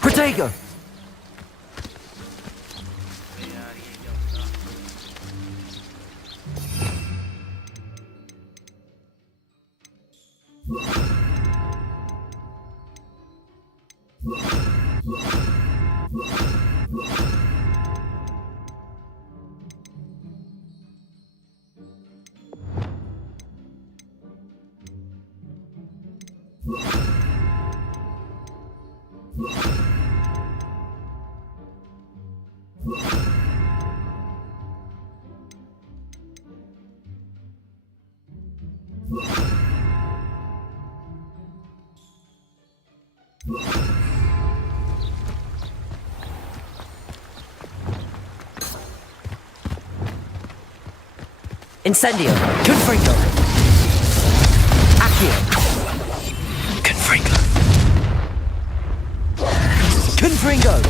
Protego! Incendio! Confringo! Accio! Confringo! Confringo!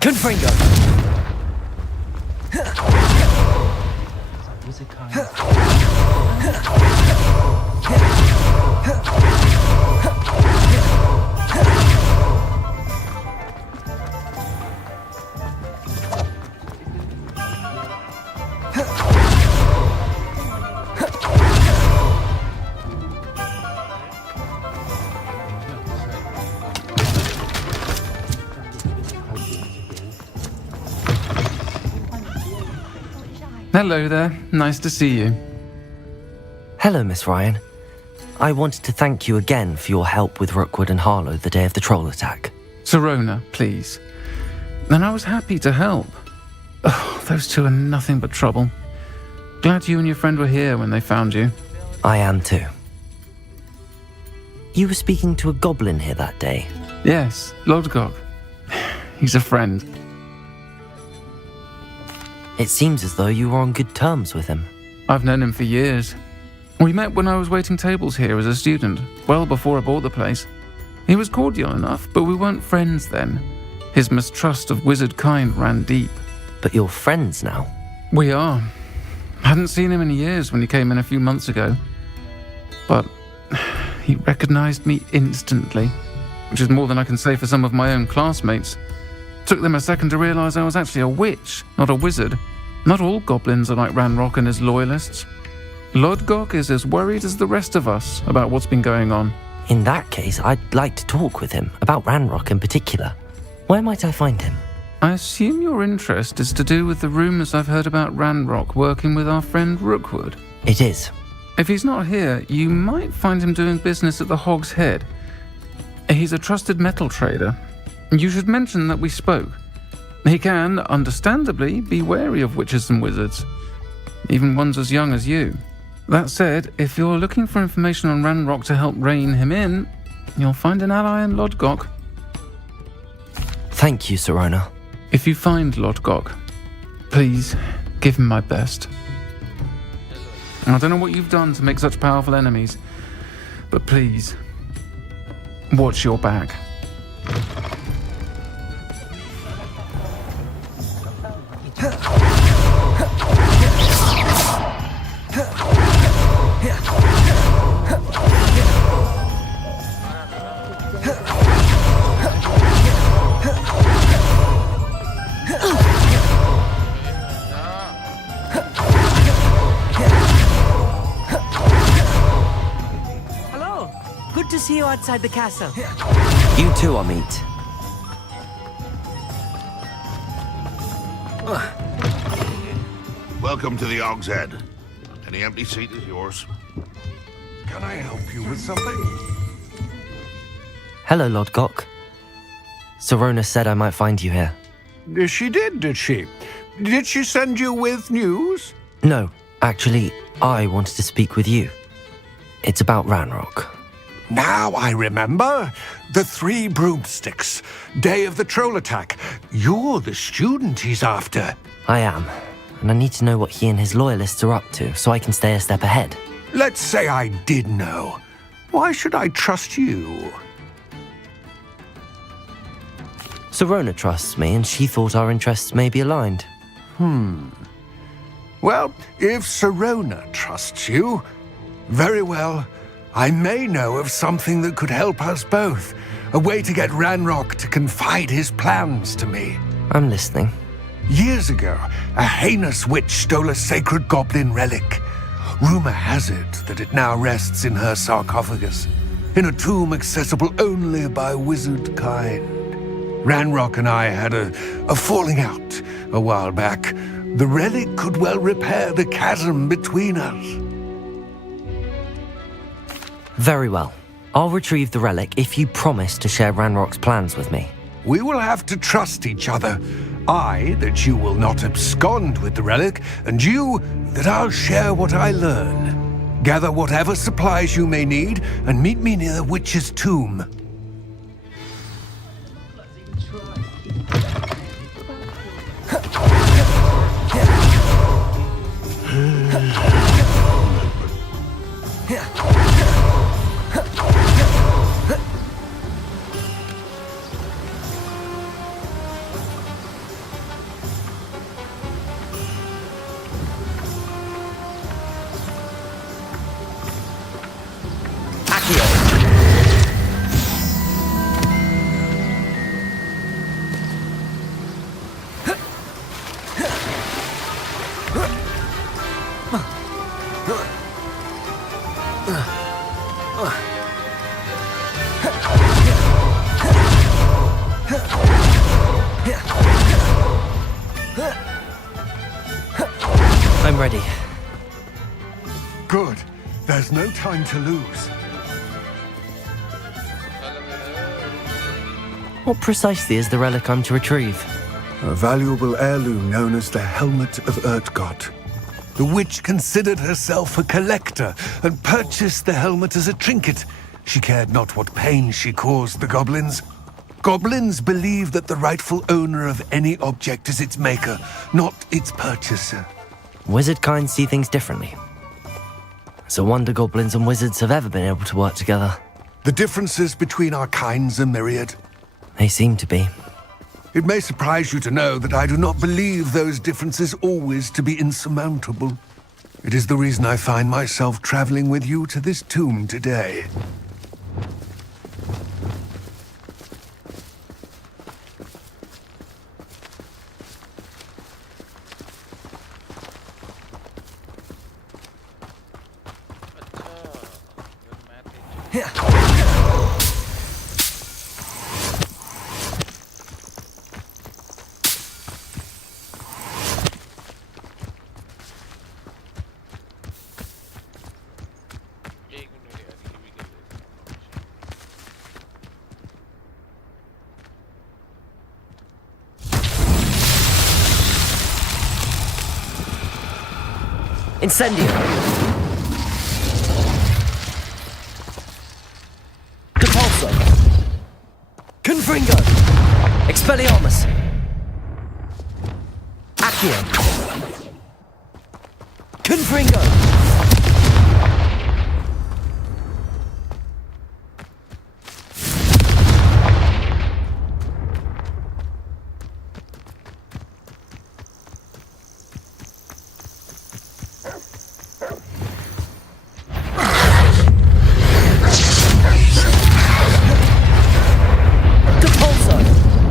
Confringo! Wizard kind. Hello there, nice to see you. Hello, Miss Ryan. I wanted to thank you again for your help with Rookwood and Harlow the day of the troll attack. Sirona, please. And I was happy to help. Oh, those two are nothing but trouble. Glad you and your friend were here when they found you. I am too. You were speaking to a goblin here that day. Yes, Lodgok. He's a friend. It seems as though you were on good terms with him. I've known him for years. We met when I was waiting tables here as a student, well before I bought the place. He was cordial enough, but we weren't friends then. His mistrust of wizard kind ran deep. But you're friends now. We are. Hadn't seen him in years when he came in a few months ago. But he recognized me instantly, which is more than I can say for some of my own classmates. Took them a second to realize I was actually a witch, not a wizard. Not all goblins are like Ranrock and his loyalists. Lodgok is as worried as the rest of us about what's been going on. In that case, I'd like to talk with him, about Ranrock in particular. Where might I find him? I assume your interest is to do with the rumors I've heard about Ranrock working with our friend Rookwood. It is. If he's not here, you might find him doing business at the Hog's Head. He's a trusted metal trader. You should mention that we spoke. He can, understandably, be wary of witches and wizards, even ones as young as you. That said, if you're looking for information on Ranrock to help rein him in, you'll find an ally in Lodgok. Thank you, Sirona. If you find Lodgok, please give him my best. I don't know what you've done to make such powerful enemies, but please, watch your back. see you outside the castle. You too, Amit. Welcome to the Og's Head. Any empty seat is yours. Can I help you with something? Hello, Lord Gok. Sorona said I might find you here. She did she? Did she send you with news? No, actually, I wanted to speak with you. It's about Ranrock. Now I remember. The 3 broomsticks. Day of the troll attack. You're the student he's after. I am, and I need to know what he and his loyalists are up to so I can stay a step ahead. Let's say I did know. Why should I trust you? Sorona trusts me, and she thought our interests may be aligned. Well, if Sorona trusts you, very well. I may know of something that could help us both. A way to get Ranrock to confide his plans to me. I'm listening. Years ago, a heinous witch stole a sacred goblin relic. Rumor has it that it now rests in her sarcophagus, in a tomb accessible only by wizard kind. Ranrock and I had a falling out a while back. The relic could well repair the chasm between us. Very well. I'll retrieve the relic if you promise to share Ranrock's plans with me. We will have to trust each other. I, that you will not abscond with the relic, and you, that I'll share what I learn. Gather whatever supplies you may need, and meet me near the witch's tomb. I'm ready. Good. There's no time to lose. What precisely is the relic I'm to retrieve? A valuable heirloom known as the Helmet of Urtgott. The witch considered herself a collector and purchased the helmet as a trinket. She cared not what pain she caused the goblins. Goblins believe that the rightful owner of any object is its maker, not its purchaser. Wizard kind see things differently. It's a wonder goblins and wizards have ever been able to work together. The differences between our kinds are myriad. They seem to be. It may surprise you to know that I do not believe those differences always to be insurmountable. It is the reason I find myself traveling with you to this tomb today. Incendio! Depulso! Confringo! Expelliarmus! Accio! Confringo!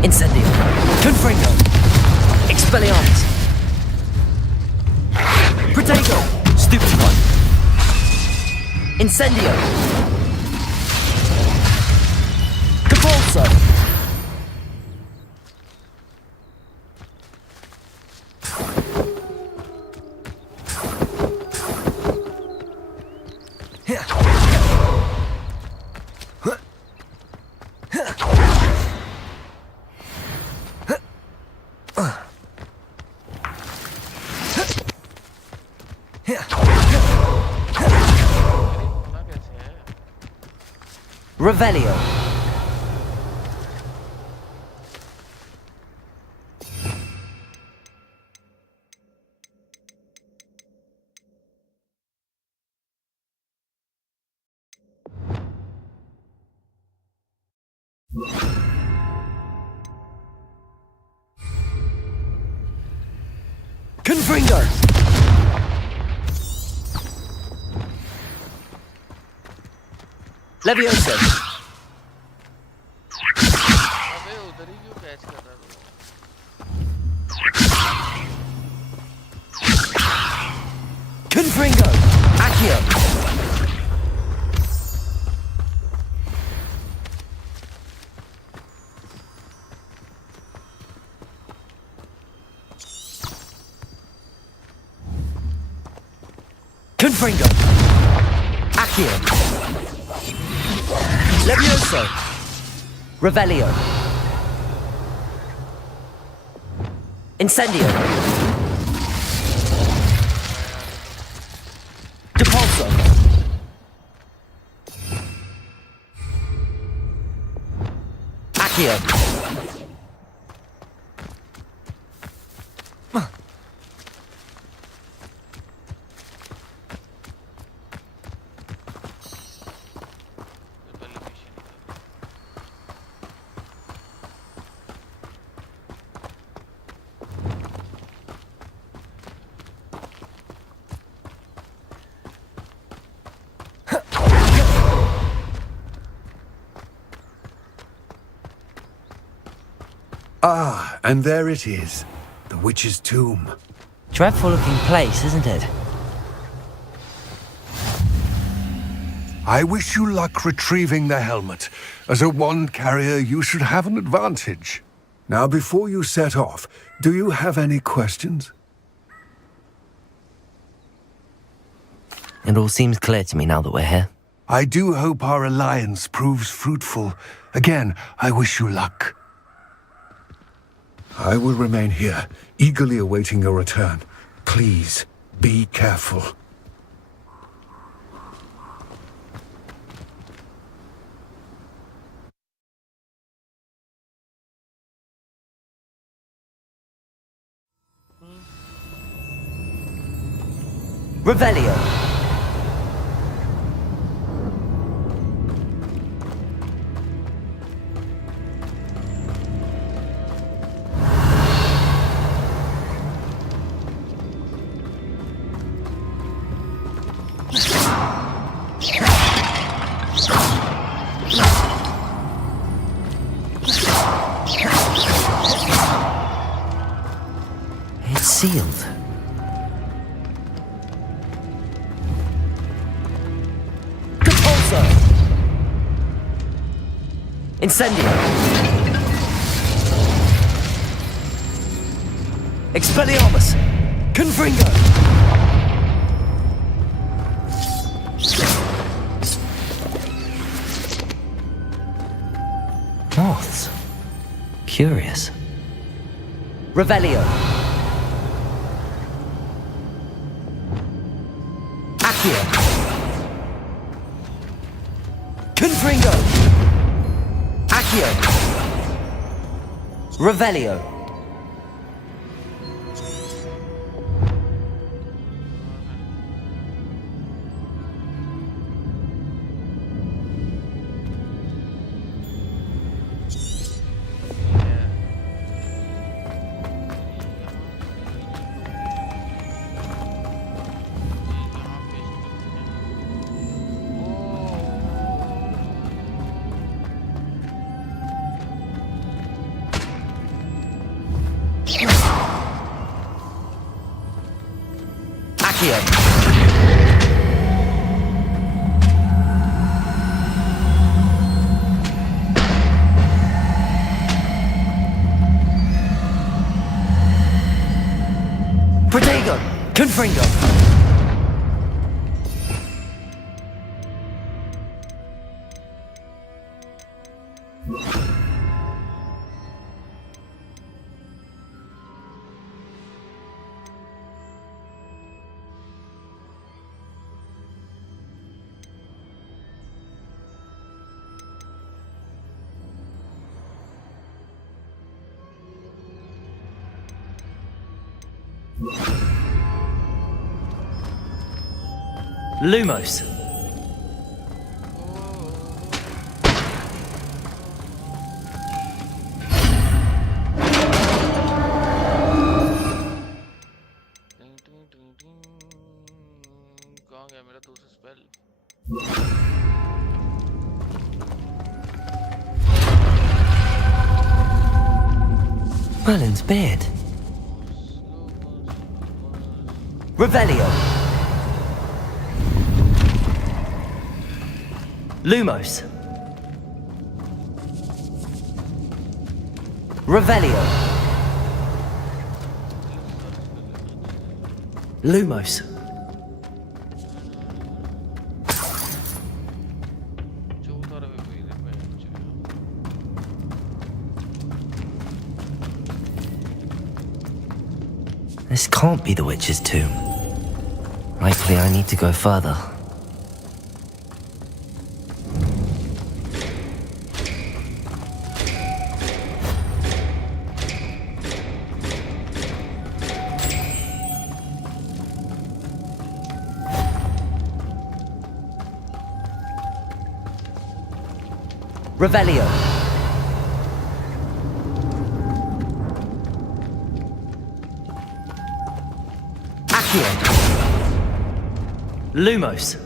Incendio! Confringo! Expelliarmus! Protego! Stupefy! Incendio! Repulsor! Revelio. Confringo. Levioso. अबे उधर ही क्यों catch कर रहा है वो? Confringo. Accio. Confringo. Accio. Levioso. Revelio. Incendio. Depulso. Accio. Ah, and there it is. The witch's tomb. Dreadful looking place, isn't it? I wish you luck retrieving the helmet. As a wand carrier, you should have an advantage. Now, before you set off, do you have any questions? It all seems clear to me now that we're here. I do hope our alliance proves fruitful. Again, I wish you luck. I will remain here, eagerly awaiting your return. Please, be careful. Revelio. It's sealed. Repulsor. Incendio. Expelliarmus. Confringo. Moths. Curious. Revelio. Accio. Confringo. Accio. Revelio. Accio. Protego! Confringo! Lumos. कहाँ गया मेरा दूसरा spell? Merlin's beard. Revelio. Lumos. Revelio. Lumos. This can't be the witch's tomb. Likely I need to go further. Revelio. Accio. Lumos.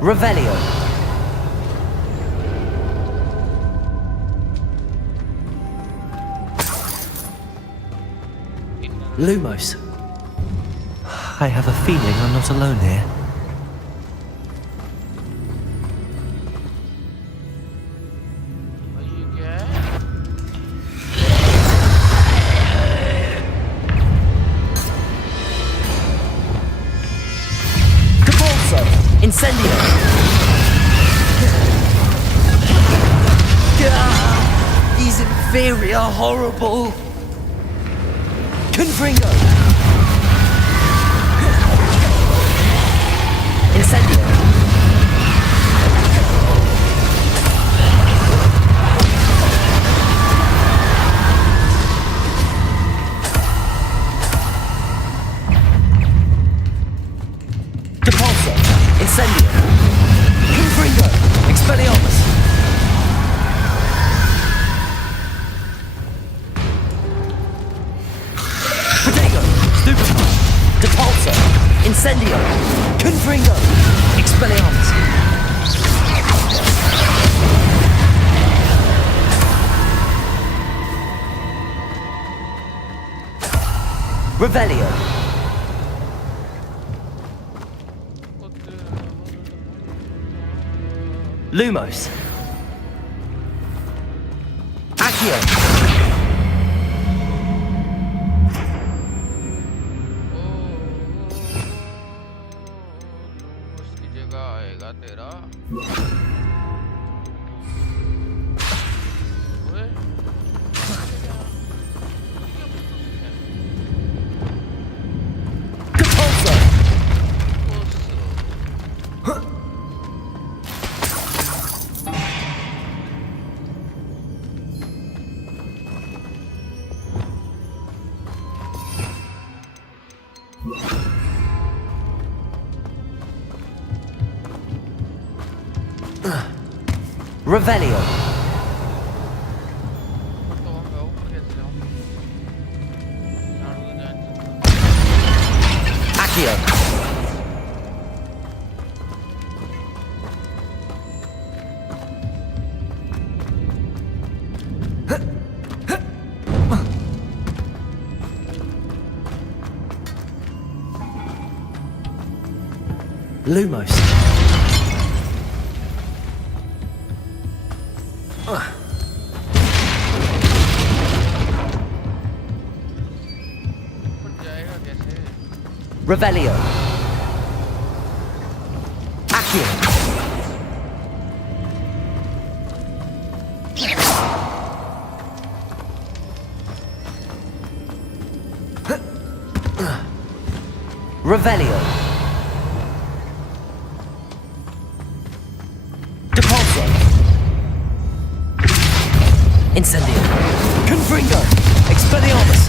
Revelio. Lumos. I have a feeling I'm not alone here. Capolso! Incendio! Gah! These inferi are horrible! Confringo! Incendio! Capolso! Incendio! Confringo! Expelliarmus! Protego! Stupefy! Depulso! Incendio! Confringo! Expelliarmus! Revelio! Lumos! Accio! उसकी जगह आएगा तेरा ओए Capolso! Revelio! तो हम गाँव पर कैसे जाऊँ झाड़ू जान Accio! Lumos. ऊपर जाएगा कैसे? Revelio. Accio. Revelio. Depulso. Incendio. Confringo. Expelliarmus.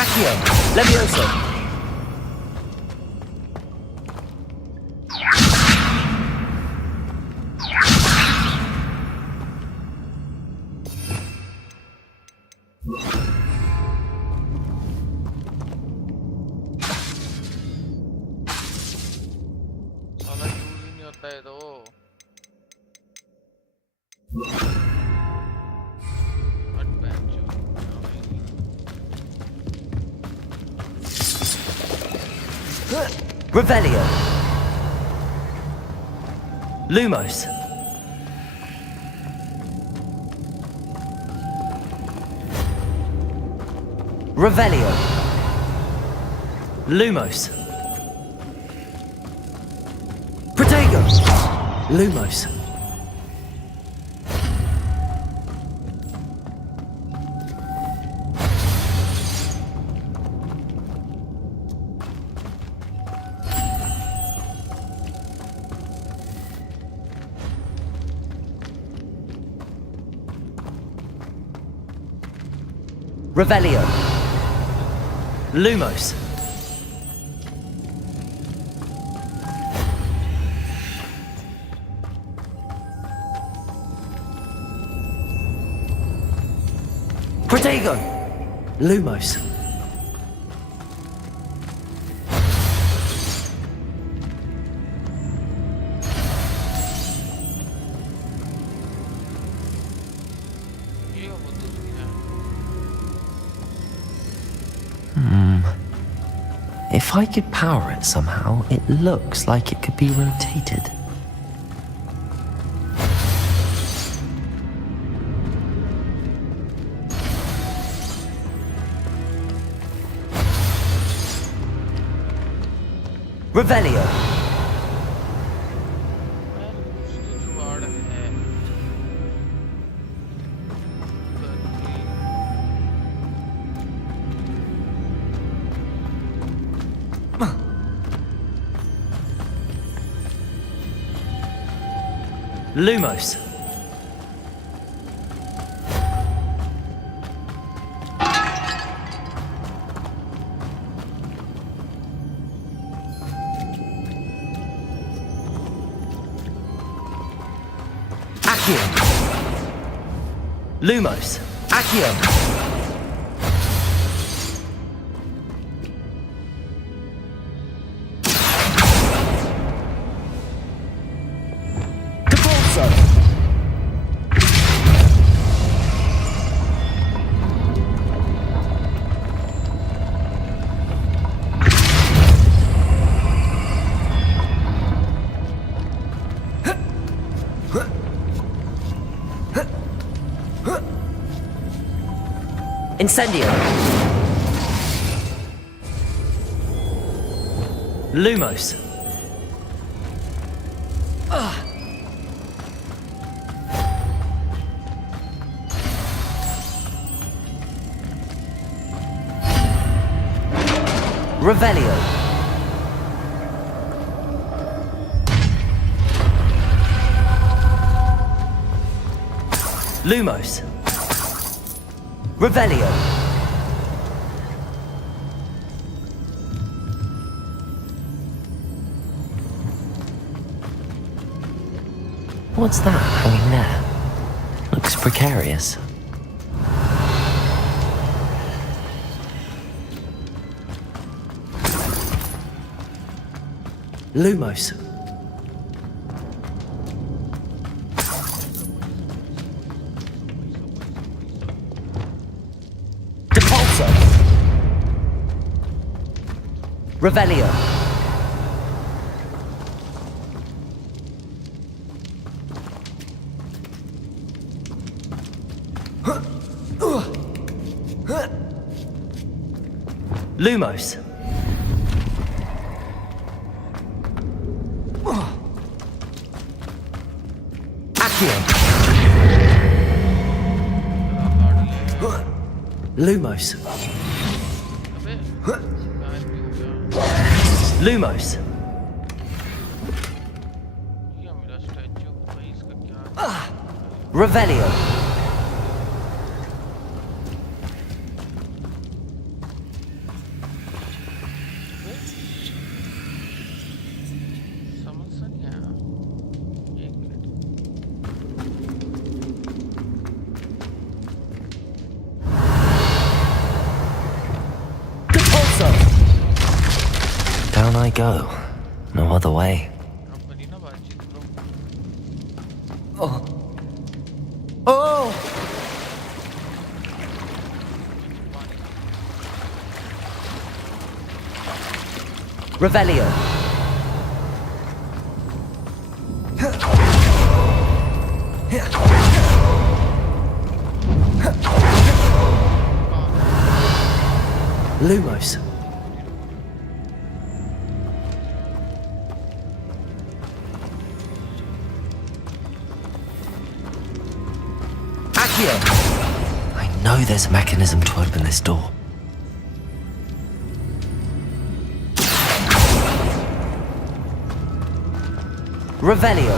Accio. Levioso. साला यूज ही नहीं होता है तो Revelio. Lumos. Revelio. Lumos. Protego. Lumos. Revelio. Lumos. Protego. Lumos. ये वो दूसरी है If I could power it somehow, it looks like it could be rotated. Revelio. यार कुछ तो जुगाड़ है Lumos. Accio. Lumos. Accio. Depulso. Incendio. Lumos. Revelio. Lumos. Revelio. What's that hanging there? Looks precarious. Lumos. Depulso. Revelio. Lumos. Accio. Lumos. अबे गायब भी हो गया। Lumos. ये मेरा स्टैचू भाई इसका क्या Revelio. समझ सा नहीं आया। एक minute. Depulso. Down I go. No other way. अब बनी ना बातचीत bro. Oh. Oh. Revelio. Lumos. Accio. I know there's a mechanism to open this door. Revelio.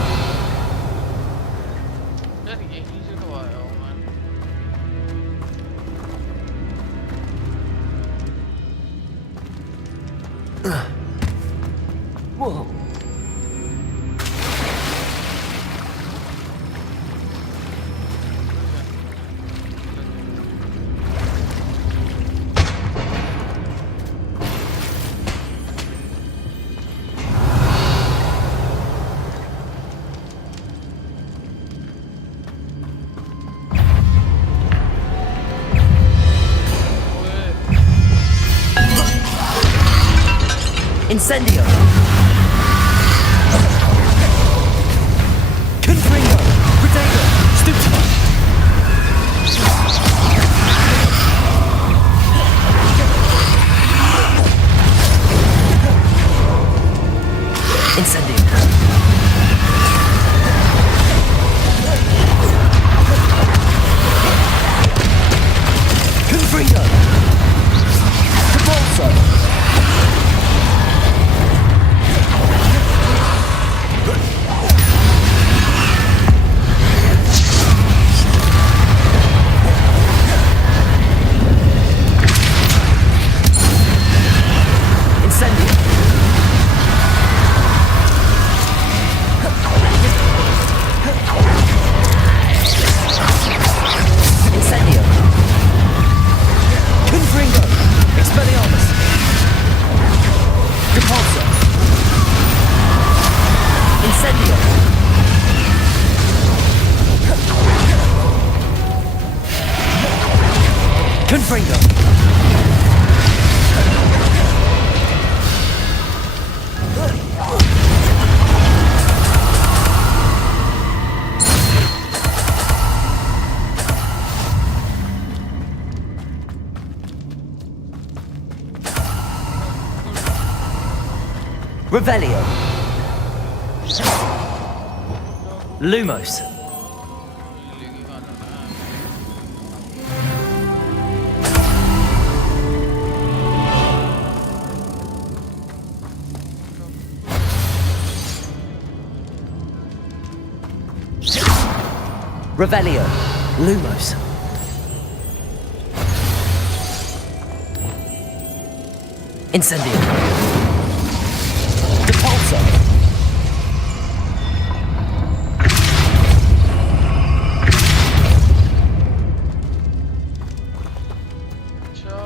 यार यहीं से तो आया हूँ मैं। Whoa. Incendio. Confringo. Potato. Stupefy. Incendio. Confringo. Depulso. Incendio. Incendio. Confringo. Expelliarmus. Depulso. Incendio. Confringo. Revelio. Lumos. लेके गाना ना। Revelio. Lumos. Incendio. Depulso. अच्छा।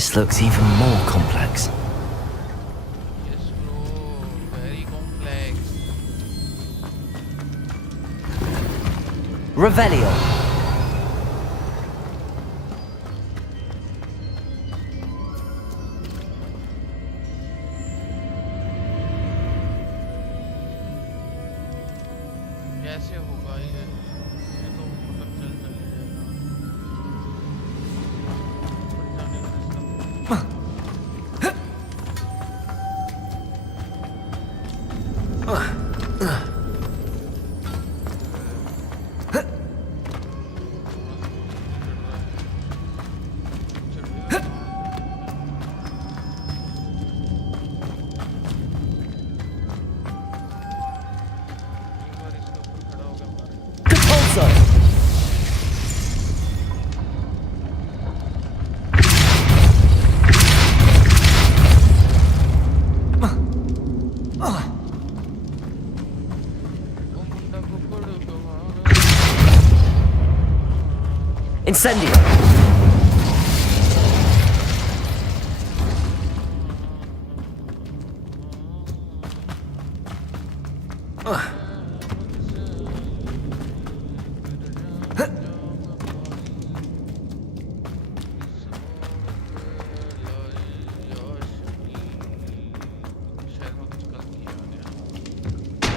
Is This looks even more complex. Yes, bro. Very complex. Revelio. कैसे होगा ये तो मतलब चल चल ही जाएगा ऊपर जाने का रास्ता एक बार इसके ऊपर खड़ा हो गया मारे Repulso. वो मुंडा को पड़ गया Incendio. शहर में कुछ गलत किया गया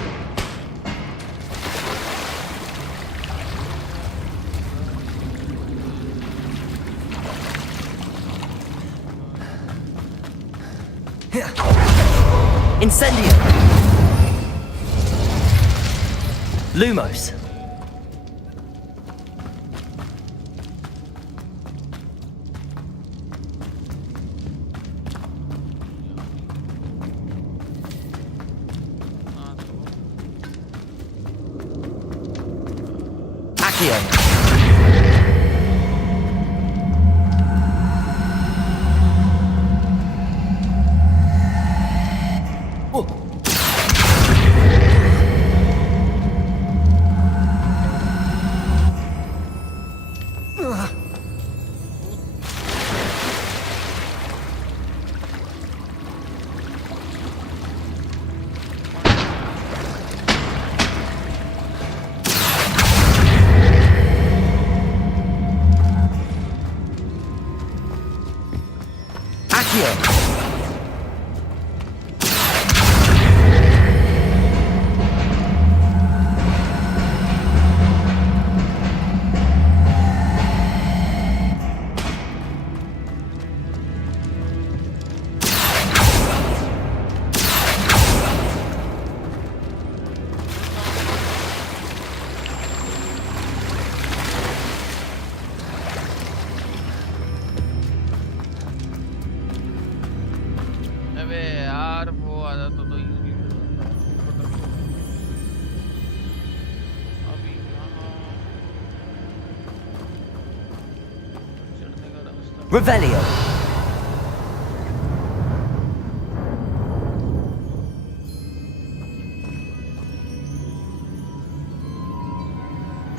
Incendio. Lumos. हाँ तो Accio. Accio. अबे यार वो आ जाता तो इजी अभी यहाँ चढ़ने का रास्ता Revelio.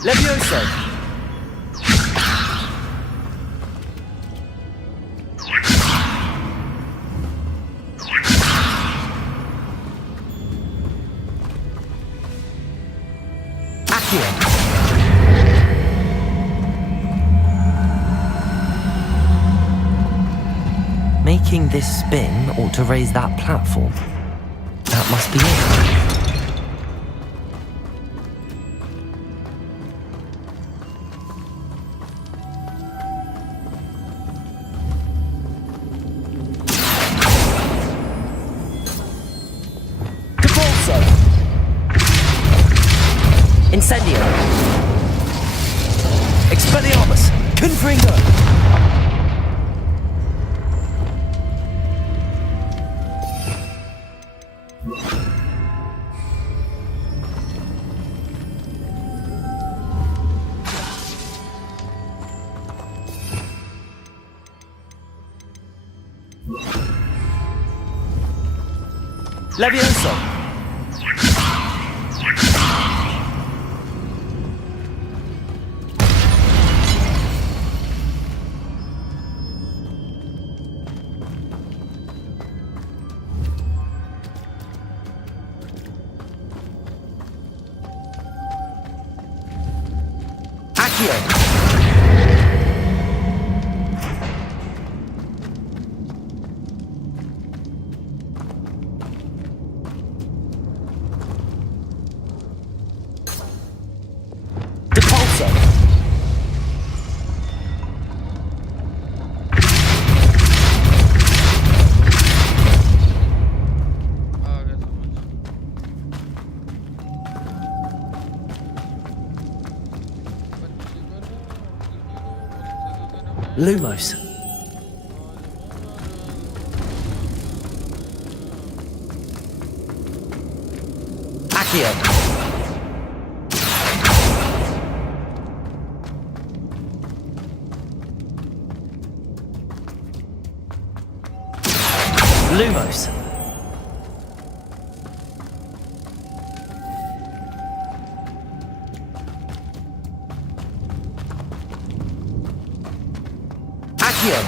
Levioso. Accio. Making this spin ought to raise that platform. That must be it. Repulso. Incendio. Expelliarmus. Confringo. Levioso. Lumos. Accio. Lumos. Accio.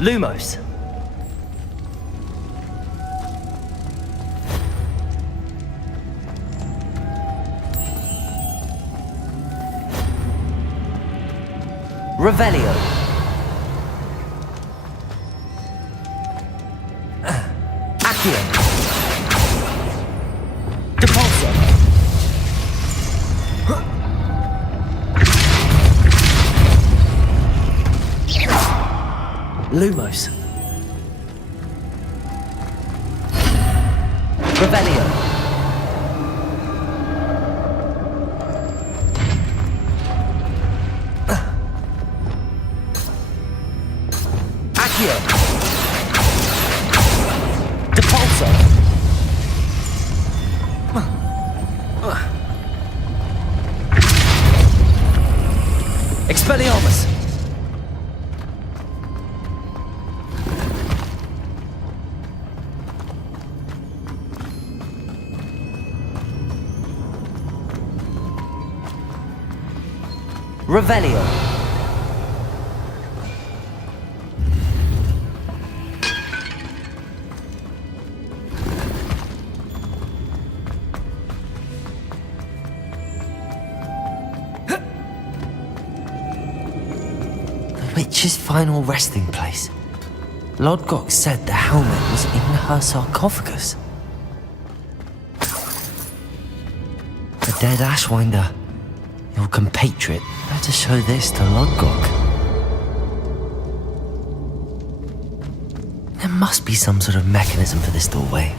Lumos. Revelio. Accio. Depulso. Lumos. Revelio. Accio. Depulso. Expelliarmus. Revelio. The witch's final resting place. Lodgok said the helmet was in her sarcophagus. The dead Ashwinder. Your compatriot, better show this to Lodgok. There must be some sort of mechanism for this doorway.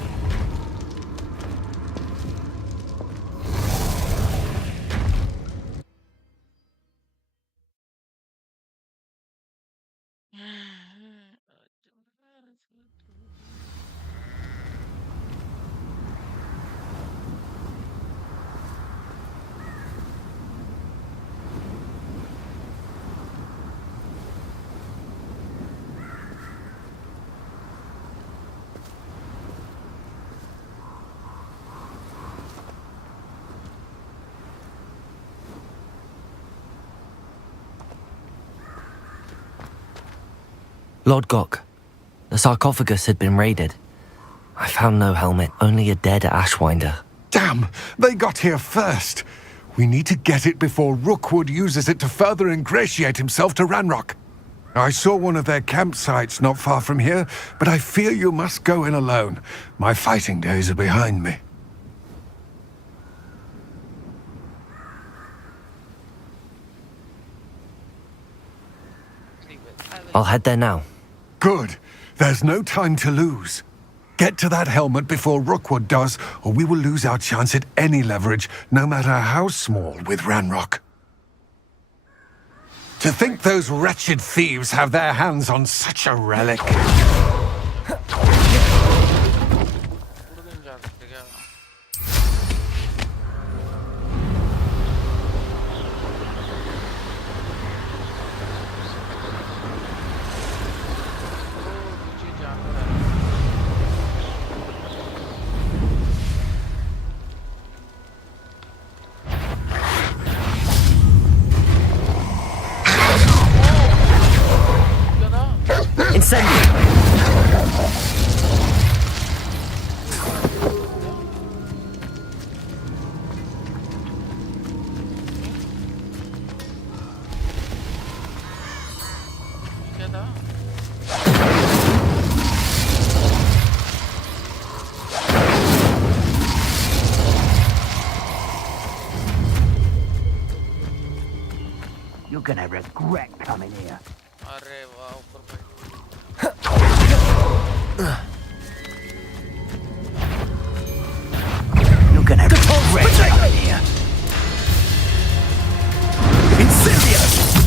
Lodgok, the sarcophagus had been raided. I found no helmet, only a dead Ashwinder. Damn! They got here first! We need to get it before Rookwood uses it to further ingratiate himself to Ranrock. I saw one of their campsites not far from here, but I fear you must go in alone. My fighting days are behind me. I'll head there now. Good. There's no time to lose. Get to that helmet before Rookwood does, or we will lose our chance at any leverage, no matter how small, with Ranrock. To think those wretched thieves have their hands on such a relic. Incendio! gonna regret coming here. अरे वाह ऊपर पे You're gonna regret coming here. Incendio!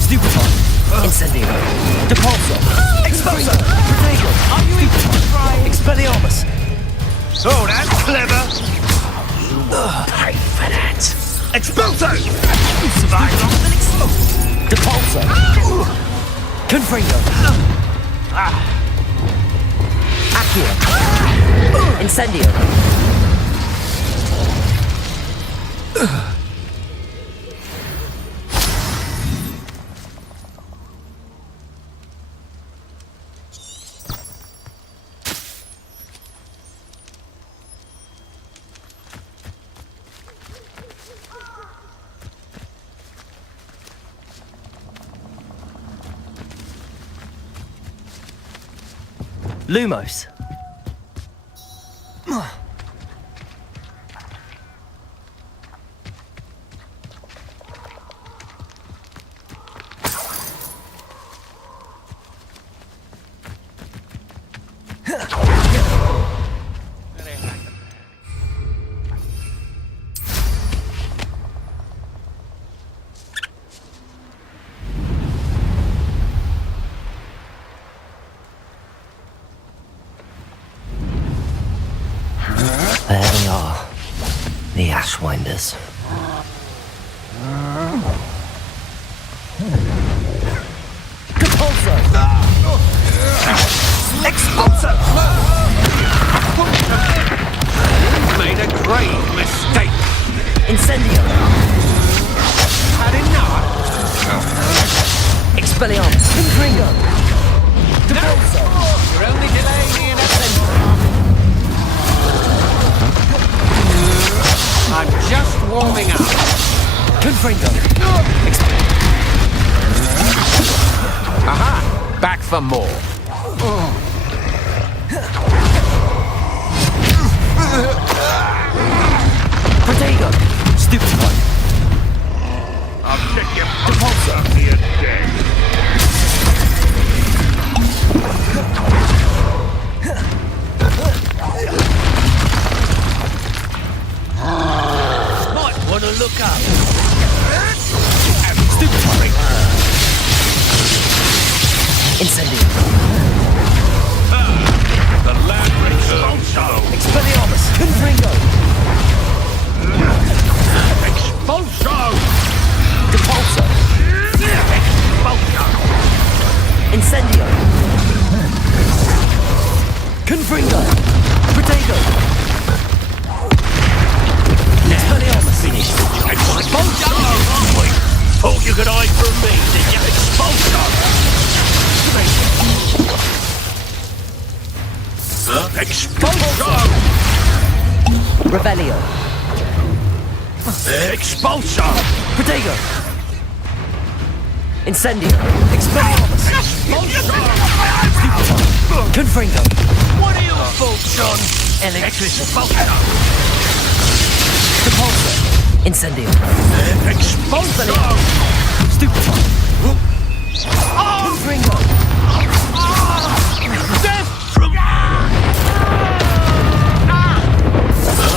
Stupefy! Incendio! Depulso! Expulso! Protego! Expelliarmus! Oh, that's clever. Pay for that. Expulso! Survive longer than explode! Depulso! Confringo! Accio! Incendio! Lumos. There they are, the Ashwinders. Depulso! Expulso! Made a grave mistake. Incendio! Had enough. Expelliarmus! Confringo! Depulso! You're only delaying the inevitable. I'm just warming up. Confringo! Aha! Back for more. Protego! Stupefy! I'll check your Depulso! after you're dead. Might want to look up. Stupefy! Incendio! The land returns to Expelliarmus! Confringo! Expulso! Depulso! Expulso! Incendio! Confringo! Protego! Expelliarmus! Finish the job! Expulso! Thought you could hide from me, did you? Expulso! Expulso! Revelio! Expulso! Protego! Incendio! Expelliarmus! Confringo! What are your thoughts on Electricity! Depulso! Incendio! Expulso! Stupefy! Confringo! Death from...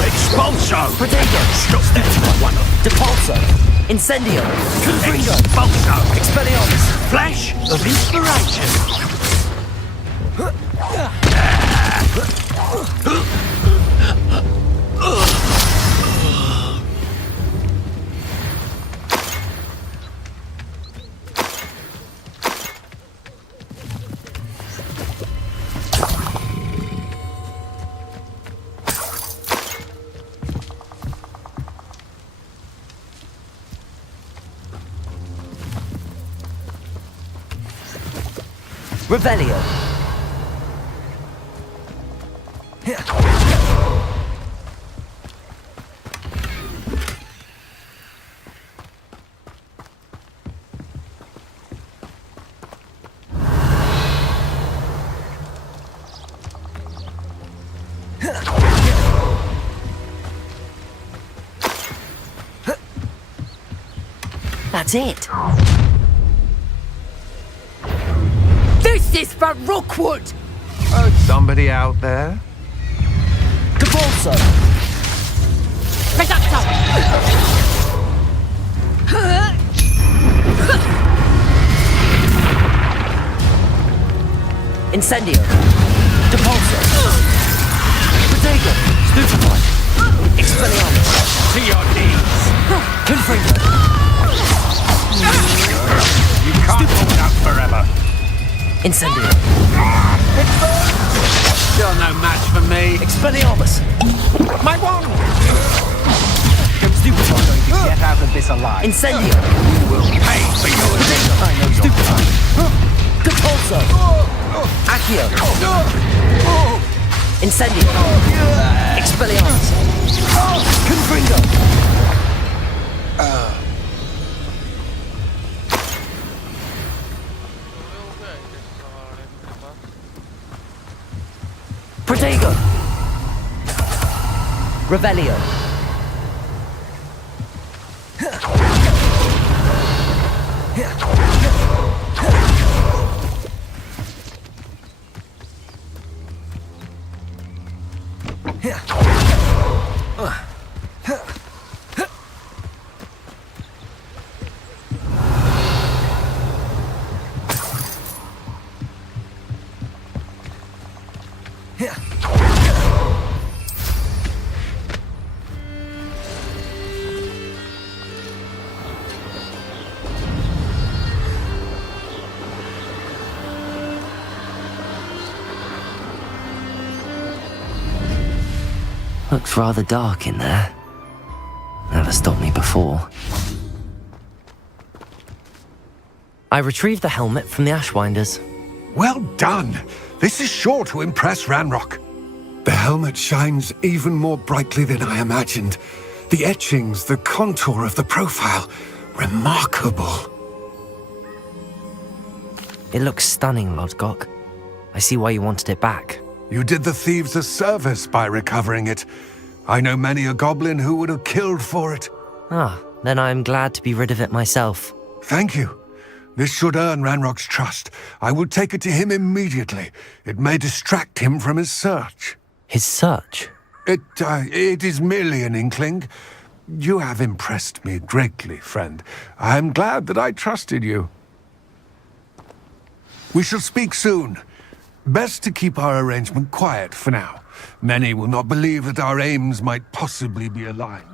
Expulso! Protego! Stop that one. Depulso! Incendio! Confringo! Expulso! Expelliarmus! Flash of inspiration! Revelio! That's it. Justice for Rookwood! Somebody out there? Cabalso! Reducto! Incendio! Depulso! Protego! Stupefy! Expelliarmus! To your knees! Confringo! You can't hold out forever! Incendio! You're no match for me! Expelliarmus! My wand! Stupefy! Get out of this alive! Incendio! Will pay for your I know Stupefy! Depulso! Accio! Incendio! Expelliarmus! Confringo! Protego! Revelio! Looks rather dark in there. Never stopped me before. I retrieved the helmet from the Ashwinders. Well done! This is sure to impress Ranrock. The helmet shines even more brightly than I imagined. The etchings, the contour of the profile, remarkable. It looks stunning, Lodgok. I see why you wanted it back. You did the thieves a service by recovering it. I know many a goblin who would have killed for it. Ah, then I am glad to be rid of it myself. Thank you. This should earn Ranrock's trust. I will take it to him immediately. It may distract him from his search. His search? It is merely an inkling. You have impressed me greatly, friend. I am glad that I trusted you. We shall speak soon. Best to keep our arrangement quiet for now. Many will not believe that our aims might possibly be aligned.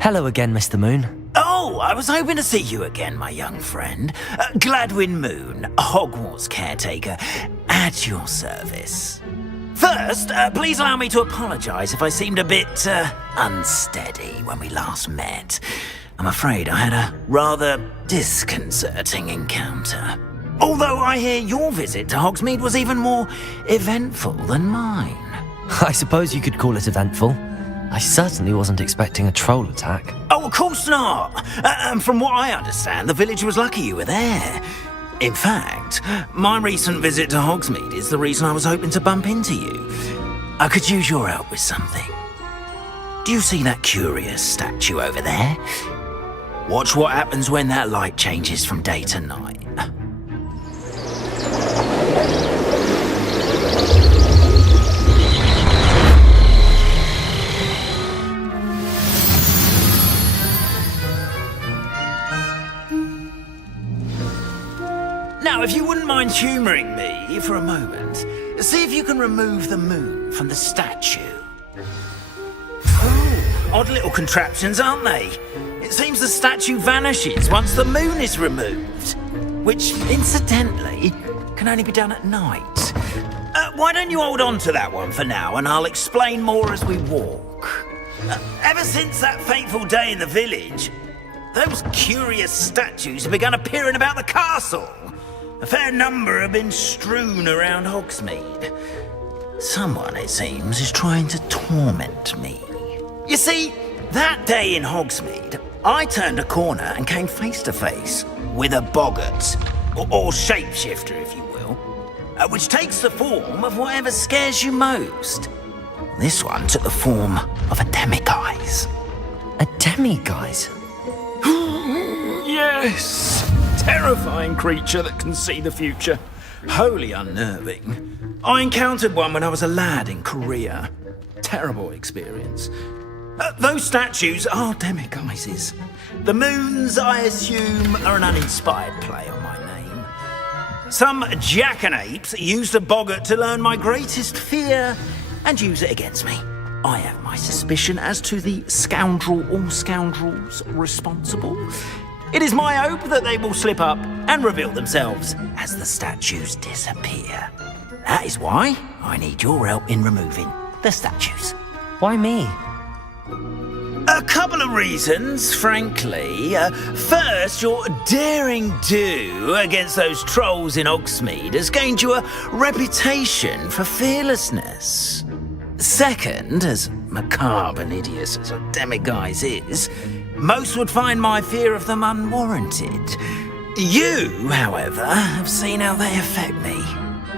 Hello again, Mr. Moon. Oh, I was hoping to see you again, my young friend. Gladwin Moon, Hogwarts caretaker, at your service. First, please allow me to apologise if I seemed a bit unsteady when we last met. I'm afraid I had a rather disconcerting encounter. Although I hear your visit to Hogsmeade was even more eventful than mine. I suppose you could call it eventful. I certainly wasn't expecting a troll attack. Oh, of course not. And from what I understand, the village was lucky you were there. In fact, my recent visit to Hogsmeade is the reason I was hoping to bump into you. I could use your help with something. Do you see that curious statue over there? Watch what happens when that light changes from day to night. Now, if you wouldn't mind humouring me for a moment, see if you can remove the moon from the statue. Oh, odd little contraptions, aren't they? It seems the statue vanishes once the moon is removed, which, incidentally, can only be done at night. Why don't you hold on to that one for now, and I'll explain more as we walk. Ever since that fateful day in the village, those curious statues have begun appearing about the castle. A fair number have been strewn around Hogsmeade. Someone, it seems, is trying to torment me. You see, that day in Hogsmeade, I turned a corner and came face to face with a boggart, or shapeshifter, if you will, which takes the form of whatever scares you most. This one took the form of a demiguise. A demiguise? Yes! Terrifying creature that can see the future. Wholly unnerving. I encountered one when I was a lad in Korea. Terrible experience. Those statues are demiguises. The moons, I assume, are an uninspired play on my name. Some jackanapes used a boggart to learn my greatest fear and use it against me. I have my suspicion as to the scoundrel or scoundrels responsible. It is my hope that they will slip up and reveal themselves as the statues disappear. That is why I need your help in removing the statues. Why me? A couple of reasons, frankly. First, your daring do against those trolls in Hogsmeade has gained you a reputation for fearlessness. Second, as macabre and hideous as a demiguise is, most would find my fear of them unwarranted. You, however, have seen how they affect me.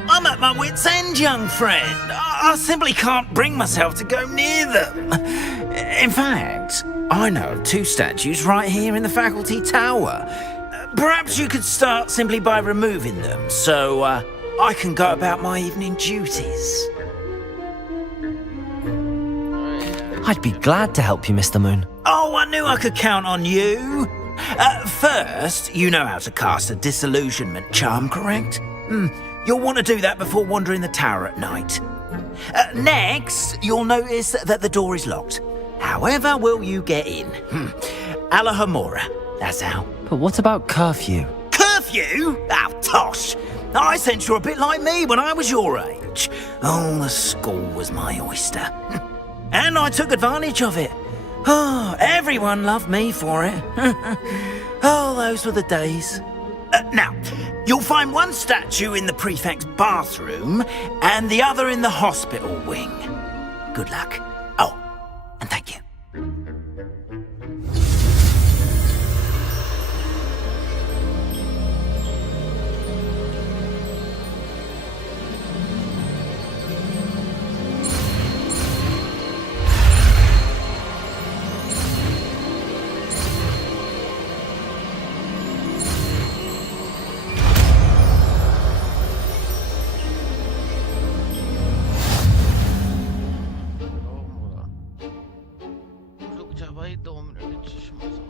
I'm at my wit's end, young friend. I simply can't bring myself to go near them. In fact, I know of two statues right here in the faculty tower. Perhaps you could start simply by removing them, so I can go about my evening duties. I'd be glad to help you, Mr. Moon. Oh, I knew I could count on you. First, you know how to cast a disillusionment charm, correct? You'll want to do that before wandering the tower at night. Next, you'll notice that the door is locked. However will you get in? Alahomora, that's how. But what about curfew? Curfew? Oh, tosh. I sense you're a bit like me when I was your age. Oh, the school was my oyster. And I took advantage of it. Oh, everyone loved me for it. Oh, those were the days. Now, you'll find one statue in the prefect's bathroom and the other in the hospital wing. Good luck. Oh, and thank you. रुक जा भाई 2 minute चश्मा सा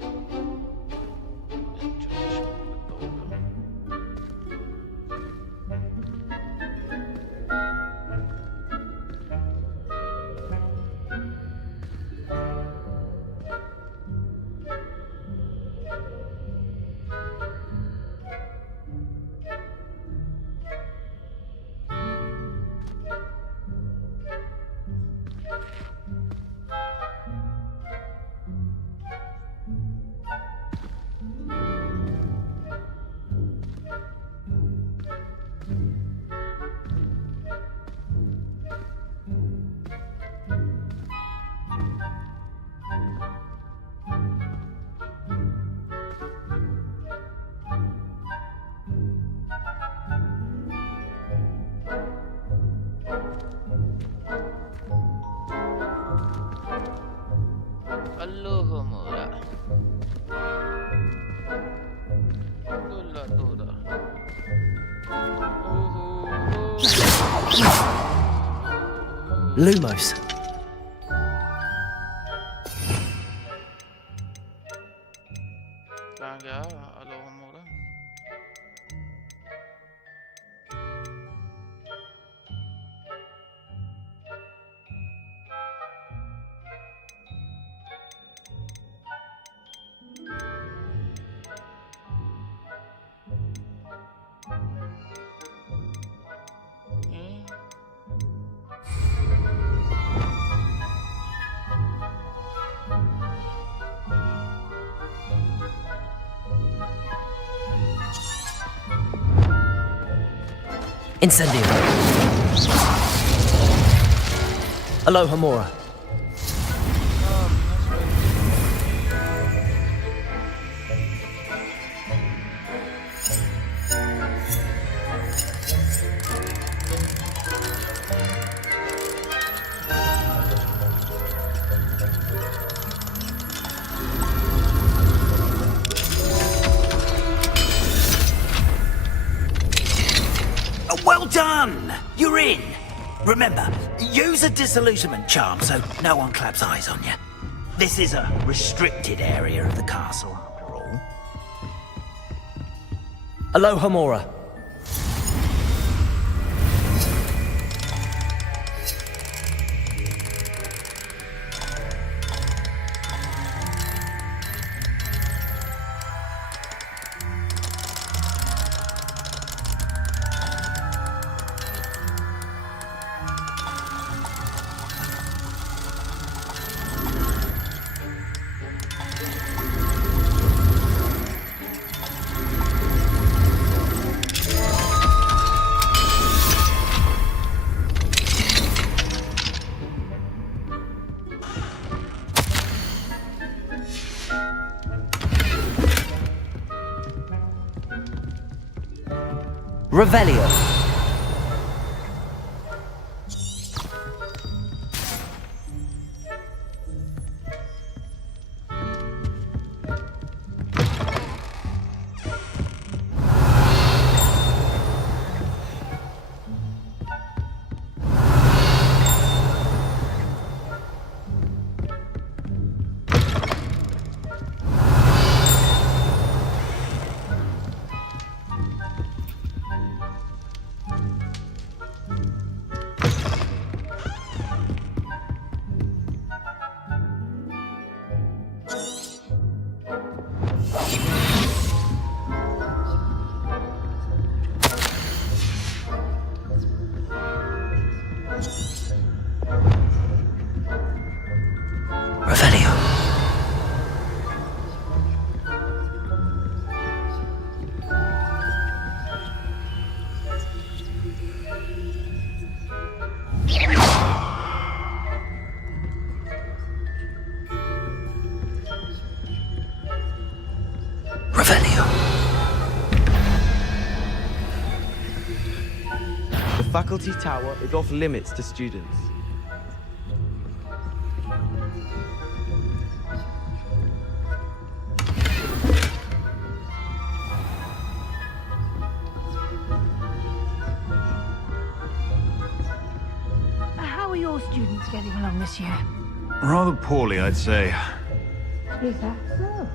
चश्मा लगता होगा Lumos. कहाँ गया अलो हमारा Incendio. Aloha Mora. Well done! You're in! Remember, use a disillusionment charm so no one claps eyes on you. This is a restricted area of the castle, after all. Aloha Mora. Revelio. Revelio. Revelio. The faculty tower is off limits to students. How are your students getting along this year? Rather poorly, I'd say. Is that so?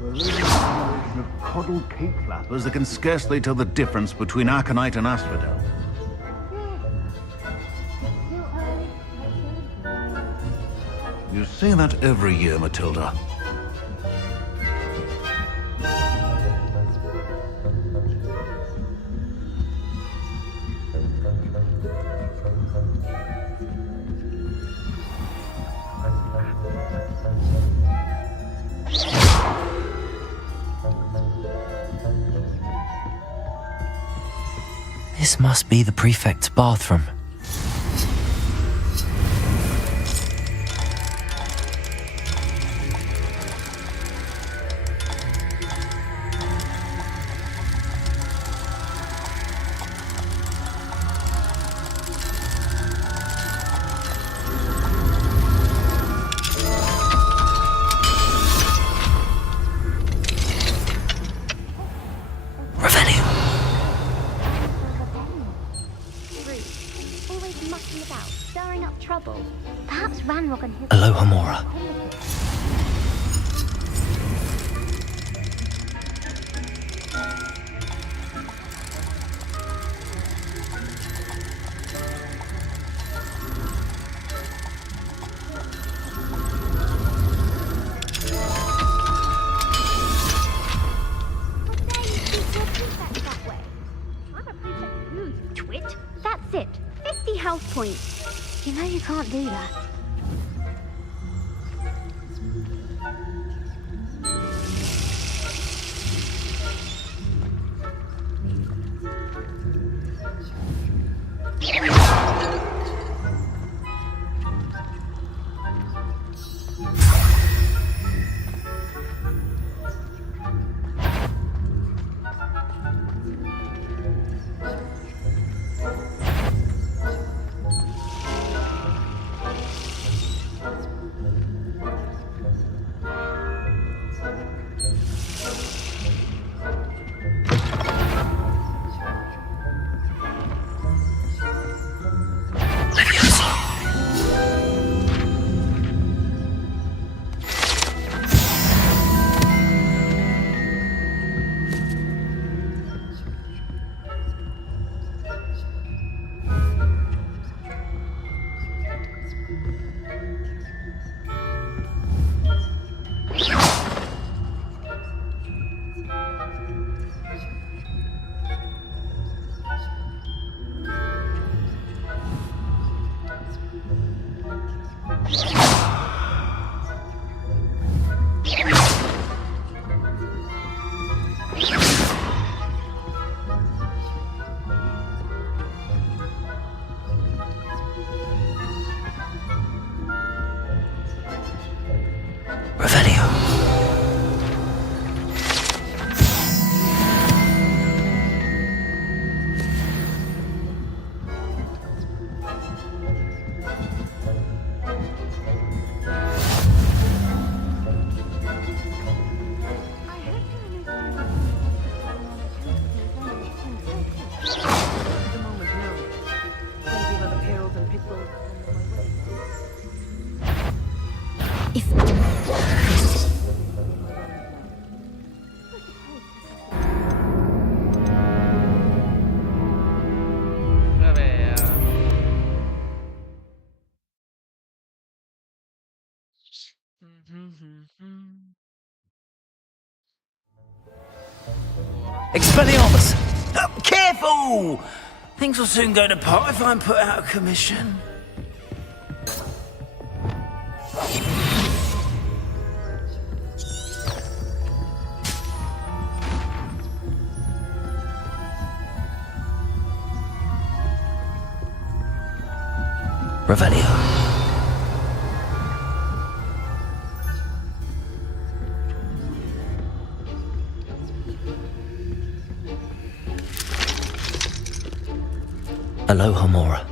We're really a generation of coddled cake flappers that can scarcely tell the difference between aconite and asphodel. You say that every year, Matilda. This must be the prefect's bathroom. Ranrock and his... Aloha Mora. That's it. 50 health points. You know you can't do that. Vabbè. Expelliarmus! Careful! Things will soon go to pot if I'm put out of commission. Revelio. Aloha Mora.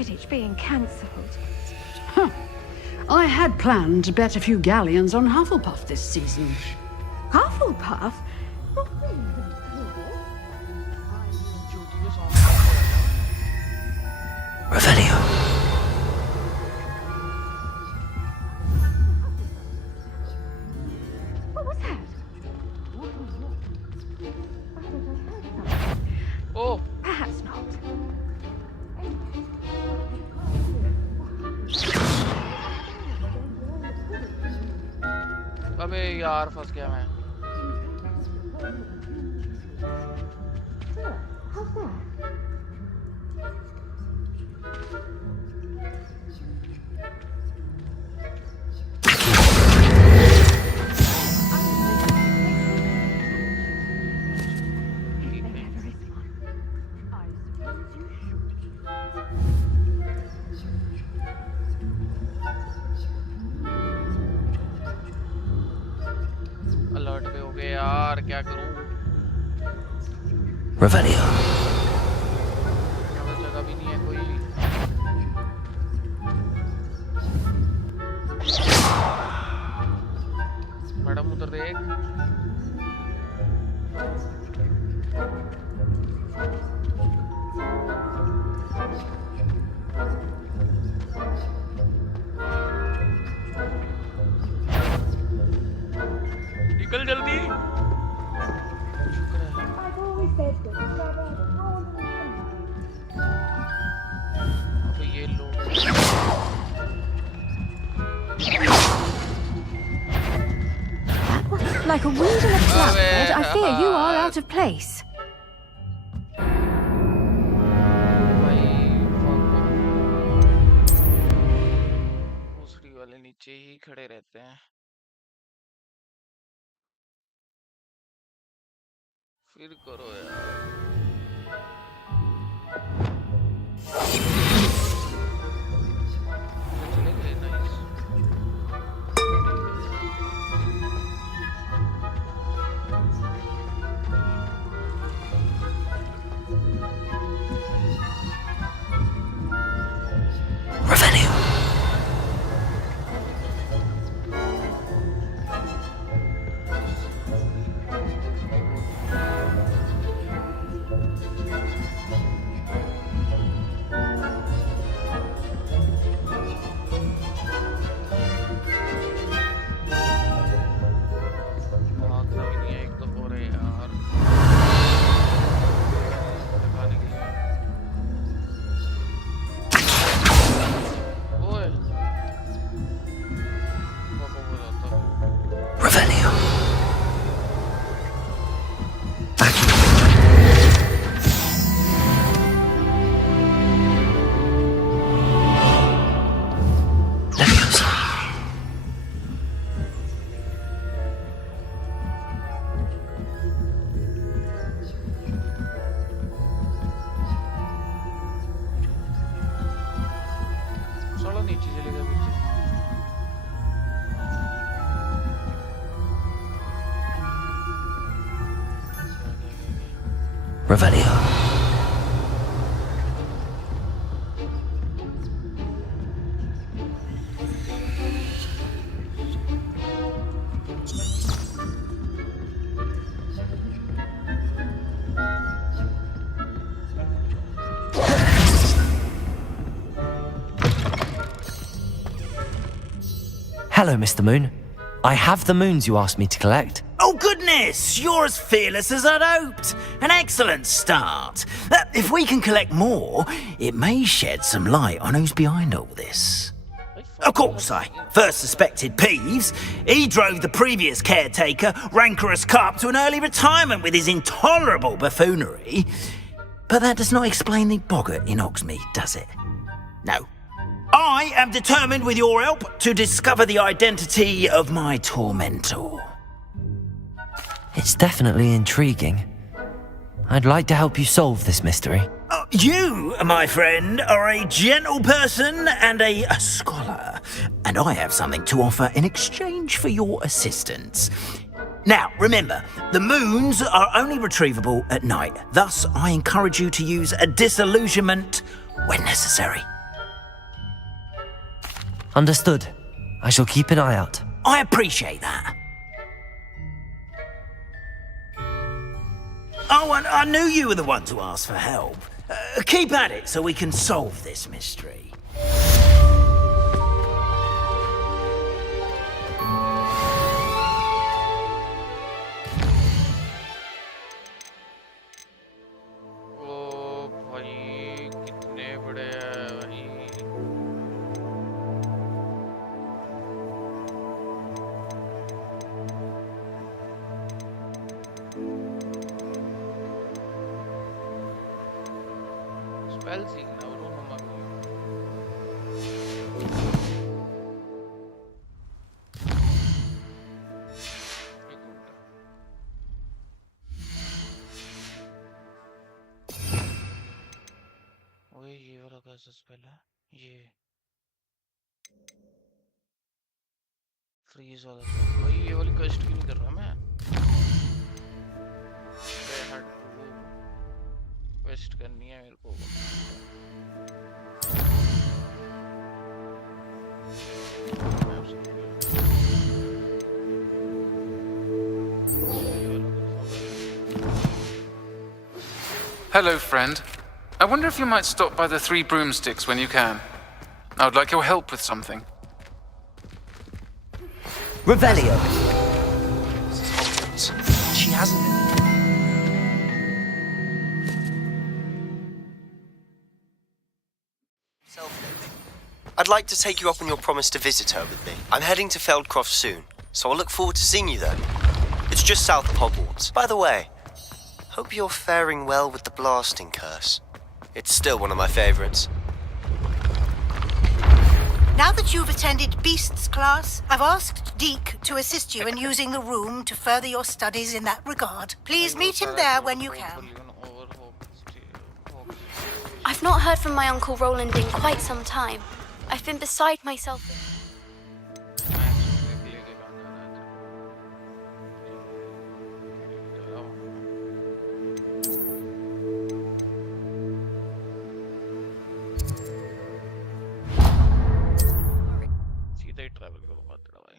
Quidditch being cancelled. I had planned to bet a few galleons on Hufflepuff this season. Hufflepuff? Revelio. What was that? Oh, Perhaps not. अबे यार फंस गया मैं. How's that? Alert पे हो गए यार, क्या करूं? Revelio. जगह भी नहीं है कोई. मैडम उधर देख. निकल जल्दी. I've always said that Trevor, अब ये लोग. like a wind in a cloud, I fear you are out of place. भाई भूसड़ी वाले नीचे ही खड़े रहते हैं. फिर करो यार. चले गए. नाइस. Revelio. भागना भी नहीं है एक तो हो रहे यार. दिखाने के लिए. ओए. पापा बोल रहा था. Revelio. Leviosa. साला नीचे चले गया पीछे. Revelio. Hello, Mr. Moon. I have the moons you asked me to collect. Oh, goodness! You're as fearless as I'd hoped. An excellent start. If we can collect more, it may shed some light on who's behind all this. Of course, I first suspected Peeves. He drove the previous caretaker, Rancorous Carp, to an early retirement with his intolerable buffoonery. But that does not explain the boggart in Hogsmeade, does it? No. I am determined, with your help, to discover the identity of my tormentor. It's definitely intriguing. I'd like to help you solve this mystery. You, my friend, are a gentle person and a scholar, and I have something to offer in exchange for your assistance. Now, remember, the moons are only retrievable at night. Thus, I encourage you to use a disillusionment when necessary. Understood. I shall keep an eye out. I appreciate that. Oh, and I knew you were the one to ask for help. Keep at it so we can solve this mystery. ओ भाई कितने बड़े हैं भाई spell सीखना वो मम्मा एक minute ओए ये वाला कैसा स्पेल है ये फ्रीज वाला स्पेल भाई ये वाली क्वेस्ट क्यों नहीं कर रहा मैं क्वेस्ट करनी है मेरे को Hello, friend. I wonder if you might stop by the Three Broomsticks when you can. I would like your help with something. Revelio. This is Hogwarts. She hasn't been. I'd like to take you up on your promise to visit her with me. I'm heading to Feldcroft soon, so I'll look forward to seeing you there. It's just south of Hogwarts. By the way, hope you're faring well with the blasting curse. It's still one of my favorites. Now that you've attended Beasts class, I've asked Deke to assist you in using the room to further your studies in that regard. Please meet him there when you can. I've not heard from my Uncle Roland in quite some time. I've been beside myself. सीधा ही travel करो मत भाई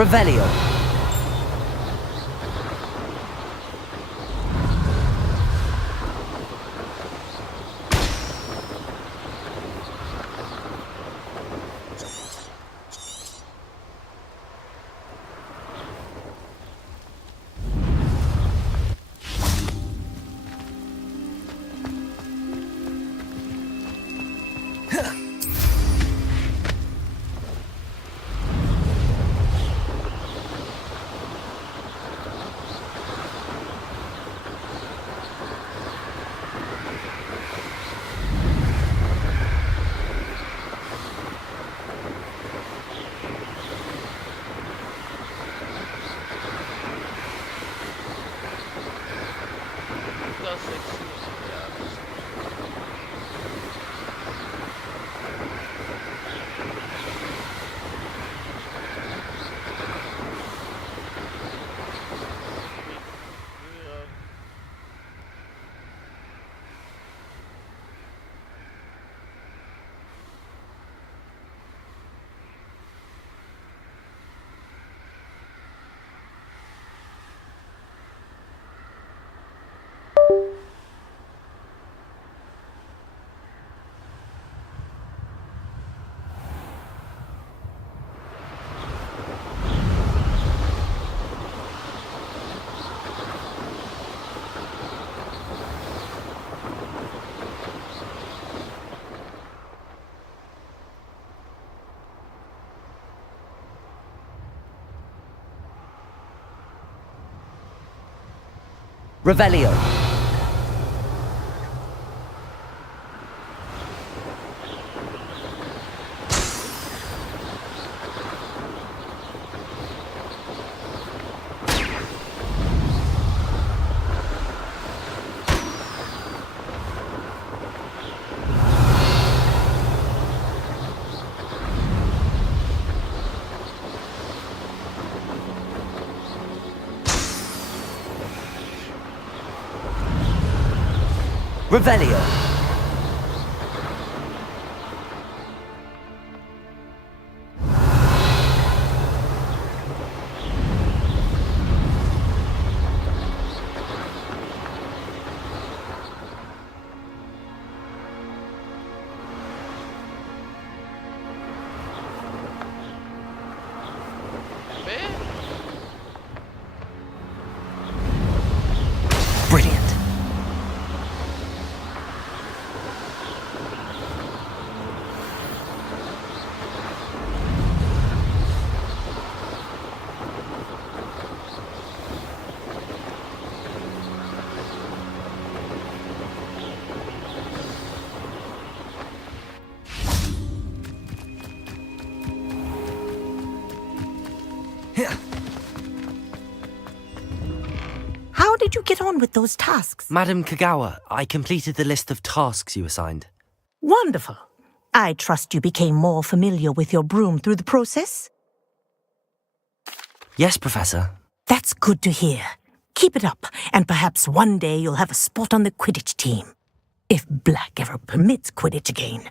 Revelio. क्या sexy है यार। यार Revelio. Revelio. Brilliant. How did you get on with those tasks? Madam Kagawa, I completed the list of tasks you assigned. Wonderful. I trust you became more familiar with your broom through the process? Yes, Professor. That's good to hear. Keep it up, and perhaps one day you'll have a spot on the Quidditch team. If Black ever permits Quidditch again.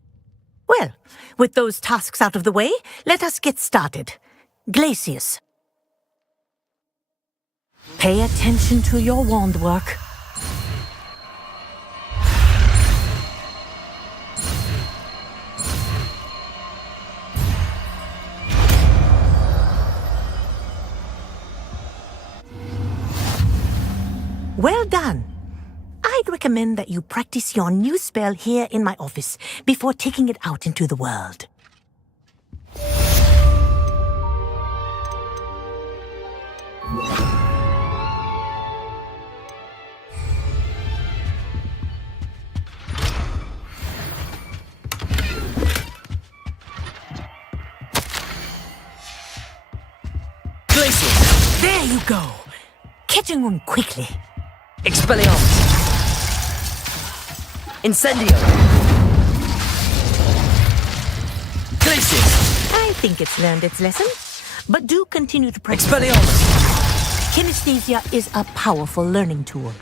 Well, with those tasks out of the way, let us get started. Glacius. Pay attention to your wand work. Well done. I'd recommend that you practice your new spell here in my office before taking it out into the world. Glacius! There you go. Catching on quickly. Expelliarmus! Incendio! Glacius! I think it's learned its lesson, but do continue to practice. Expelliarmus! Kinesthesia is a powerful learning tool.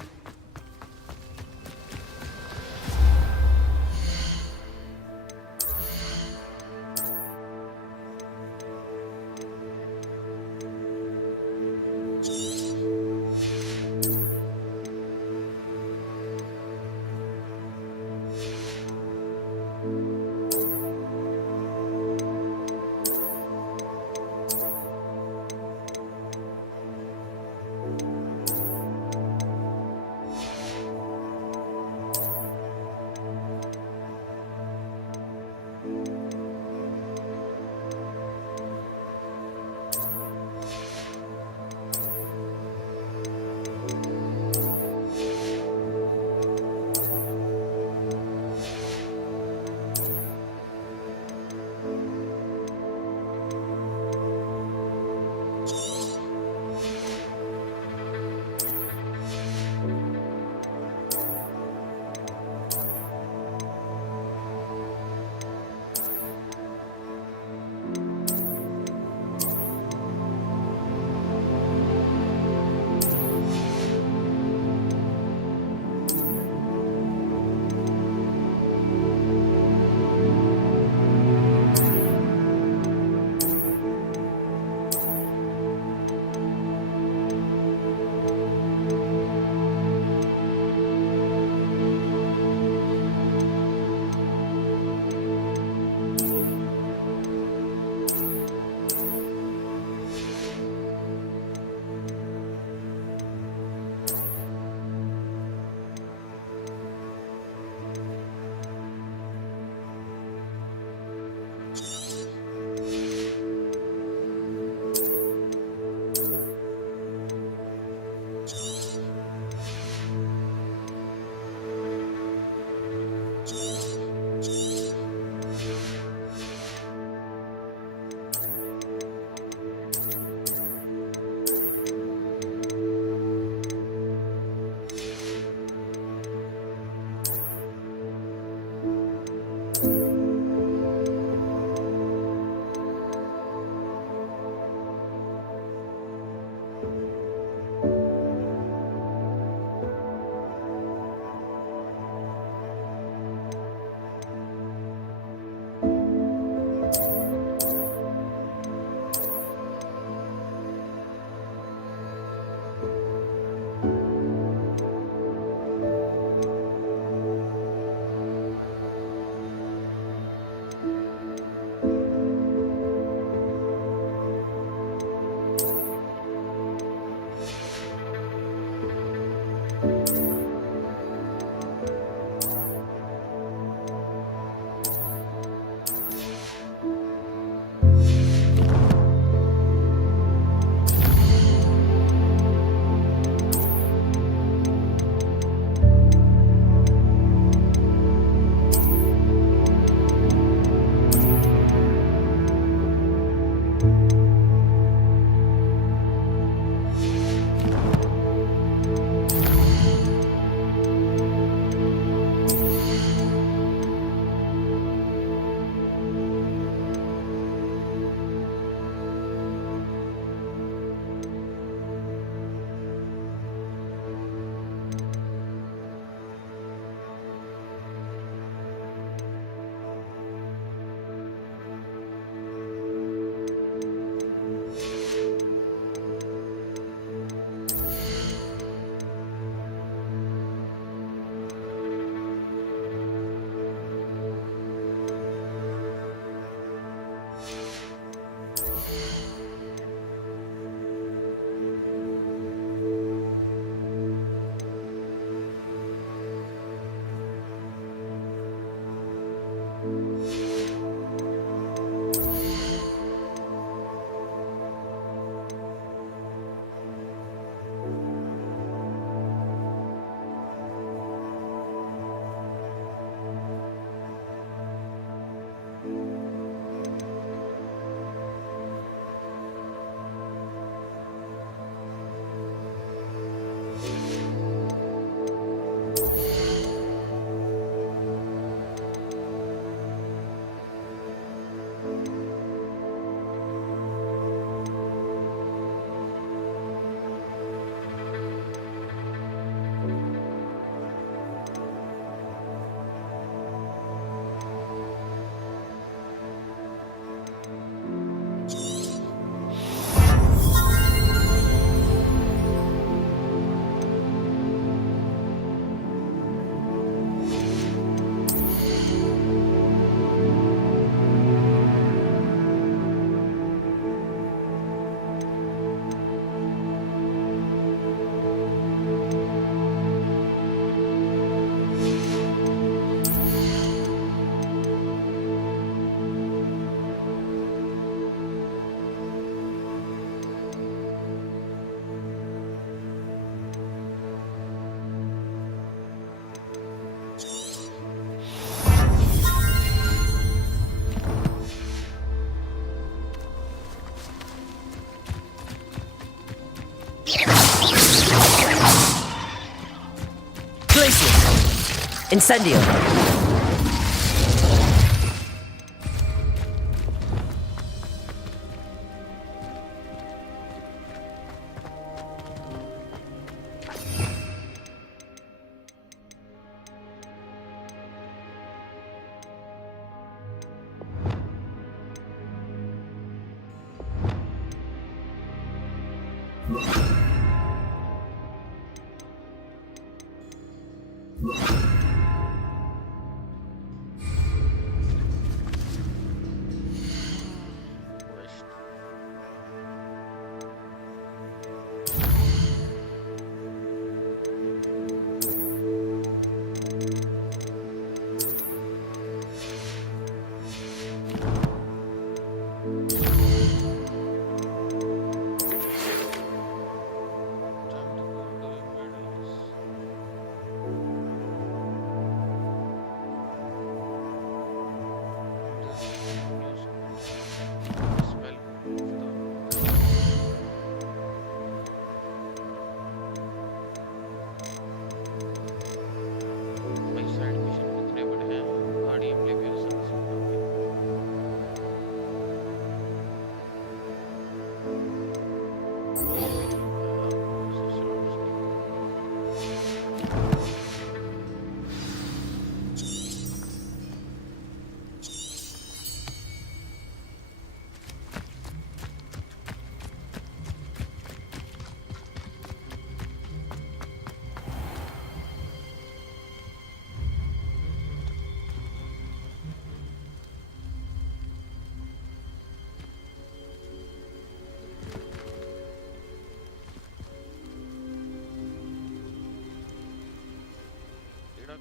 Glacius! Incendio!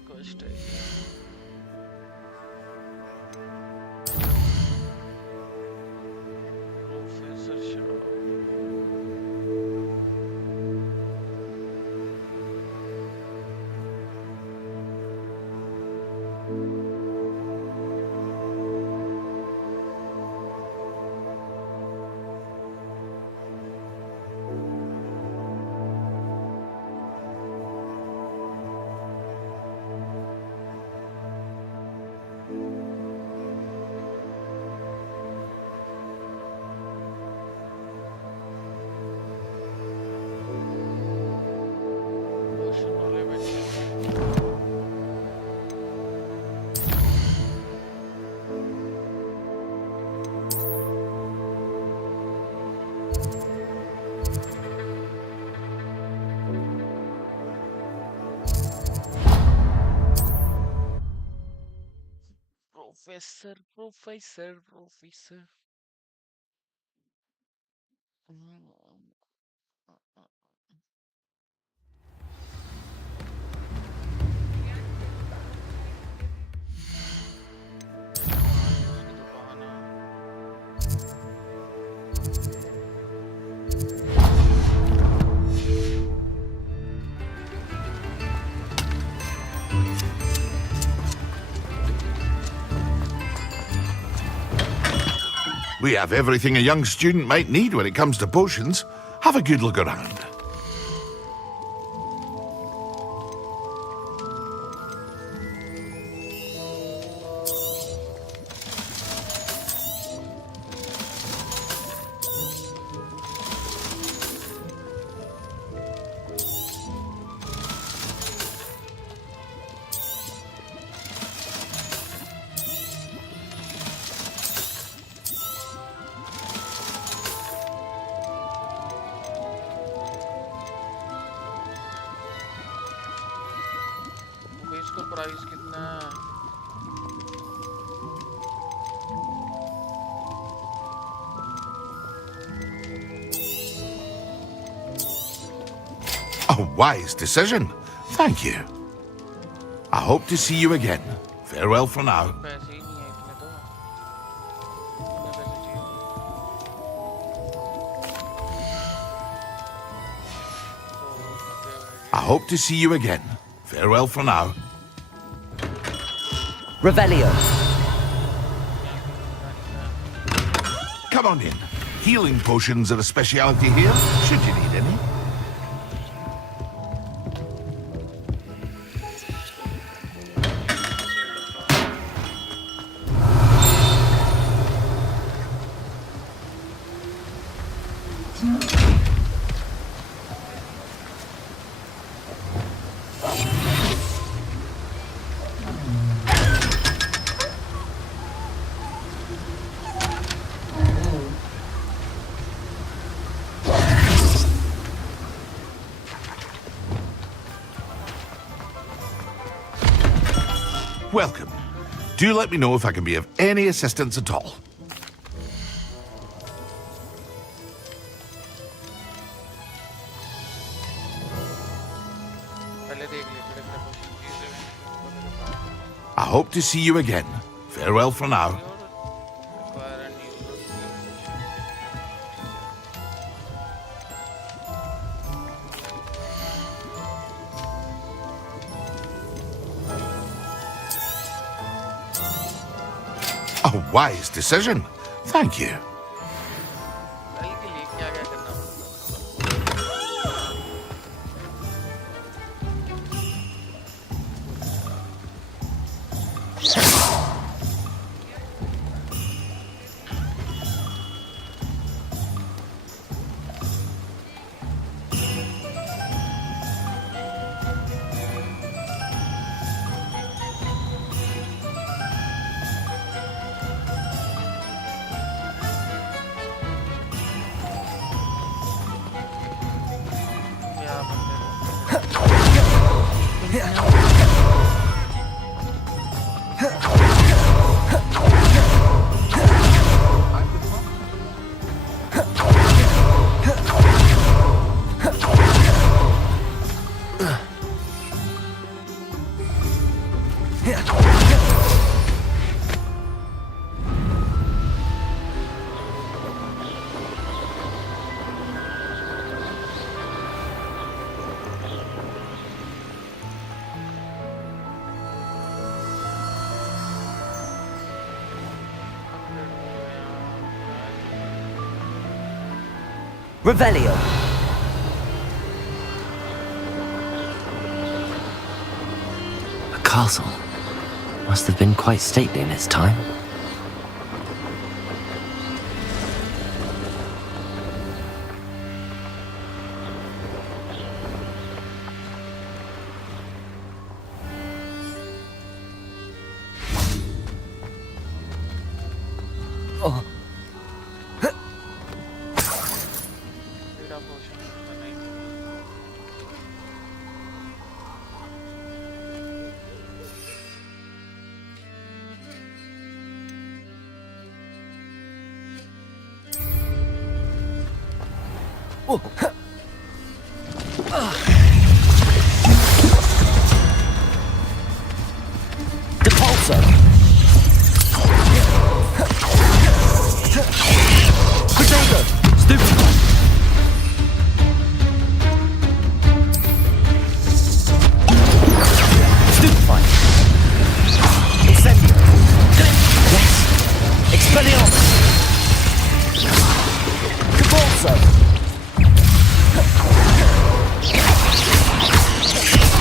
quest Professor Shaw. Professor. We have everything a young student might need when it comes to potions. Have a good look around. इसका price कितना है? A wise decision. Thank you. I hope to see you again. Farewell for now. पैसे ही नहीं है इतने तो। कितने पैसे चाहिए? I hope to see you again. Farewell for now. Revelio. Come on in. Healing potions are a speciality here, should you need any. Welcome. Do let me know if I can be of any assistance at all. I hope to see you again. Farewell for now. A wise decision. Thank you. Revelio. A castle. Must have been quite stately in its time. Oh. Depulso. Potato. Stupefy. Stupefy. Incendio. Yes. Expelliarmus. Depulso.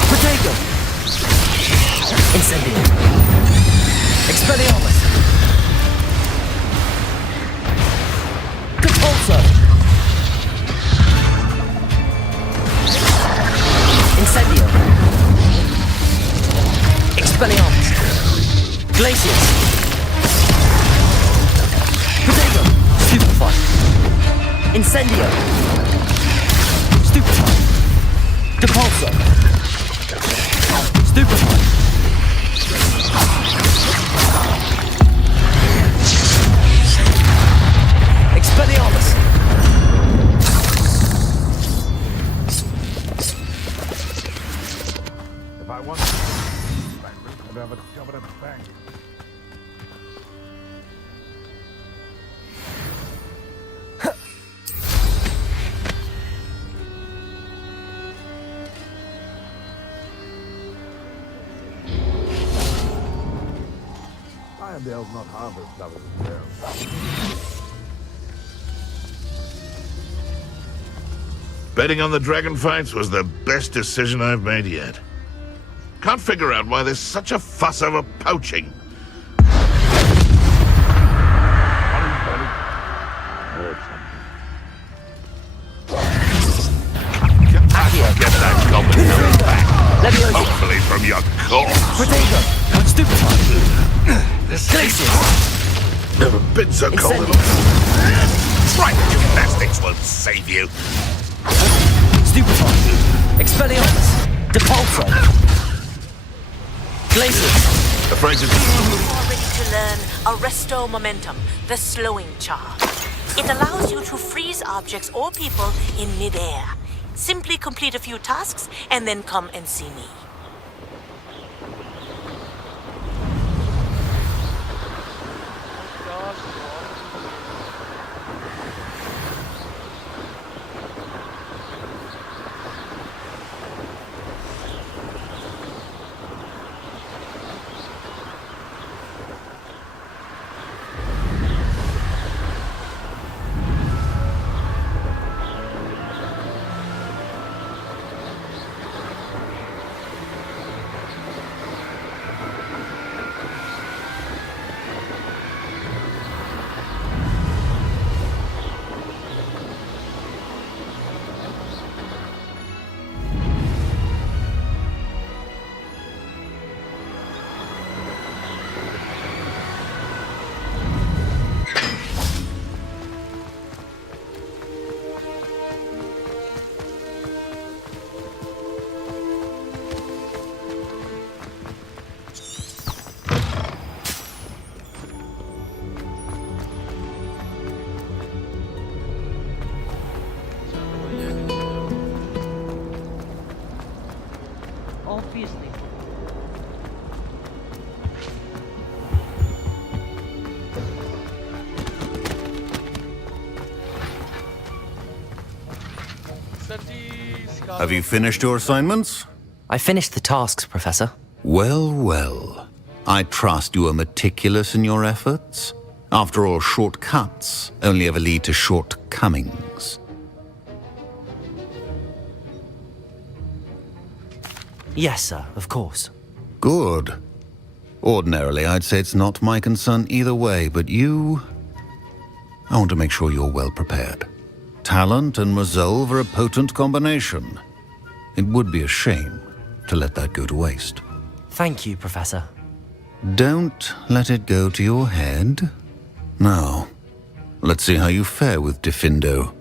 Potato! Incendio! Expelliarmus! Depulso! Incendio! Expelliarmus! Glacius! Potato! Stupefy! Incendio! Stupefy! Depulso! Stupefy! Expelliarmus! If I want I'd have a job at a bank. Irondale's not half as clever as Dale. Betting on the dragon fights was the best decision I've made yet. Can't figure out why there's such a fuss over poaching. Get that goblin number back. Hopefully from your corpse. Potato! Stupefy! Glacius! Never been so cold. Right, gymnastics won't save you. Stupefy! Expelliarmus! Depulso! Glacius! Afraid to... You're ready to learn Arresto Momentum, the slowing charm. It allows you to freeze objects or people in midair. Simply complete a few tasks and then come and see me. Obviously. Have you finished your assignments? I finished the tasks, Professor. Well, well. I trust you are meticulous in your efforts. After all, shortcuts only ever lead to shortcomings. Yes, sir, of course. Good. Ordinarily, I'd say it's not my concern either way, but you... I want to make sure you're well prepared. Talent and resolve are a potent combination. It would be a shame to let that go to waste. Thank you, Professor. Don't let it go to your head. Now, let's see how you fare with Diffindo.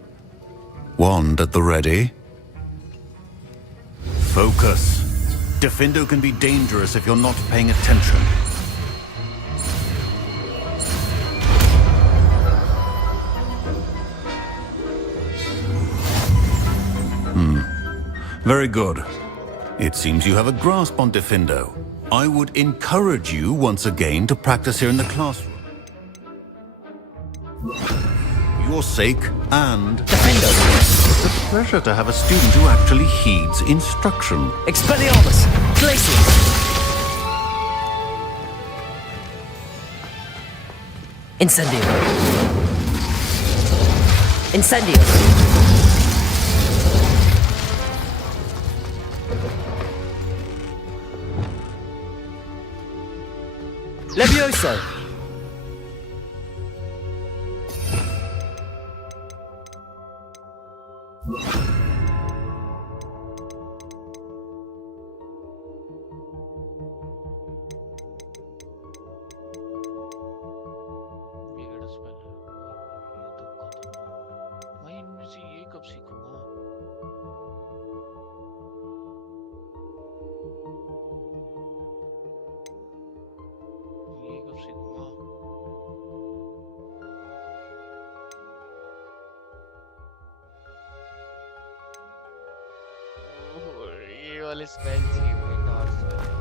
Wand at the ready. Focus. Diffindo can be dangerous if you're not paying attention. Very good. It seems you have a grasp on Diffindo. I would encourage you once again to practice here in the classroom. For your sake and... Diffindo! It's a pleasure to have a student who actually heeds instruction. Expelliarmus! Glacius! Incendio! Incendio! Levioso! ये वाले smell चाहिए मुझे dark smell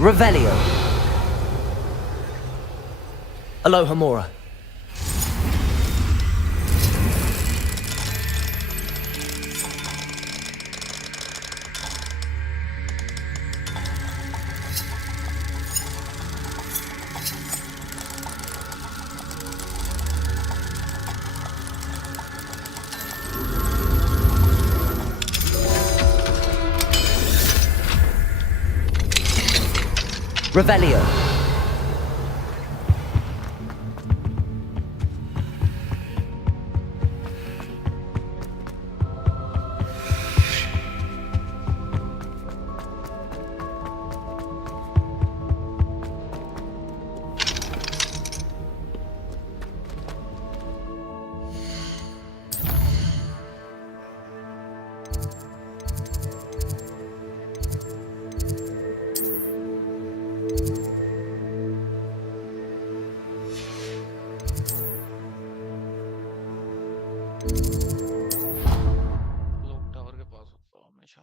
Revelio. Aloha Mora. Revelio. Clock tower के पास होता हूँ हमेशा।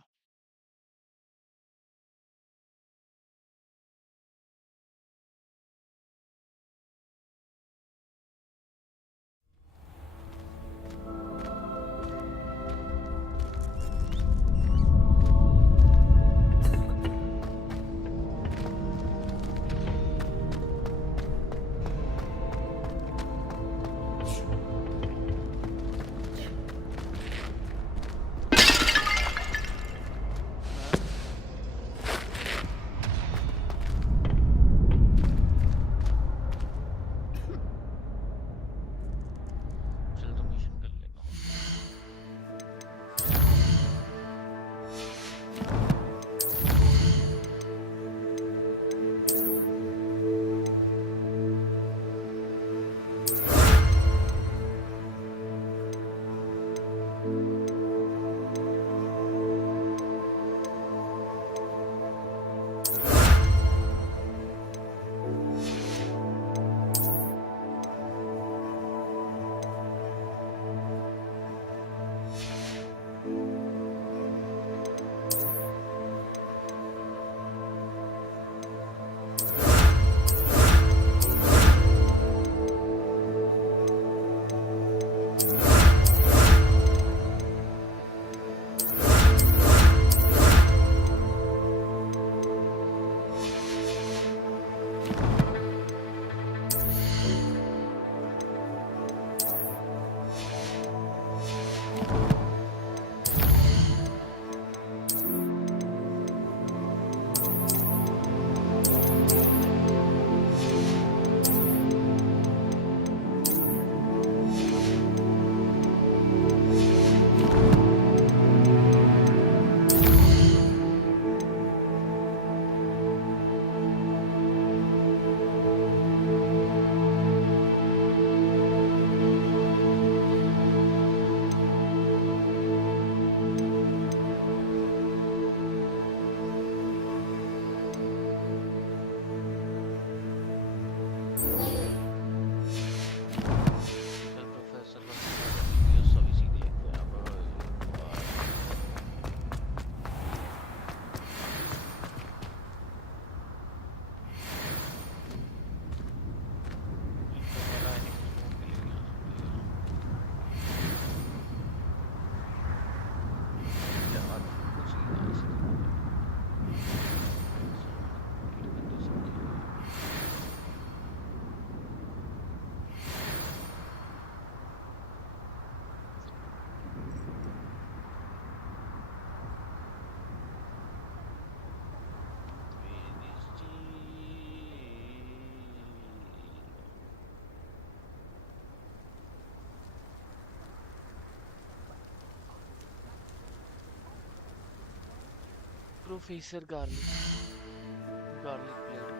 चल तो मिशन कर लेगा। Professor Garlic plate.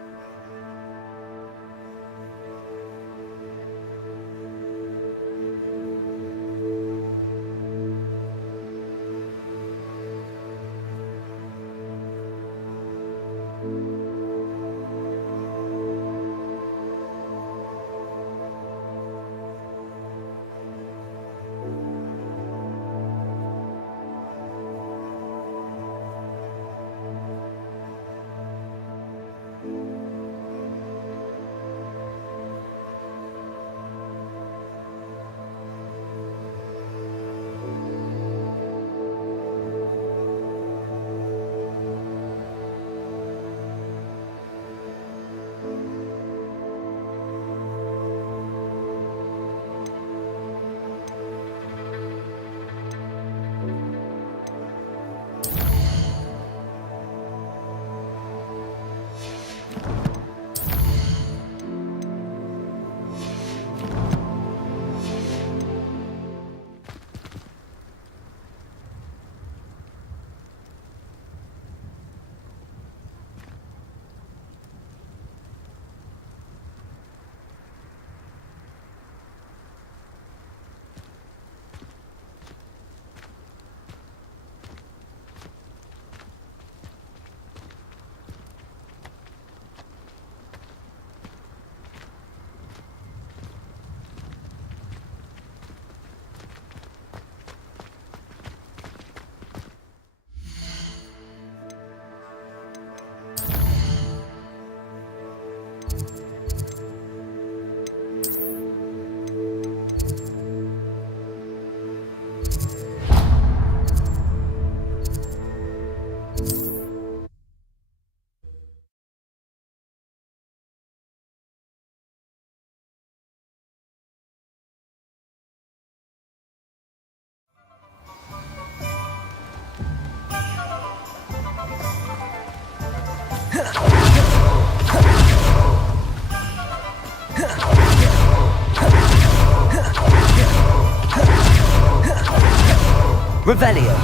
Revelio.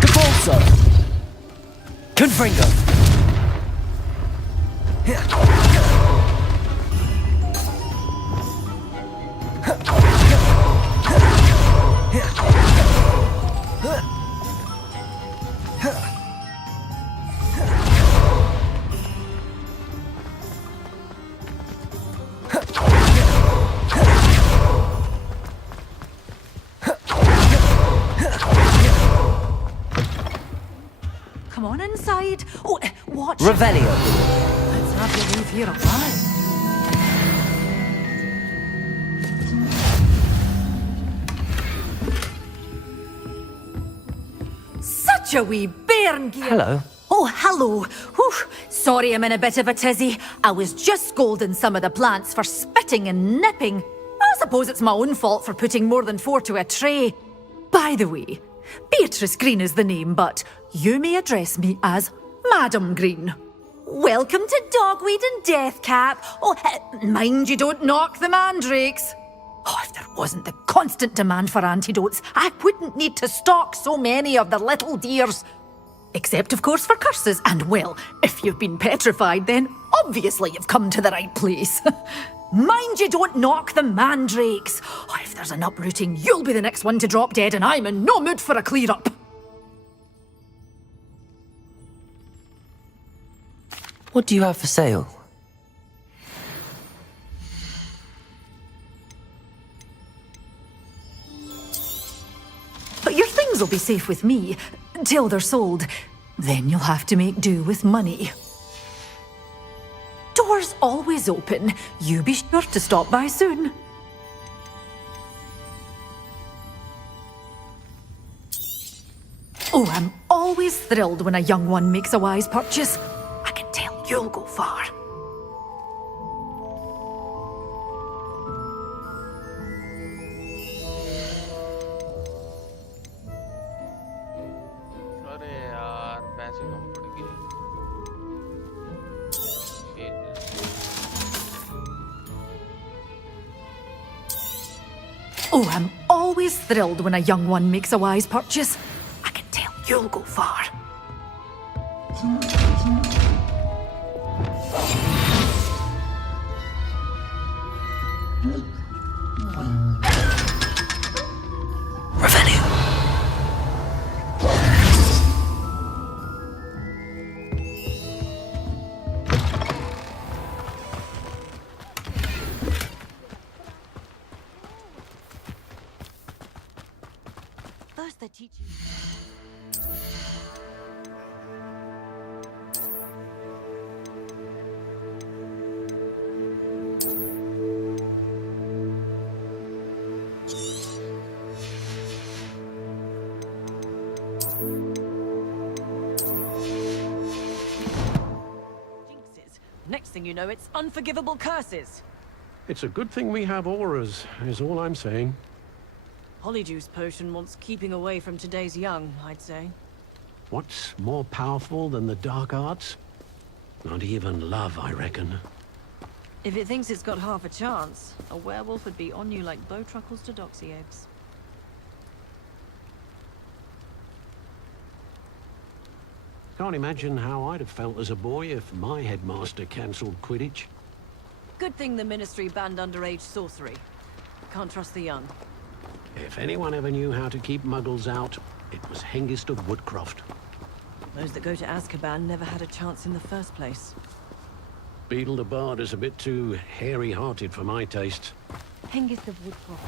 Capulso. Confringo. Come on inside. Oh, watch. Revelio. Let's have you leave here alive. Such a wee bairn gear. Hello. Oh, hello. Whew. Sorry I'm in a bit of a tizzy. I was just scolding some of the plants for spitting and nipping. I suppose it's my own fault for putting more than 4 to a tray. By the way, Beatrice Green is the name, but you may address me as Madam Green. Welcome to Dogweed and Deathcap. Oh, mind you don't knock the mandrakes. Oh, if there wasn't the constant demand for antidotes, I wouldn't need to stock so many of the little dears. Except, of course, for curses. And, well, if you've been petrified, then obviously you've come to the right place. Mind you don't knock the mandrakes. Oh, if there's an uprooting, you'll be the next one to drop dead, and I'm in no mood for a clear-up. What do you have for sale? But your things will be safe with me, till they're sold. Then you'll have to make do with money. Doors always open. You be sure to stop by soon. Oh, I'm always thrilled when a young one makes a wise purchase. I can tell you'll go far. अरे यार पैसे कम पड़ गए Oh, I'm always thrilled when a young one makes a wise purchase. I can tell you'll go far. Revelio. First they teach you. Jinxes. Next thing you know, it's unforgivable curses. It's a good thing we have auras, is all I'm saying. Polyjuice potion wants keeping away from today's young, I'd say. What's more powerful than the dark arts? Not even love, I reckon. If it thinks it's got half a chance, a werewolf would be on you like bowtruckles to doxy eggs. Can't imagine how I'd have felt as a boy if my headmaster cancelled Quidditch. Good thing the Ministry banned underage sorcery. Can't trust the young. If anyone ever knew how to keep muggles out, it was Hengist of Woodcroft. Those that go to Azkaban never had a chance in the first place. Beedle the Bard is a bit too hairy-hearted for my taste. Hengist of Woodcroft.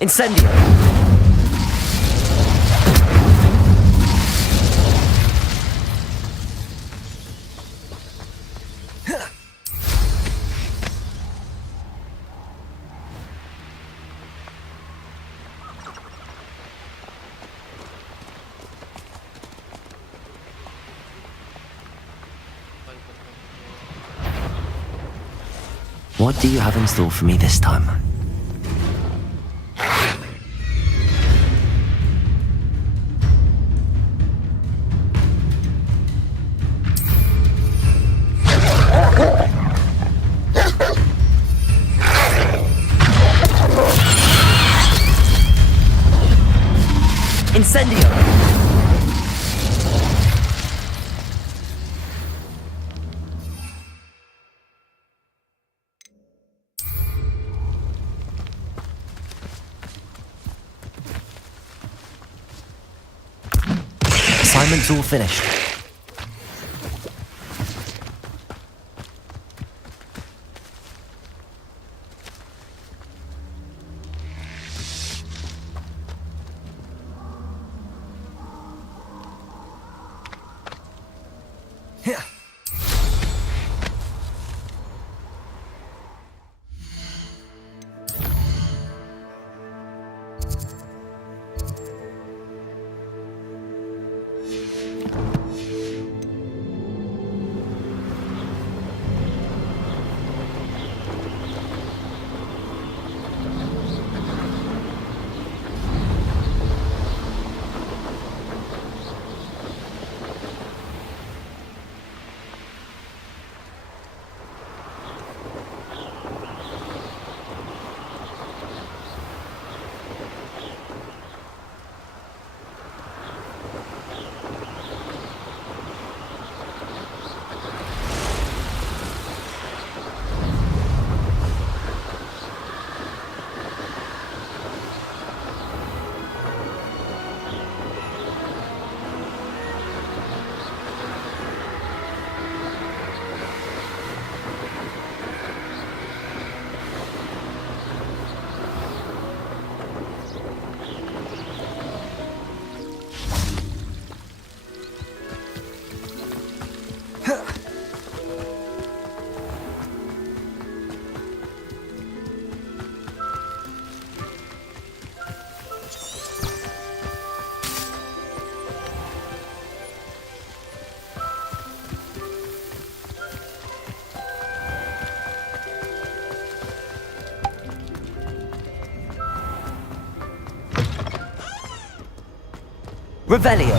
Incendio! What do you have in store for me this time? Incendio! Assignment's all finished. Here. Revelio.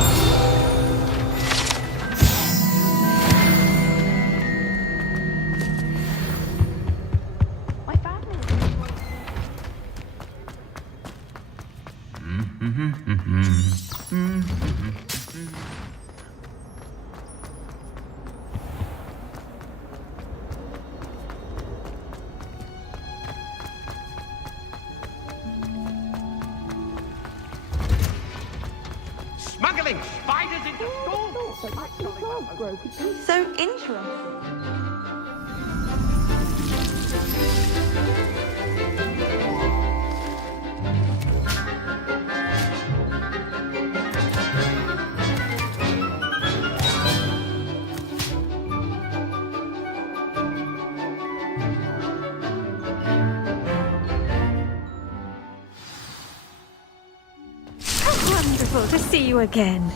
Smuggling spiders into schools! So interesting. Wonderful to see you again.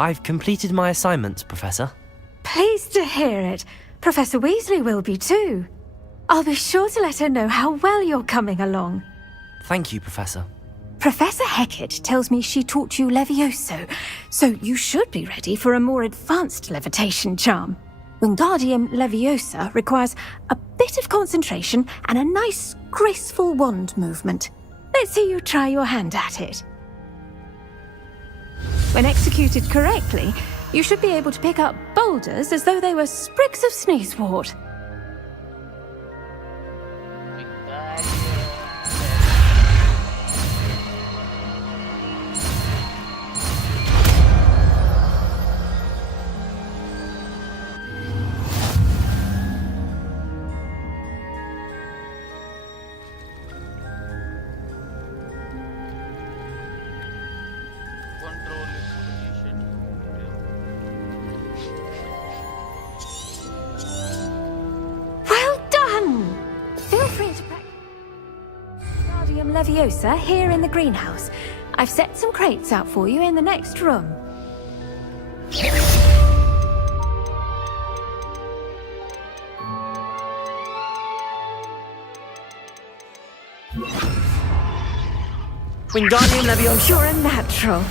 I've completed my assignments, Professor. Pleased to hear it. Professor Weasley will be too. I'll be sure to let her know how well you're coming along. Thank you, Professor. Professor Hecat tells me she taught you Levioso, so you should be ready for a more advanced levitation charm. Wingardium Leviosa requires a bit of concentration and a nice, graceful wand movement. Let's see you try your hand at it. When executed correctly, you should be able to pick up boulders as though they were sprigs of sneezewort. Leviosa here in the greenhouse. I've set some crates out for you in the next room. Wingardium Leviosa. You're a natural.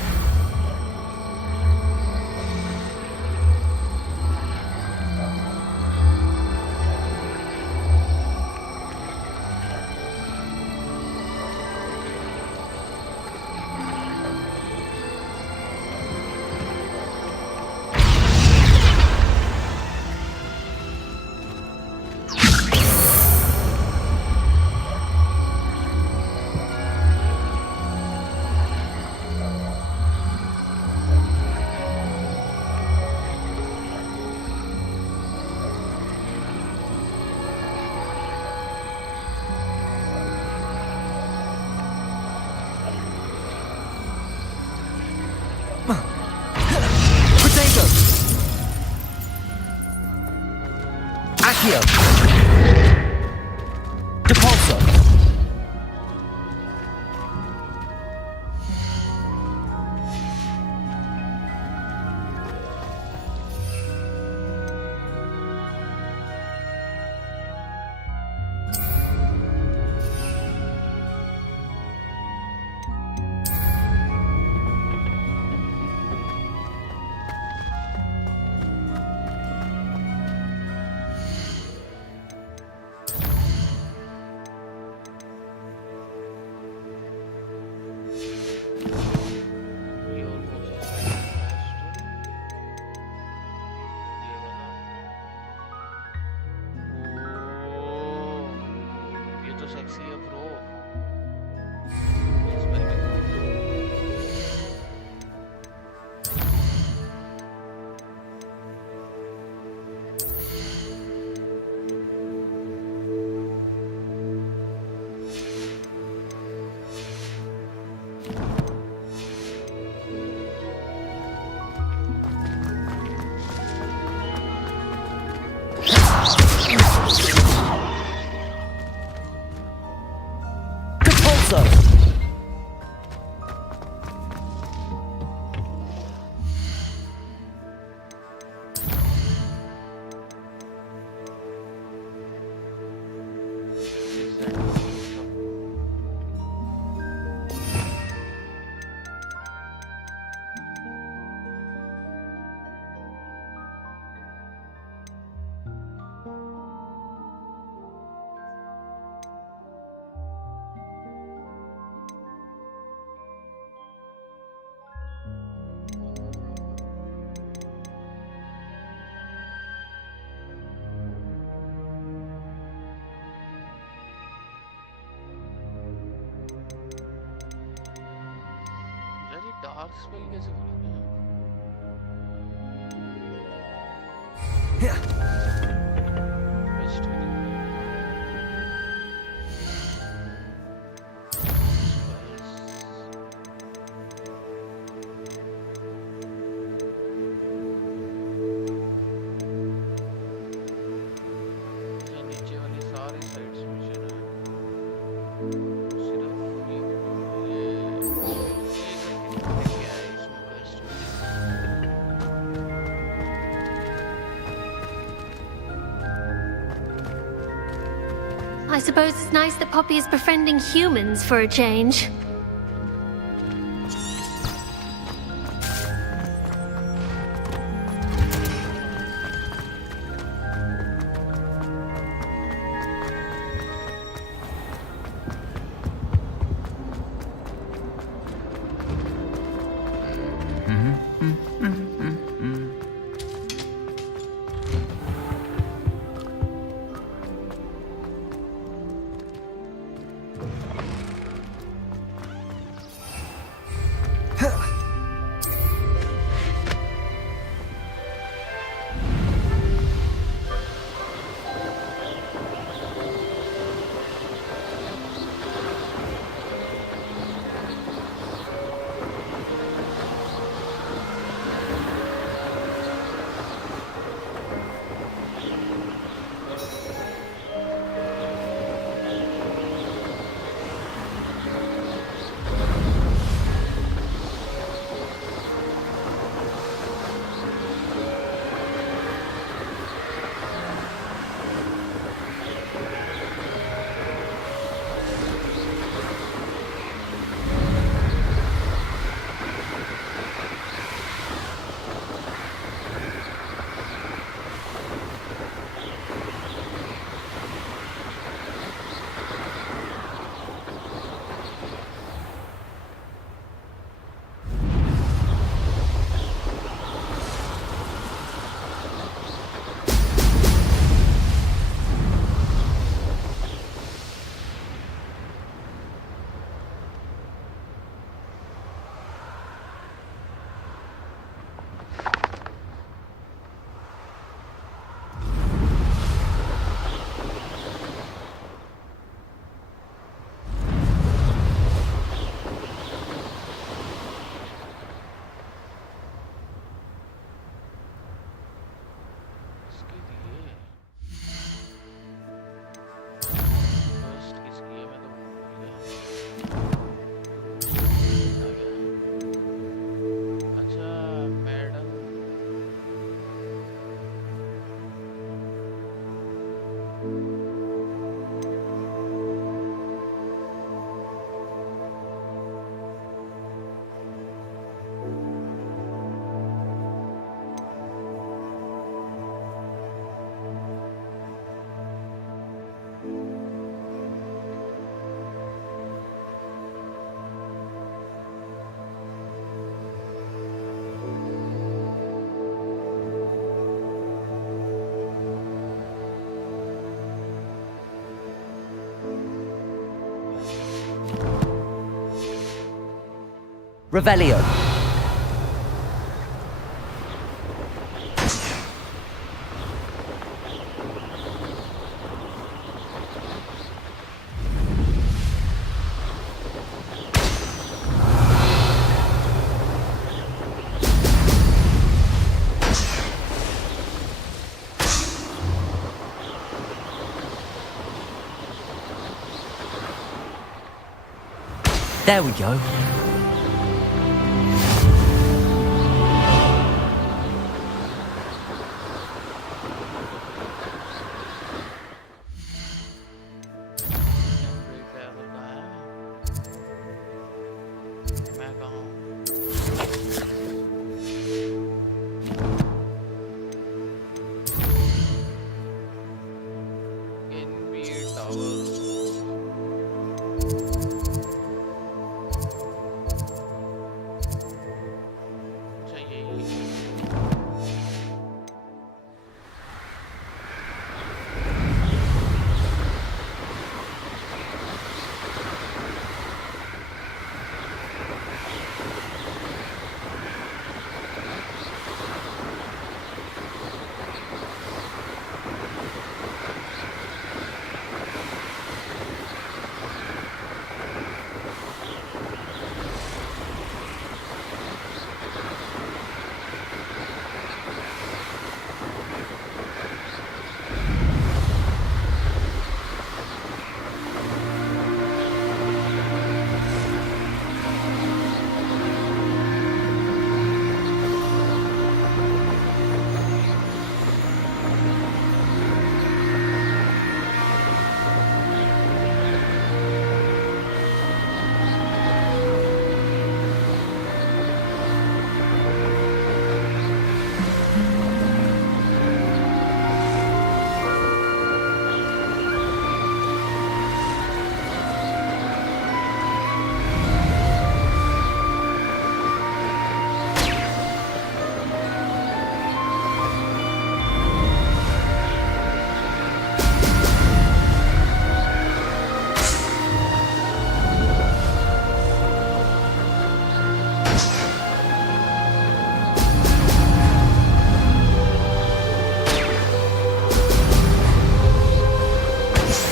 Accio! Depulso! Dark spell कैसे करोगे? नीचे वाली सारी sides mission है सिर्फ I suppose it's nice that Poppy is befriending humans for a change. Revelio. There we go.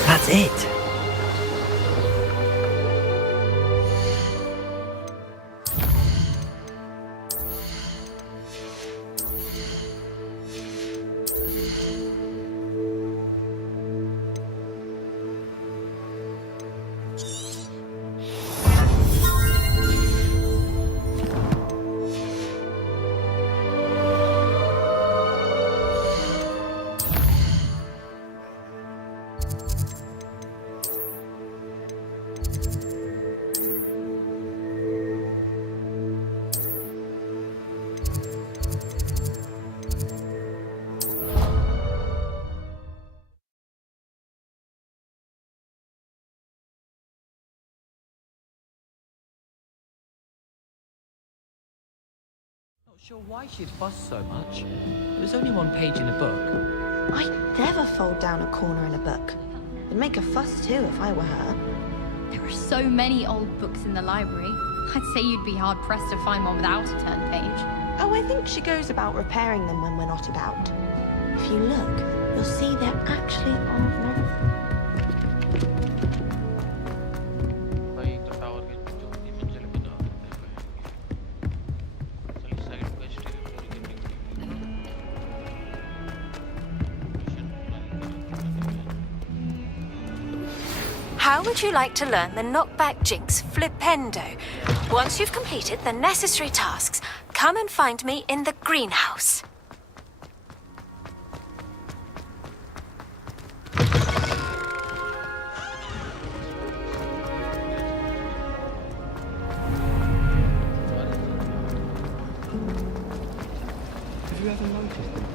That's it. Not sure why she'd fuss so much. There was only one page in a book. I'd never fold down a corner in a book. I'd make a fuss too if I were her. There are so many old books in the library. I'd say you'd be hard-pressed to find one without a turned page. Oh, I think she goes about repairing them when we're not about. If you look, you'll see there actually aren't many. How would you like to learn the knockback jinx flipendo? Once you've completed the necessary tasks, come and find me in the greenhouse. Have you ever noticed them?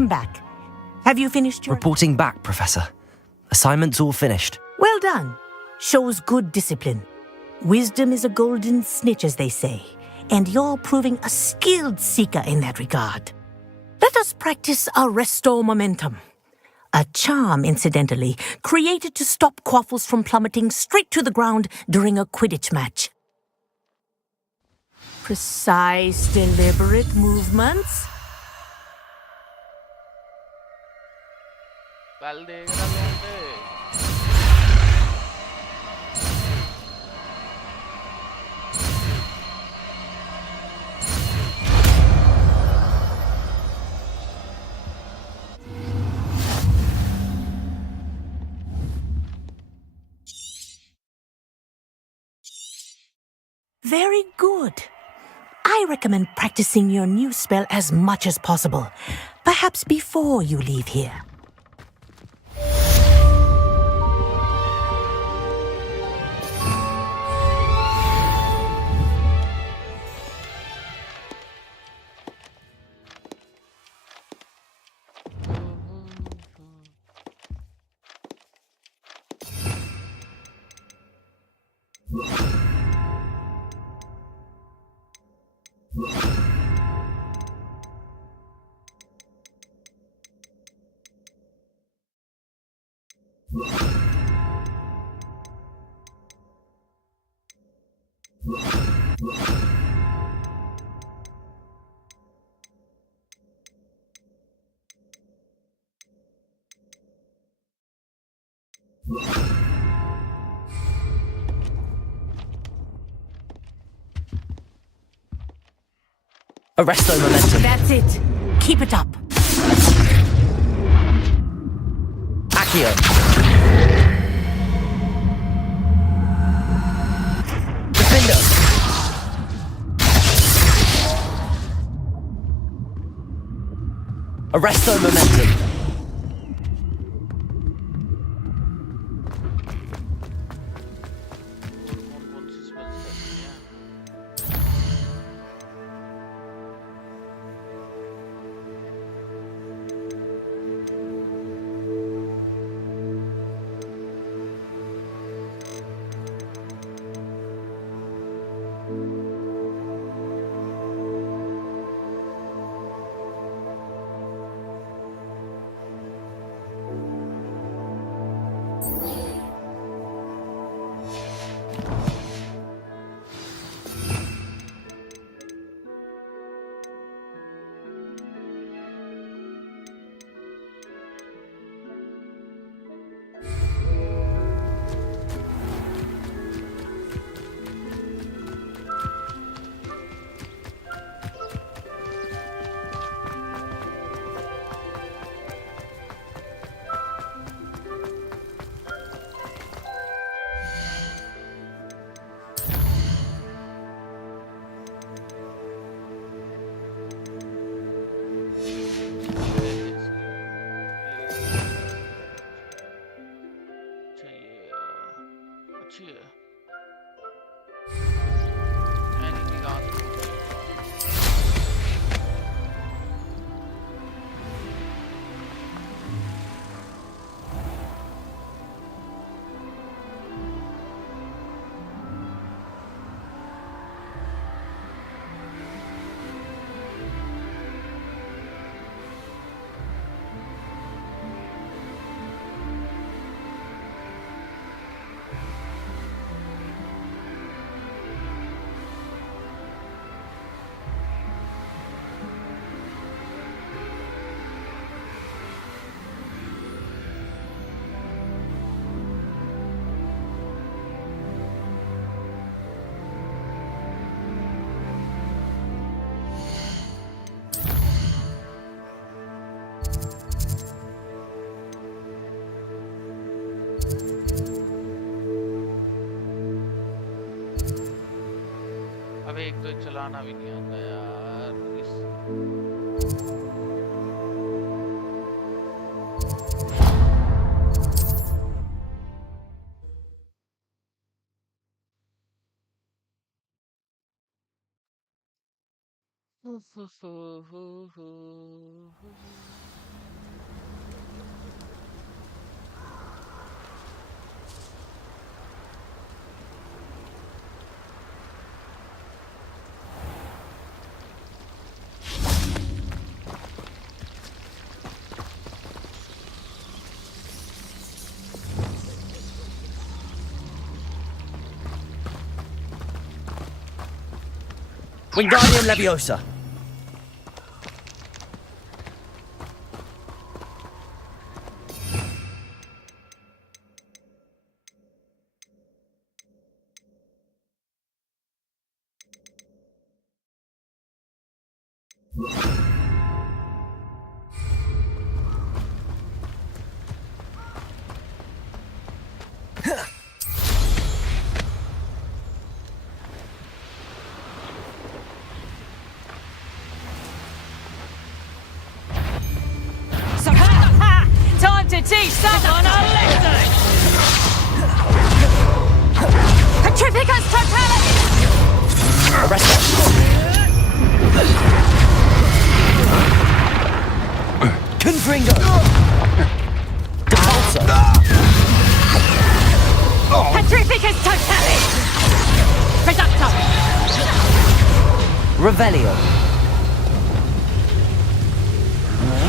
Welcome back. Have you finished your... Reporting back, Professor. Assignment's all finished. Well done. Shows good discipline. Wisdom is a golden snitch, as they say, and you're proving a skilled seeker in that regard. Let us practice Arresto Momentum. A charm, incidentally, created to stop quaffles from plummeting straight to the ground during a Quidditch match. Precise, deliberate movements. Valde, grande. Very good. I recommend practicing your new spell as much as possible, perhaps before you leave here. Arresto Momentum. That's it. Keep it up. Accio. Defender. Arresto Momentum. अबे एक तो चलाना भी नहीं आता यार इस Wingardium Leviosa. Time to teach someone a lesson! Petrificus Totalis! Arrest Confringo! Depulso! Petrificus Totalis! Reducto! Revelio!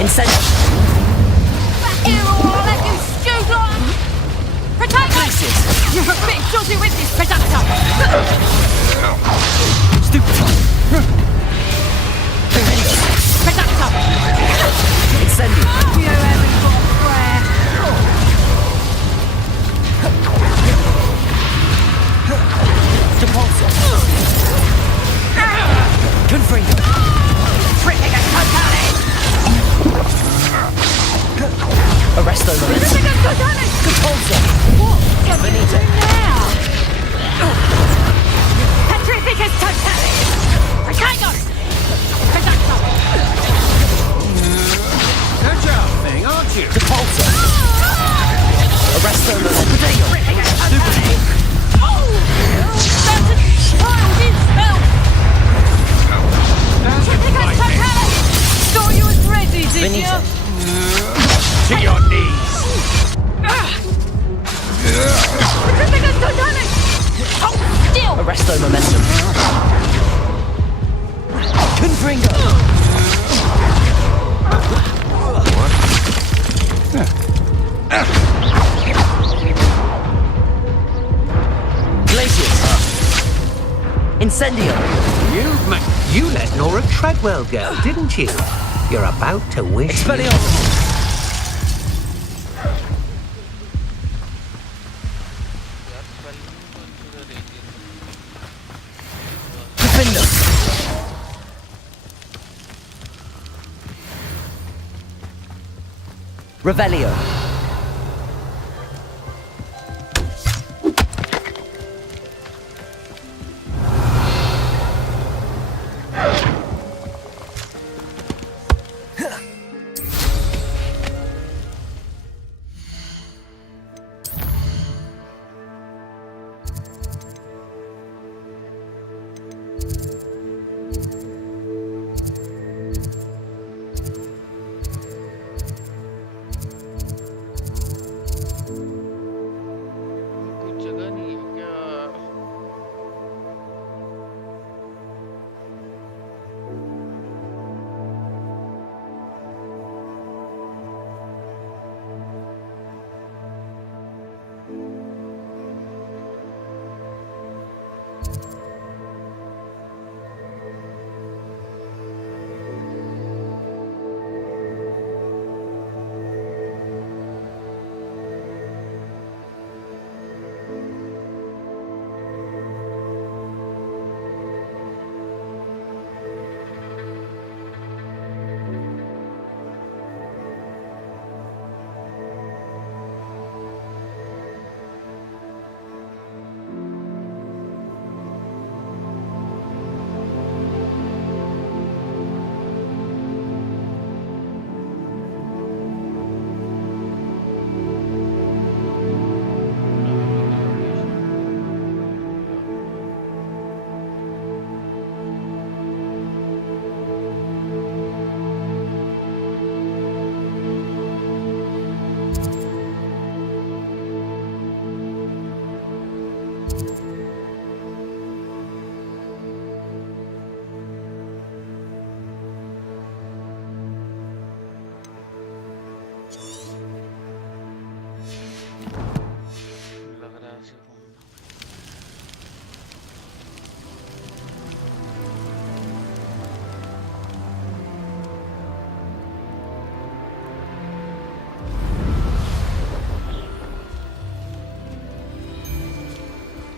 Incendio! You all let you stupid on! Protagonist! You're a bit shorty with this Reducto! Stupid! Reducto! Incendio! You haven't got prayer! Depulso! Confringo! Petrificus Totalis! Arresto Lorenzo! Petrificus Totalis! Depulso! What? Benito! Now! Petrificus Totalis! Protagonist! Reducto! Catch out thing, aren't you? Depulso! Arresto Lorenzo! Stupid! Petrificus Totalis! Thought you was ready, did Benito! you? To your knees! Petrificus Totalis! Hold still! Arresto Momentum! Confringo! Glacius! Incendio! You let Nora Treadwell go, didn't you? You're about to wish. Expelliarmus! Defender! Revelio! कुछ जगह नहीं है क्या?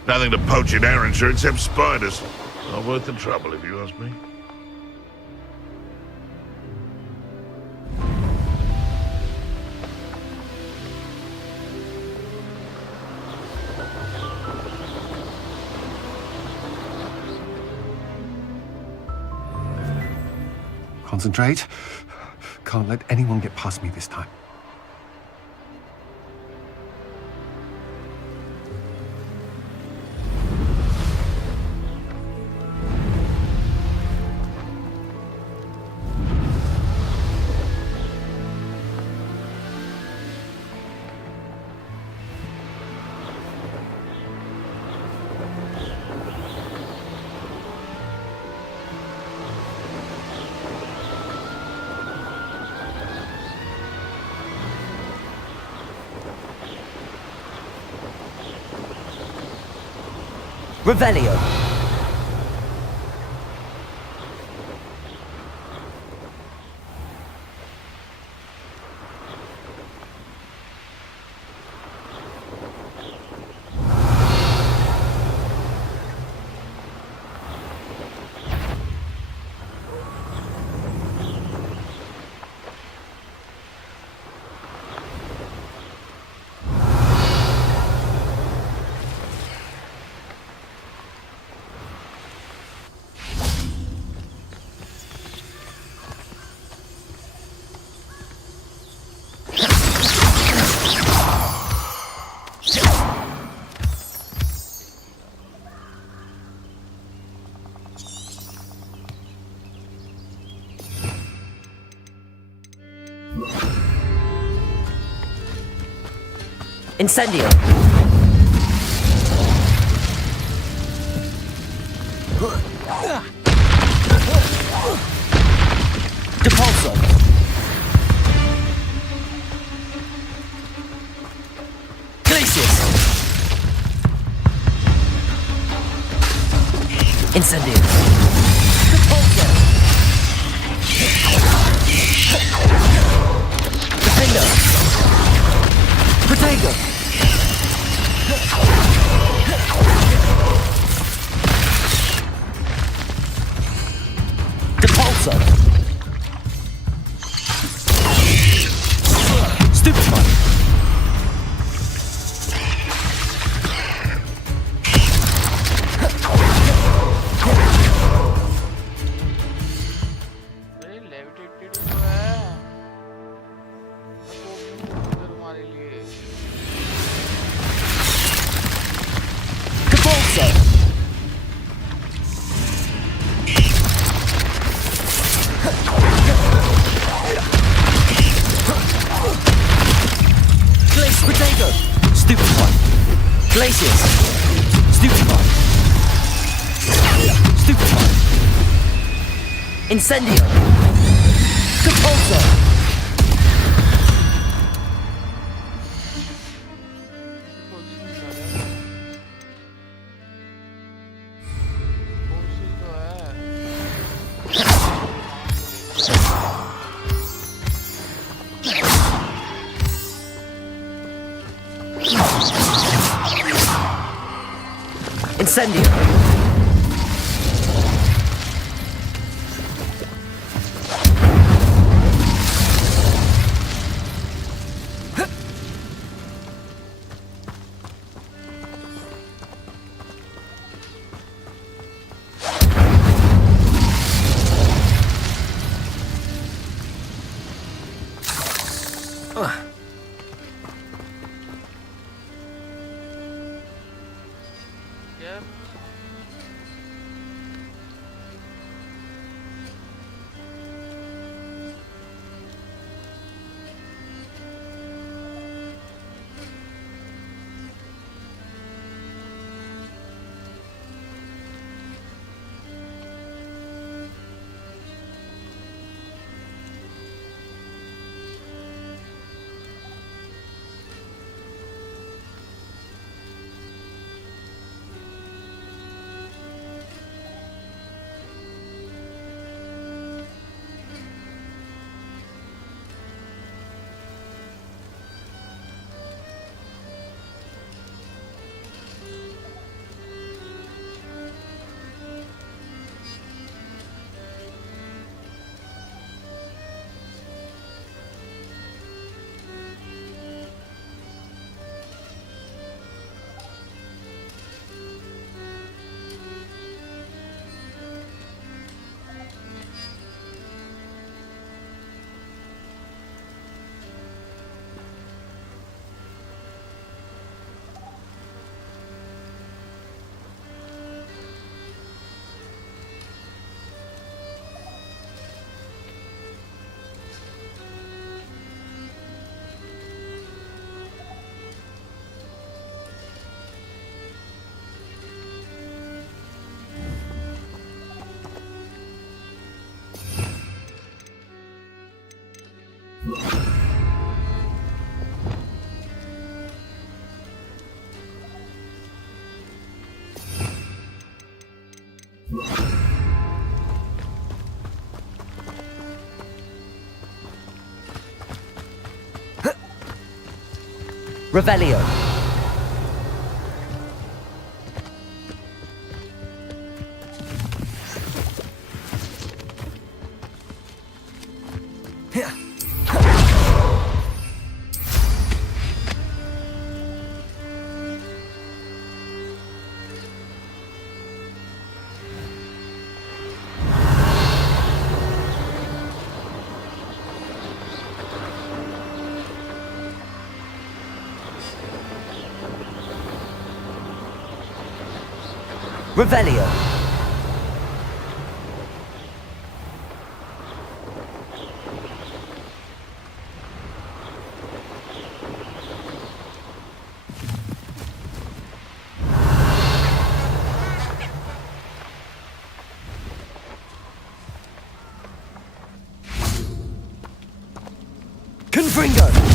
Nothing to poach in Arrynshire except spiders. Not worth the trouble, if you ask me. Concentrate. Can't let anyone get past me this time. Revelio. Incendio. Depulso. Glacius. Incendio. Depulso. Defender. Protego. Depulso. Stupefy. अरे levitated हुआ है तुम्हारे लिए Depulso. Glacius. Protego. Stupefy. Glacius. Stupefy. Stupefy. Incendio. Depulso. Incendio. Yep. Revelio. Revelio. Confringo.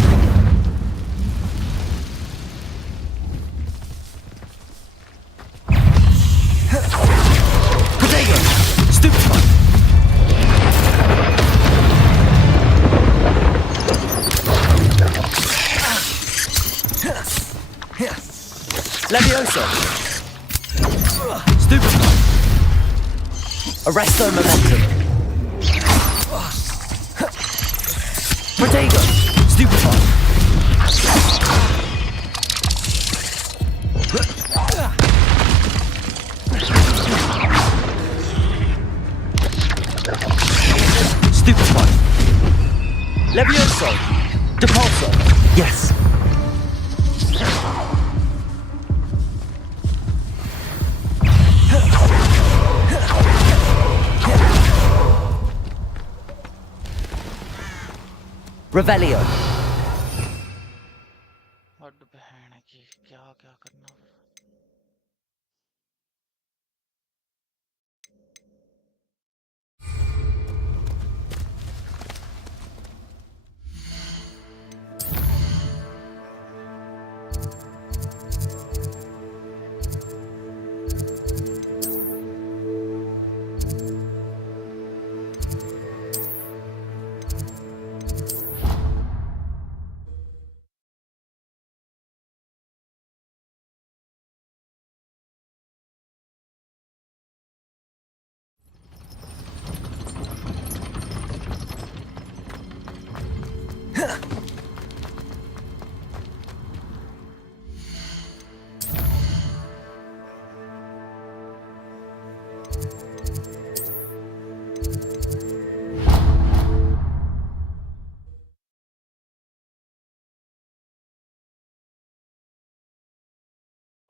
Levioso! Stupefy! Arresto momentum! Protego! Stupefy! Stupefy! Levioso! Depulso! Yes! Revelio. हद बहन की क्या क्या करना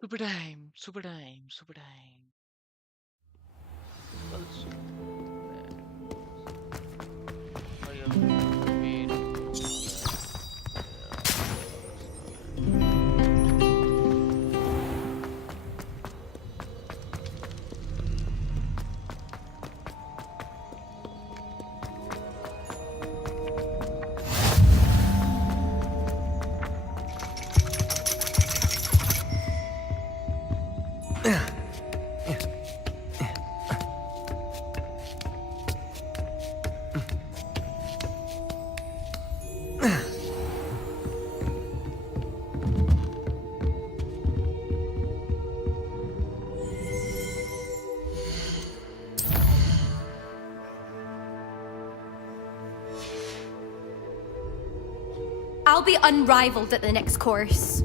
Super time, super time, super time. I'll be unrivaled at the next course.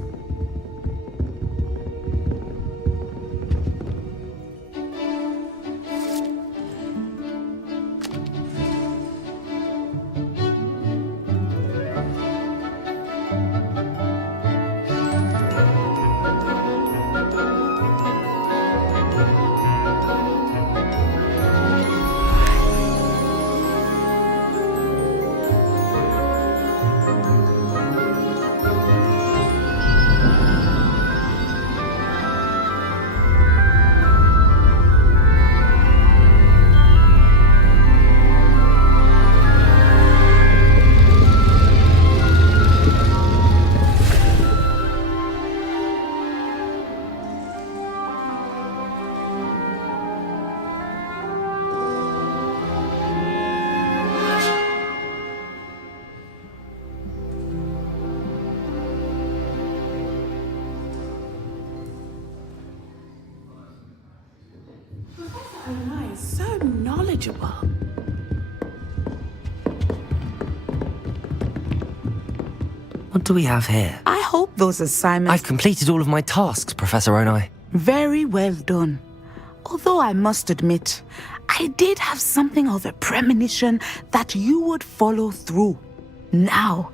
Professor Alana is so knowledgeable. What do we have here? I hope those assignments... I've completed all of my tasks, Professor Onai. Very well done. Although I must admit, I did have something of a premonition that you would follow through. Now,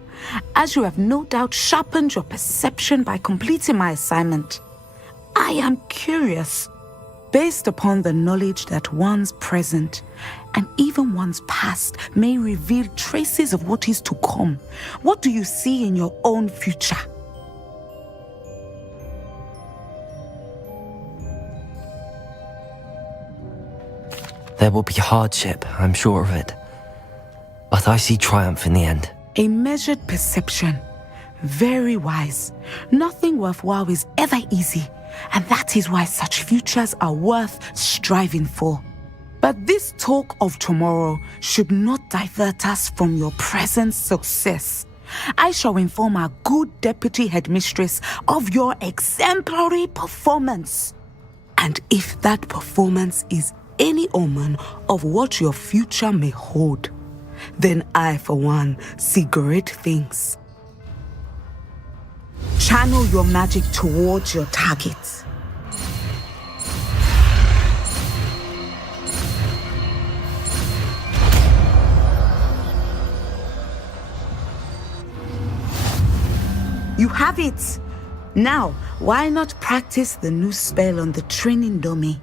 as you have no doubt sharpened your perception by completing my assignment, I am curious, based upon the knowledge that one's present and even one's past may reveal traces of what is to come. What do you see in your own future? There will be hardship, I'm sure of it. But I see triumph in the end. A measured perception. Very wise. Nothing worthwhile is ever easy, and that is why such futures are worth striving for. But this talk of tomorrow should not divert us from your present success. I shall inform our good deputy headmistress of your exemplary performance. And if that performance is any omen of what your future may hold, then I, for one, see great things. Channel your magic towards your target. You have it! Now, why not practice the new spell on the training dummy?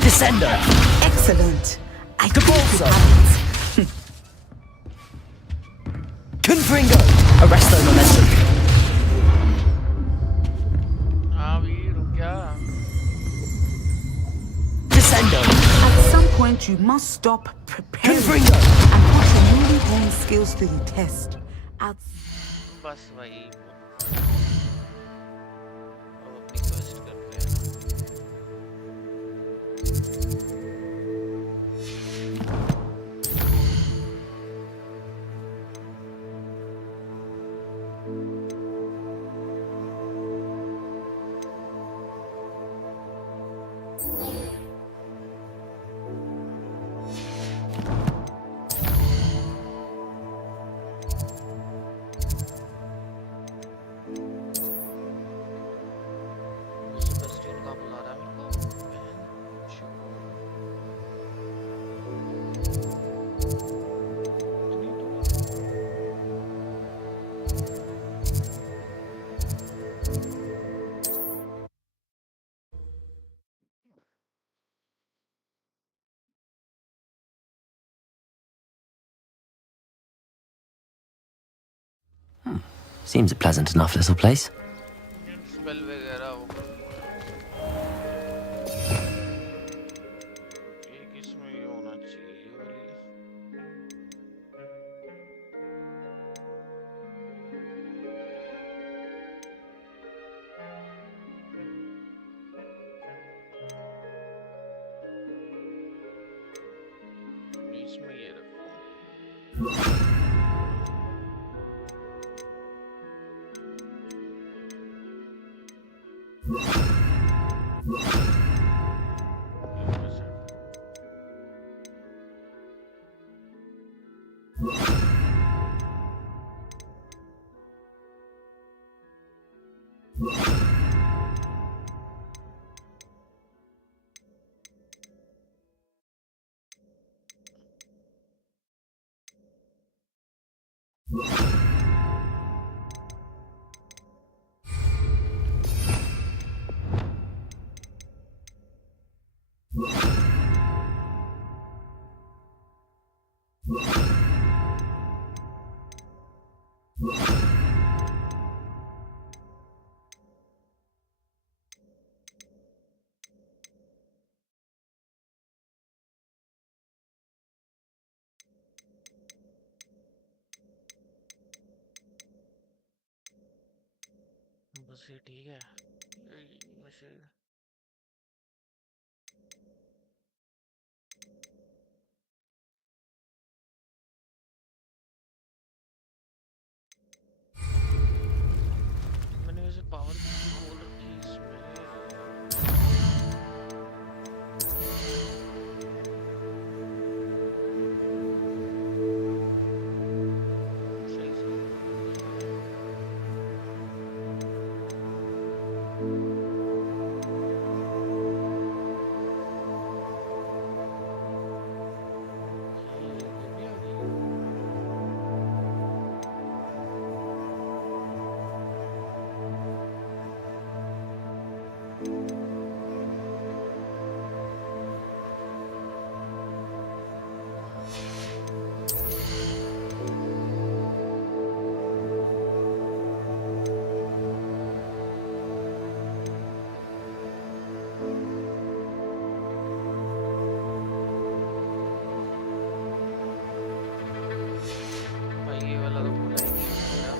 Descender! Excellent. I Depulso! think Confringo! Arresto momentum. Descendo! at some point you must stop preparing Confringo! and put your newly honed skills to the test. बस वही अब अपनी quest करते हैं Seems a pleasant enough little place. spell वगैरह हो एक इसमें ये होना चाहिए ये वाली इसमें ये रखो बस ये ठीक है मैसेज मैंने वैसे पावर खोल रखी है इसमें भाई ये वाला तो भूला ही नहीं मेरा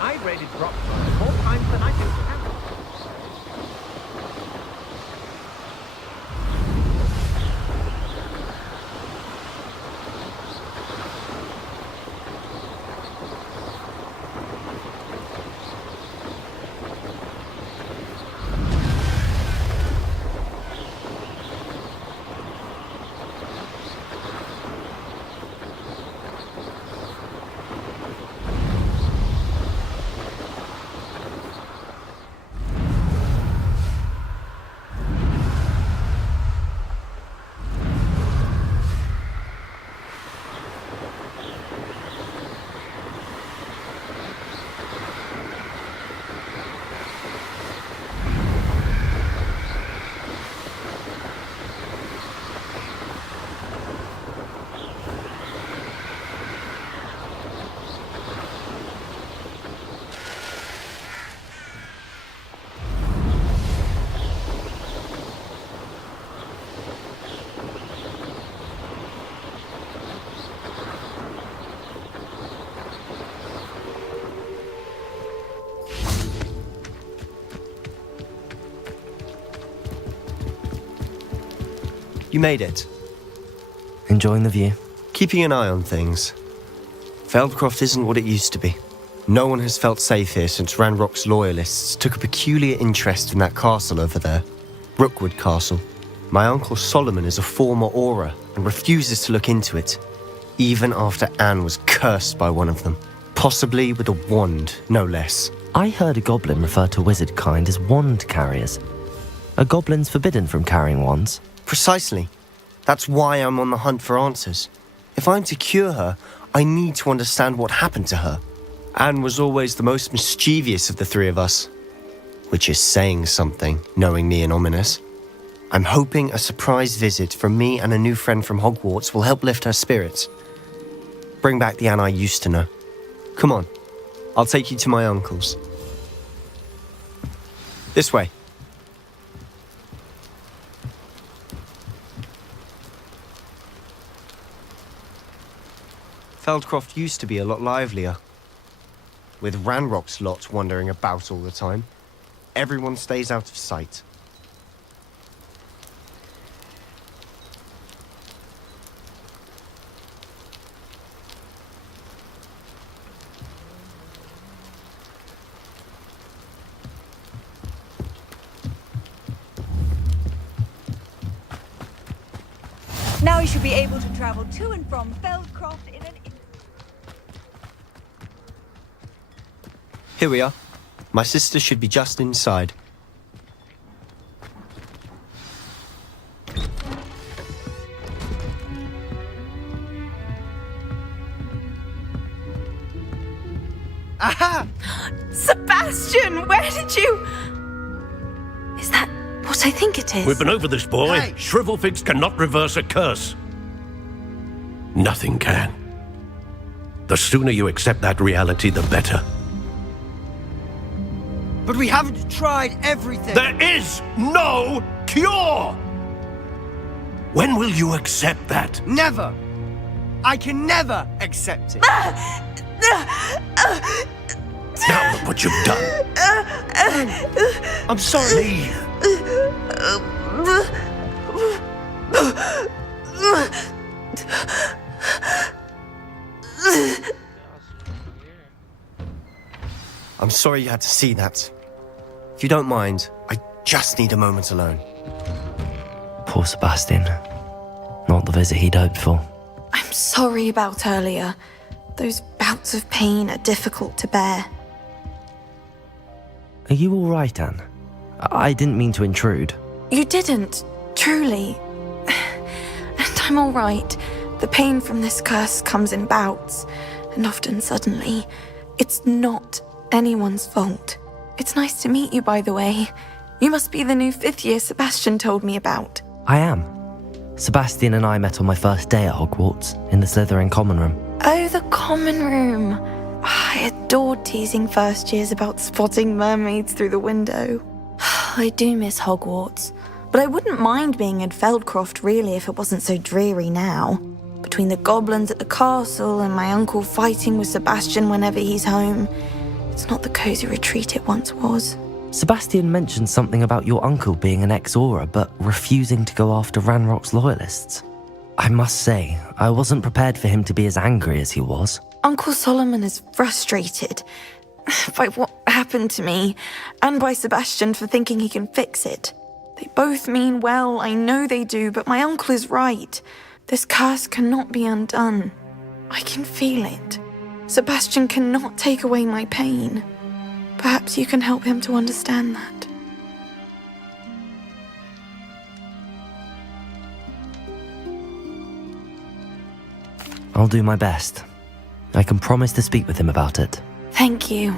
I raided Brockford more times than I can count. You made it. Enjoying the view? Keeping an eye on things. Feldcroft isn't what it used to be. No one has felt safe here since Ranrock's loyalists took a peculiar interest in that castle over there. Rookwood Castle. My Uncle Solomon is a former Auror and refuses to look into it, even after Anne was cursed by one of them. Possibly with a wand, no less. I heard a goblin refer to wizard kind as wand carriers. Are goblins forbidden from carrying wands? Precisely. That's why I'm on the hunt for answers. If I'm to cure her, I need to understand what happened to her. Anne was always the most mischievous of the three of us. Which is saying something, knowing me and Ominous. I'm hoping a surprise visit from me and a new friend from Hogwarts will help lift her spirits. Bring back the Anne I used to know. Come on, I'll take you to my uncle's. This way. Feldcroft used to be a lot livelier. With Ranrock's lot wandering about all the time, everyone stays out of sight. Now you should be able to travel to and from Feldcroft in an... Here we are. My sister should be just inside. Aha! Sebastian, where did you... Is that what I think it is? We've been over this, boy. Hey. Shrivelfigs cannot reverse a curse. Nothing can. The sooner you accept that reality, the better. But we haven't tried everything. There is no cure! When will you accept that? Never. I can never accept it. Now look what you've done. I'm sorry. I'm sorry you had to see that. If you don't mind, I just need a moment alone. Poor Sebastian. Not the visit he'd hoped for. I'm sorry about earlier. Those bouts of pain are difficult to bear. Are you all right, Anne? I didn't mean to intrude. You didn't, truly. And I'm all right. The pain from this curse comes in bouts, and often suddenly. It's not anyone's fault. It's nice to meet you, by the way. You must be the new 5th year Sebastian told me about. I am. Sebastian and I met on my first day at Hogwarts, in the Slytherin common room. Oh, the common room. I adored teasing first years about spotting mermaids through the window. I do miss Hogwarts, but I wouldn't mind being in Feldcroft really if it wasn't so dreary now. Between the goblins at the castle and my uncle fighting with Sebastian whenever he's home, it's not the cozy retreat it once was. Sebastian mentioned something about your uncle being an ex-Auror, but refusing to go after Ranrock's loyalists. I must say, I wasn't prepared for him to be as angry as he was. Uncle Solomon is frustrated by what happened to me, and by Sebastian for thinking he can fix it. They both mean well, I know they do, but my uncle is right. This curse cannot be undone. I can feel it. Sebastian cannot take away my pain. Perhaps you can help him to understand that. I'll do my best. I can promise to speak with him about it. Thank you.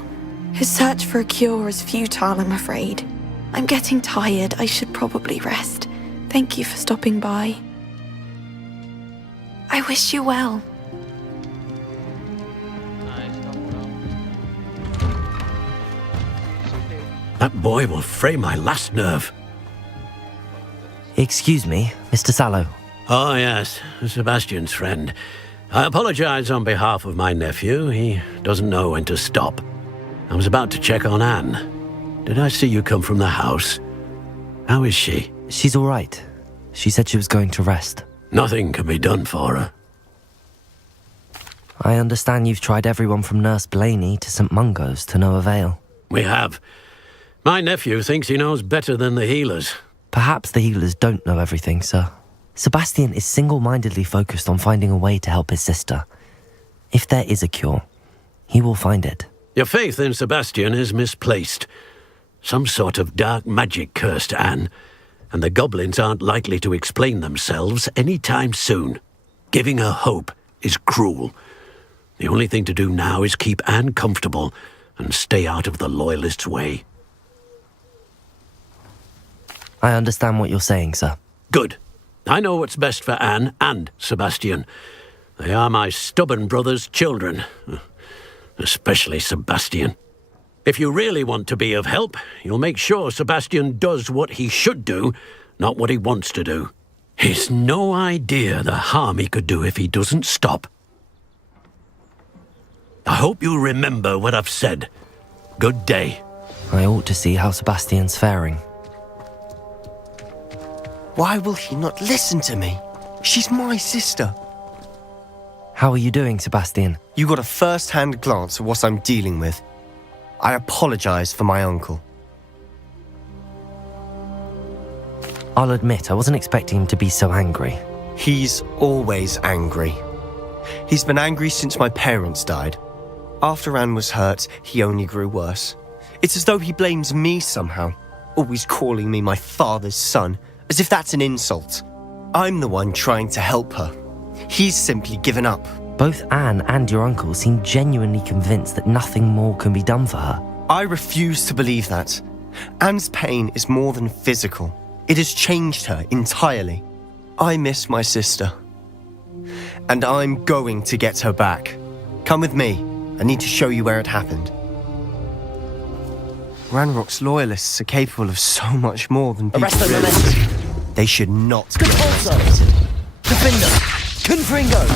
His search for a cure is futile, I'm afraid. I'm getting tired. I should probably rest. Thank you for stopping by. I wish you well. That boy will fray my last nerve. Excuse me, Mr. Sallow. Oh, yes, Sebastian's friend. I apologize on behalf of my nephew. He doesn't know when to stop. I was about to check on Anne. Did I see you come from the house? How is she? She's all right. She said she was going to rest. Nothing can be done for her. I understand you've tried everyone from Nurse Blaney to St. Mungo's to no avail. We have. My nephew thinks he knows better than the healers. Perhaps the healers don't know everything, sir. Sebastian is single-mindedly focused on finding a way to help his sister. If there is a cure, he will find it. Your faith in Sebastian is misplaced. Some sort of dark magic cursed Anne, and the goblins aren't likely to explain themselves any time soon. Giving her hope is cruel. The only thing to do now is keep Anne comfortable and stay out of the Loyalists' way. I understand what you're saying, sir. Good. I know what's best for Anne and Sebastian. They are my stubborn brother's children. Especially Sebastian. If you really want to be of help, you'll make sure Sebastian does what he should do, not what he wants to do. He's no idea the harm he could do if he doesn't stop. I hope you remember what I've said. Good day. I ought to see how Sebastian's faring. Why will he not listen to me? She's my sister. How are you doing, Sebastian? You got a first-hand glance at what I'm dealing with. I apologize for my uncle. I'll admit, I wasn't expecting him to be so angry. He's always angry. He's been angry since my parents died. After Anne was hurt, he only grew worse. It's as though he blames me somehow, always calling me my father's son, as if that's an insult. I'm the one trying to help her. He's simply given up. Both Anne and your uncle seem genuinely convinced that nothing more can be done for her. I refuse to believe that. Anne's pain is more than physical. It has changed her entirely. I miss my sister. And I'm going to get her back. Come with me. I need to show you where it happened. Ranrock's loyalists are capable of so much more than people realize. They should not be underestimated. Defender! Confringo!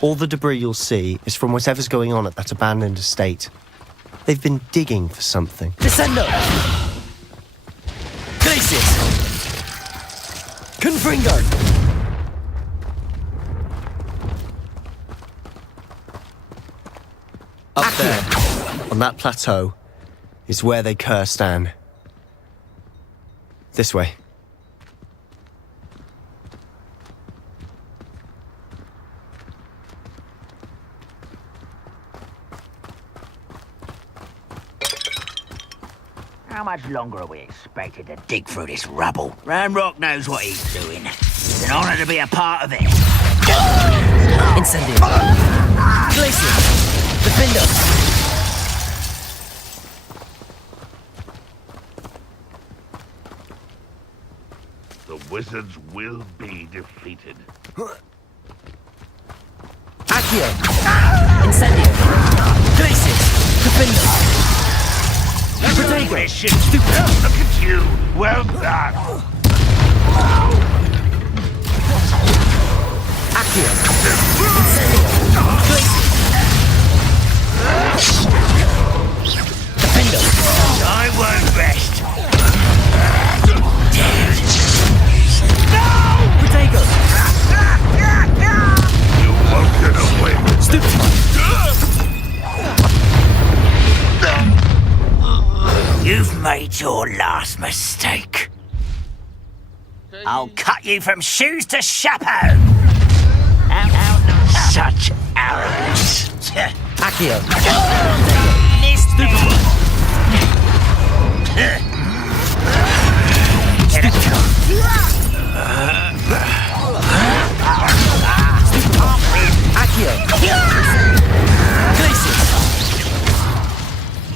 All the debris you'll see is from whatever's going on at that abandoned estate. They've been digging for something. Descendo! Glacius! Confringo! Up there, on that plateau, is where they cursed Anne. This way. How much longer are we expected to dig through this rubble? Ranrock knows what he's doing. It's an honor to be a part of it. Incendio! Glacius! Defender! The wizards will be defeated. Accio! Incendio! Glacius! Defender! Look at you! Well done! Accio! Incendio! Glacius! Defender! I won't rest. Protego! You won't get away. Stupid! You've made your last mistake. I'll cut you from shoes to chapeau. Such arrogance. Accio! Stupid!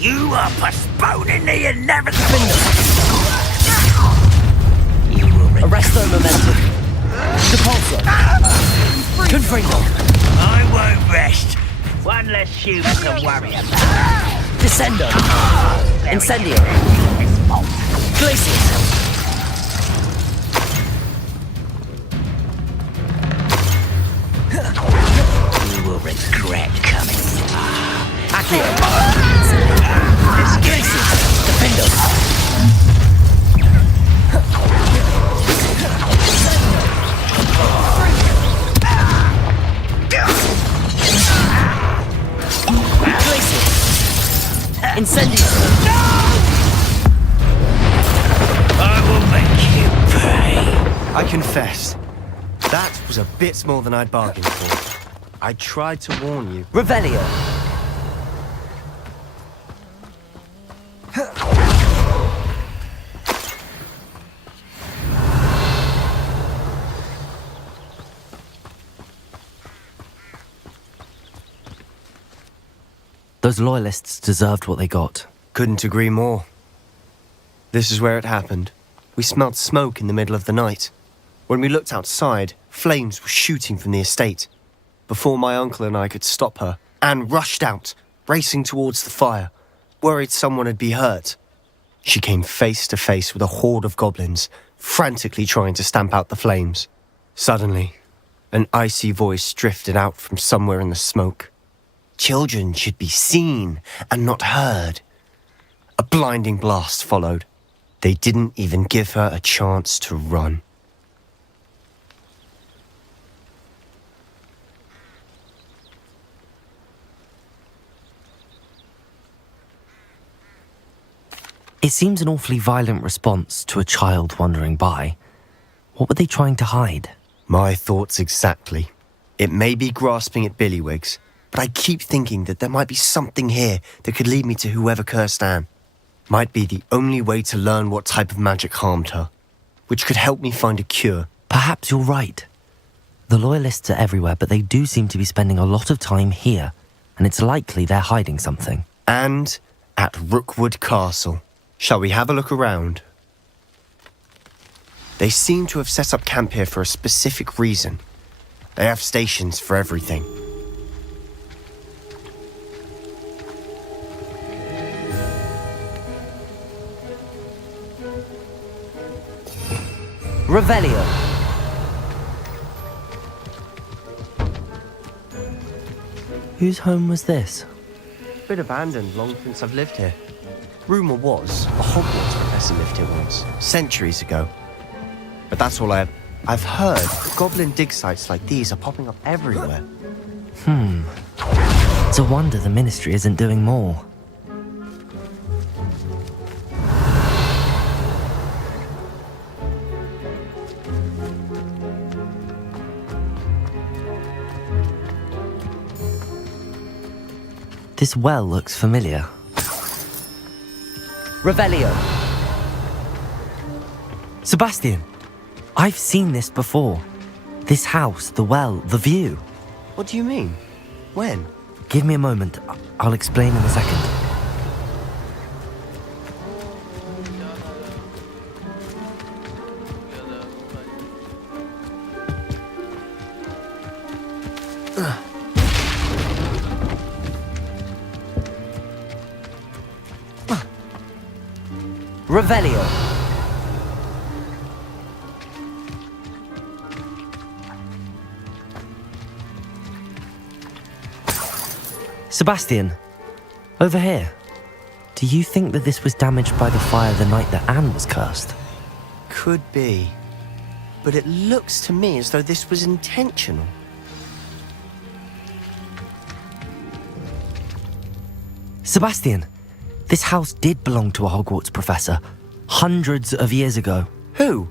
You are postponing the inevitable. You will Arresto momentum. Depulso. Confringo. I won't rest. One less human to worry about. Descendo. Incendio. Glacius. You will regret coming. Accio. Glacius. Defendo. Incendio! I will make you pay. I confess, that was a bit more than I'd bargained for. I tried to warn you. Revelio! Those loyalists deserved what they got. Couldn't agree more. This is where it happened. We smelled smoke in the middle of the night. When we looked outside, flames were shooting from the estate. Before my uncle and I could stop her, Anne rushed out, racing towards the fire, worried someone had been hurt. She came face to face with a horde of goblins, frantically trying to stamp out the flames. Suddenly, an icy voice drifted out from somewhere in the smoke. Children should be seen and not heard. A blinding blast followed. They didn't even give her a chance to run. It seems an awfully violent response to a child wandering by. What were they trying to hide? My thoughts exactly. It may be grasping at Billywigs, but I keep thinking that there might be something here that could lead me to whoever cursed Anne. Might be the only way to learn what type of magic harmed her, which could help me find a cure. Perhaps you're right. The loyalists are everywhere, but they do seem to be spending a lot of time here, and it's likely they're hiding something. And at Rookwood Castle. Shall we have a look around? They seem to have set up camp here for a specific reason. They have stations for everything. Revelio! Whose home was this? Bit abandoned long since I've lived here. Rumour was a Hogwarts professor lived here once, centuries ago. But that's all I've heard. Goblin dig sites like these are popping up everywhere. It's a wonder the Ministry isn't doing more. This well looks familiar. Revelio! Sebastian! I've seen this before. This house, the well, the view. What do you mean? When? Give me a moment. I'll explain in a second. Revelio! Sebastian, over here. Do you think that this was damaged by the fire the night that Anne was cursed? Could be. But it looks to me as though this was intentional. Sebastian, this house did belong to a Hogwarts professor, hundreds of years ago. Who?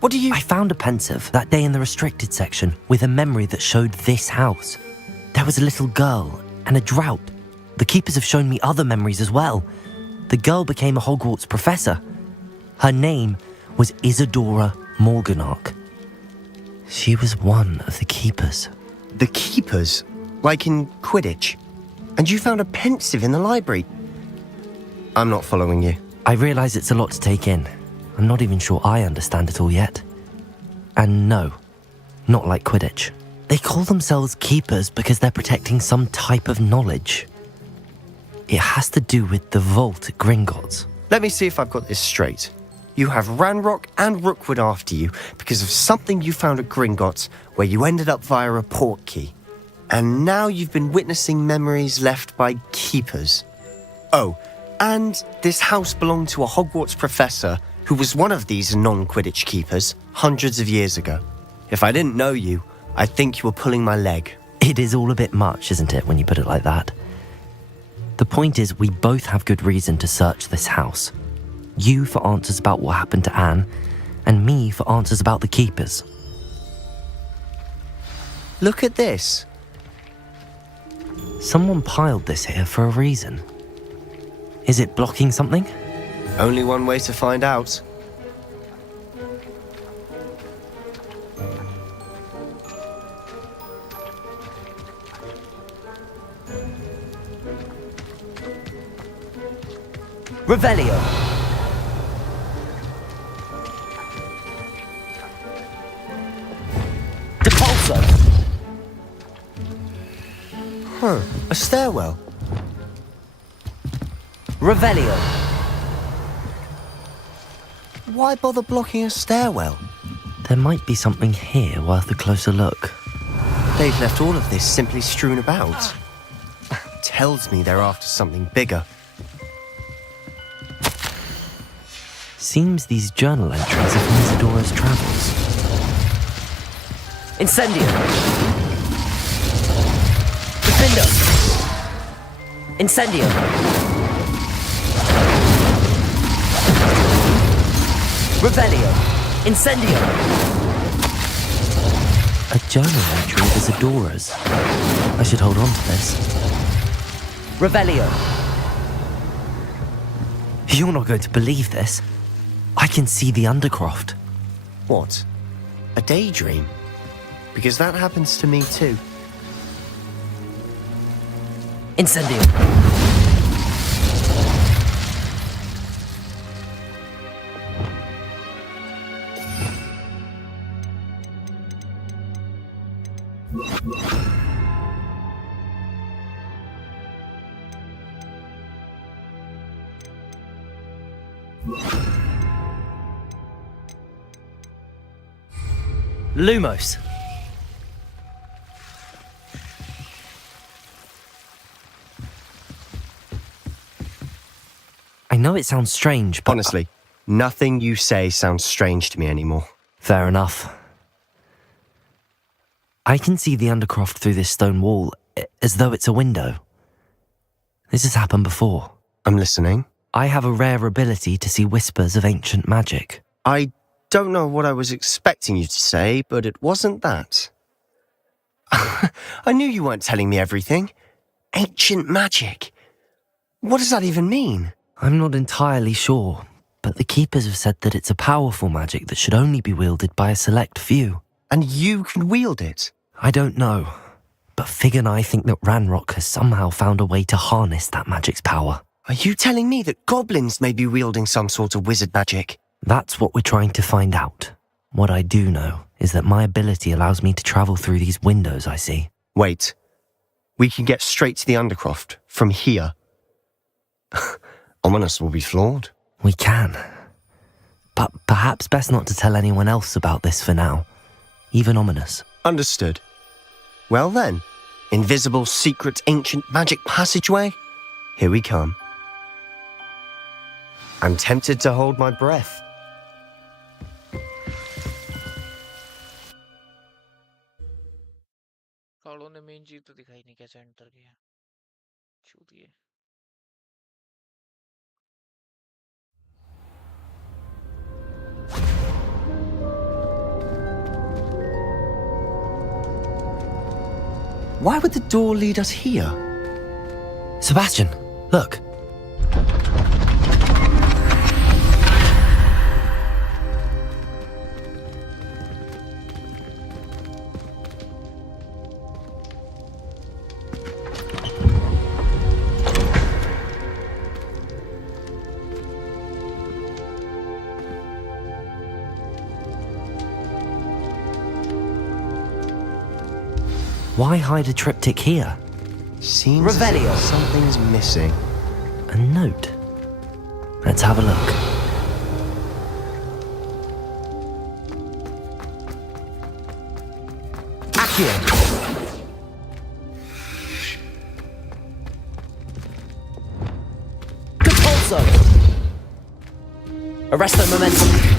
What do you... I found a pensive that day in the restricted section with a memory that showed this house. There was a little girl and a drought. The keepers have shown me other memories as well. The girl became a Hogwarts professor. Her name was Isadora Morganach. She was one of the keepers. The keepers? Like in Quidditch? And you found a pensive in the library? I'm not following you. I realise it's a lot to take in. I'm not even sure I understand it all yet. And no, not like Quidditch. They call themselves keepers because they're protecting some type of knowledge. It has to do with the vault at Gringotts. Let me see if I've got this straight. You have Ranrock and Rookwood after you because of something you found at Gringotts where you ended up via a portkey. And now you've been witnessing memories left by keepers. Oh, and this house belonged to a Hogwarts professor who was one of these non-Quidditch keepers hundreds of years ago. If I didn't know you, I'd think you were pulling my leg. It is all a bit much, isn't it, when you put it like that? The point is, we both have good reason to search this house. You for answers about what happened to Anne, and me for answers about the keepers. Look at this. Someone piled this here for a reason. Is it blocking something? Only one way to find out. Revelio. Depulso. Huh, a stairwell. Revelio. Why bother blocking a stairwell? There might be something here worth a closer look. They've left all of this simply strewn about. Tells me they're after something bigger. Seems these journal entries are from Isadora's travels. Incendio. Defendo. Incendio. Revelio. Incendio. A journal entry of Isadora's. I should hold on to this. Revelio. You're not going to believe this. I can see the Undercroft. What? A daydream? Because that happens to me too. Incendio. Lumos. I know it sounds strange, but... Honestly, nothing you say sounds strange to me anymore. Fair enough. I can see the Undercroft through this stone wall, as though it's a window. This has happened before. I'm listening. I have a rare ability to see whispers of ancient magic. I don't know what I was expecting you to say, but it wasn't that. I knew you weren't telling me everything. Ancient magic. What does that even mean? I'm not entirely sure, but the Keepers have said that it's a powerful magic that should only be wielded by a select few. And you can wield it? I don't know, but Fig and I think that Ranrock has somehow found a way to harness that magic's power. Are you telling me that goblins may be wielding some sort of wizard magic? That's what we're trying to find out. What I do know is that my ability allows me to travel through these windows I see. Wait. We can get straight to the Undercroft from here. Ominous will be floored. We can. But perhaps best not to tell anyone else about this for now. Even Ominous. Understood. Well then, invisible, secret, ancient magic passageway? Here we come. I'm tempted to hold my breath. कालों ने main चीज तो दिखाई नहीं कैसे enter किया छू दिए Why would the door lead us here? Sebastian, look. Why hide a triptych here? Seems as if something's missing. A note. Let's have a look. Accio. Depulso. Arresto momentum.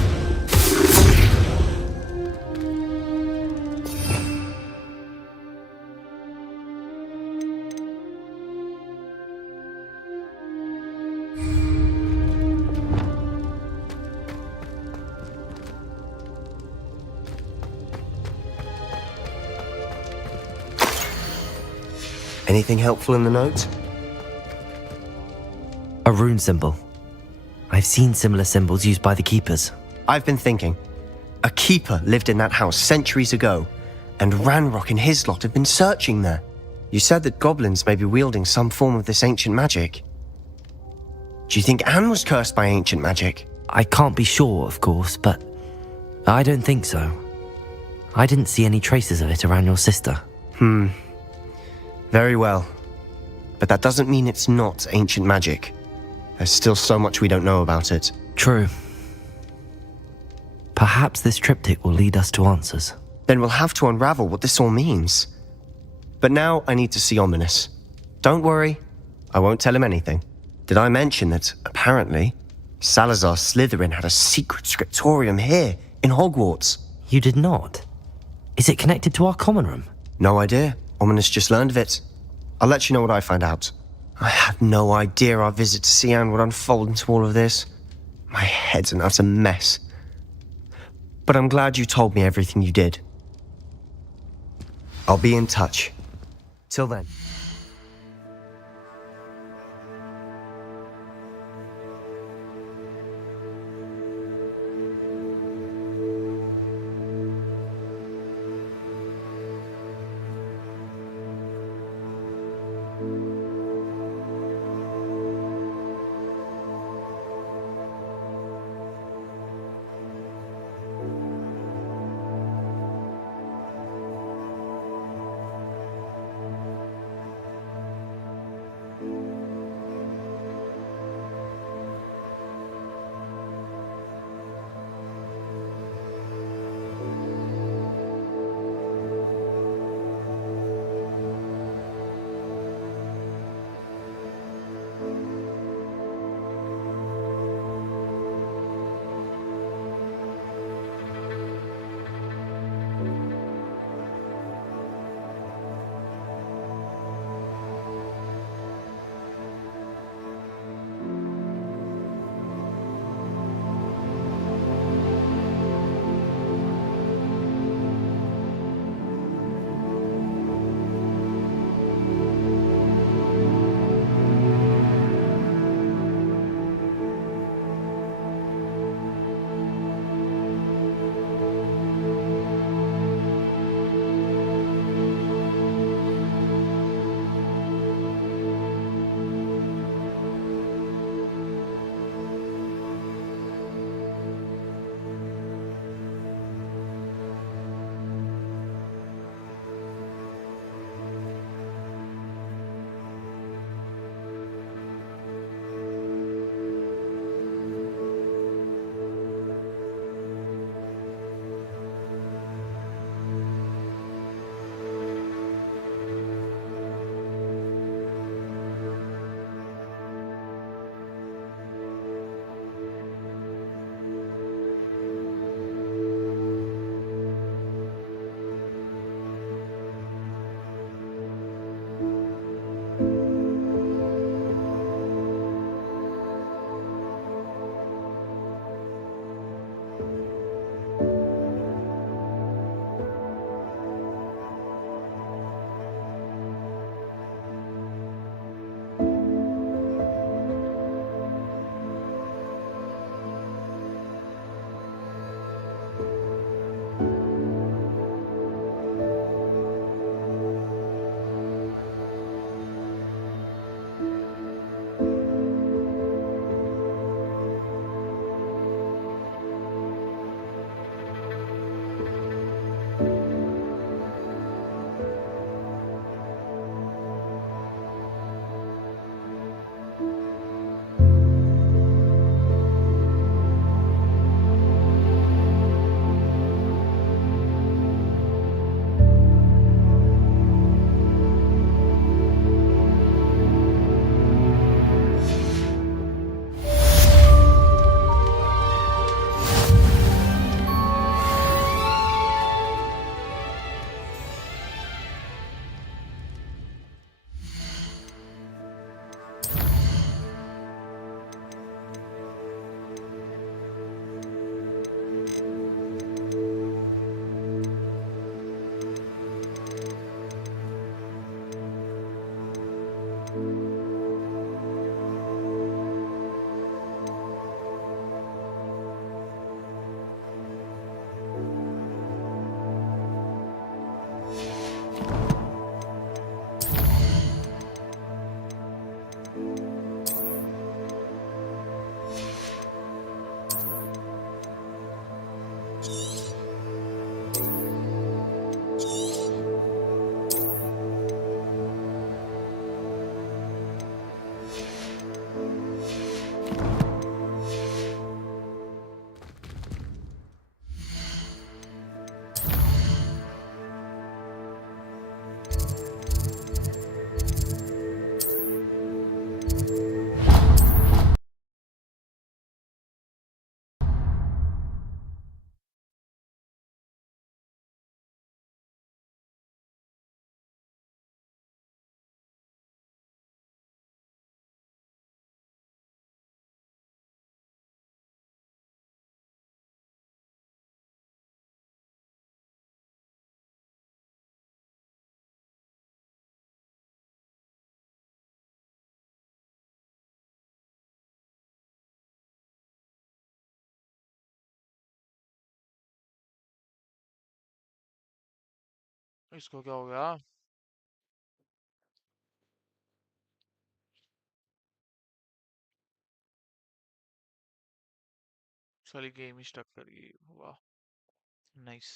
Anything helpful in the note? A rune symbol. I've seen similar symbols used by the keepers. I've been thinking. A keeper lived in that house centuries ago, and Ranrock and his lot have been searching there. You said that goblins may be wielding some form of this ancient magic. Do you think Anne was cursed by ancient magic? I can't be sure, of course, but I don't think so. I didn't see any traces of it around your sister. Very well. But that doesn't mean it's not ancient magic. There's still so much we don't know about it. True. Perhaps this triptych will lead us to answers. Then we'll have to unravel what this all means. But now I need to see Ominous. Don't worry, I won't tell him anything. Did I mention that, apparently, Salazar Slytherin had a secret scriptorium here in Hogwarts? You did not? Is it connected to our common room? No idea. Ominous just learned of it. I'll let you know what I find out. I had no idea our visit to see Anne would unfold into all of this. My head's an utter mess. But I'm glad you told me everything you did. I'll be in touch. Till then. इसको क्या हो गया? साली game ही stuck कर गई। वाह, nice.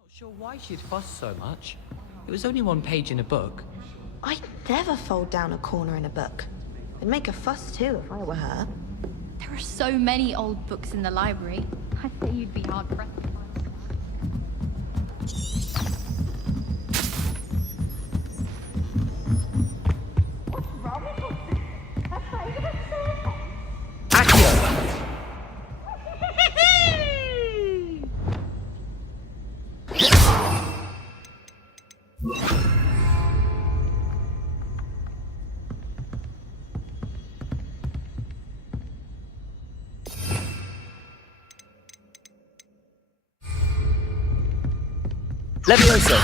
Not sure why she'd fuss so much. It was only one page in a book. I'd never fold down a corner in a book. I'd make a fuss too if I were her. There are so many old books in the library. I'd say you'd be hard pressed. Levioso.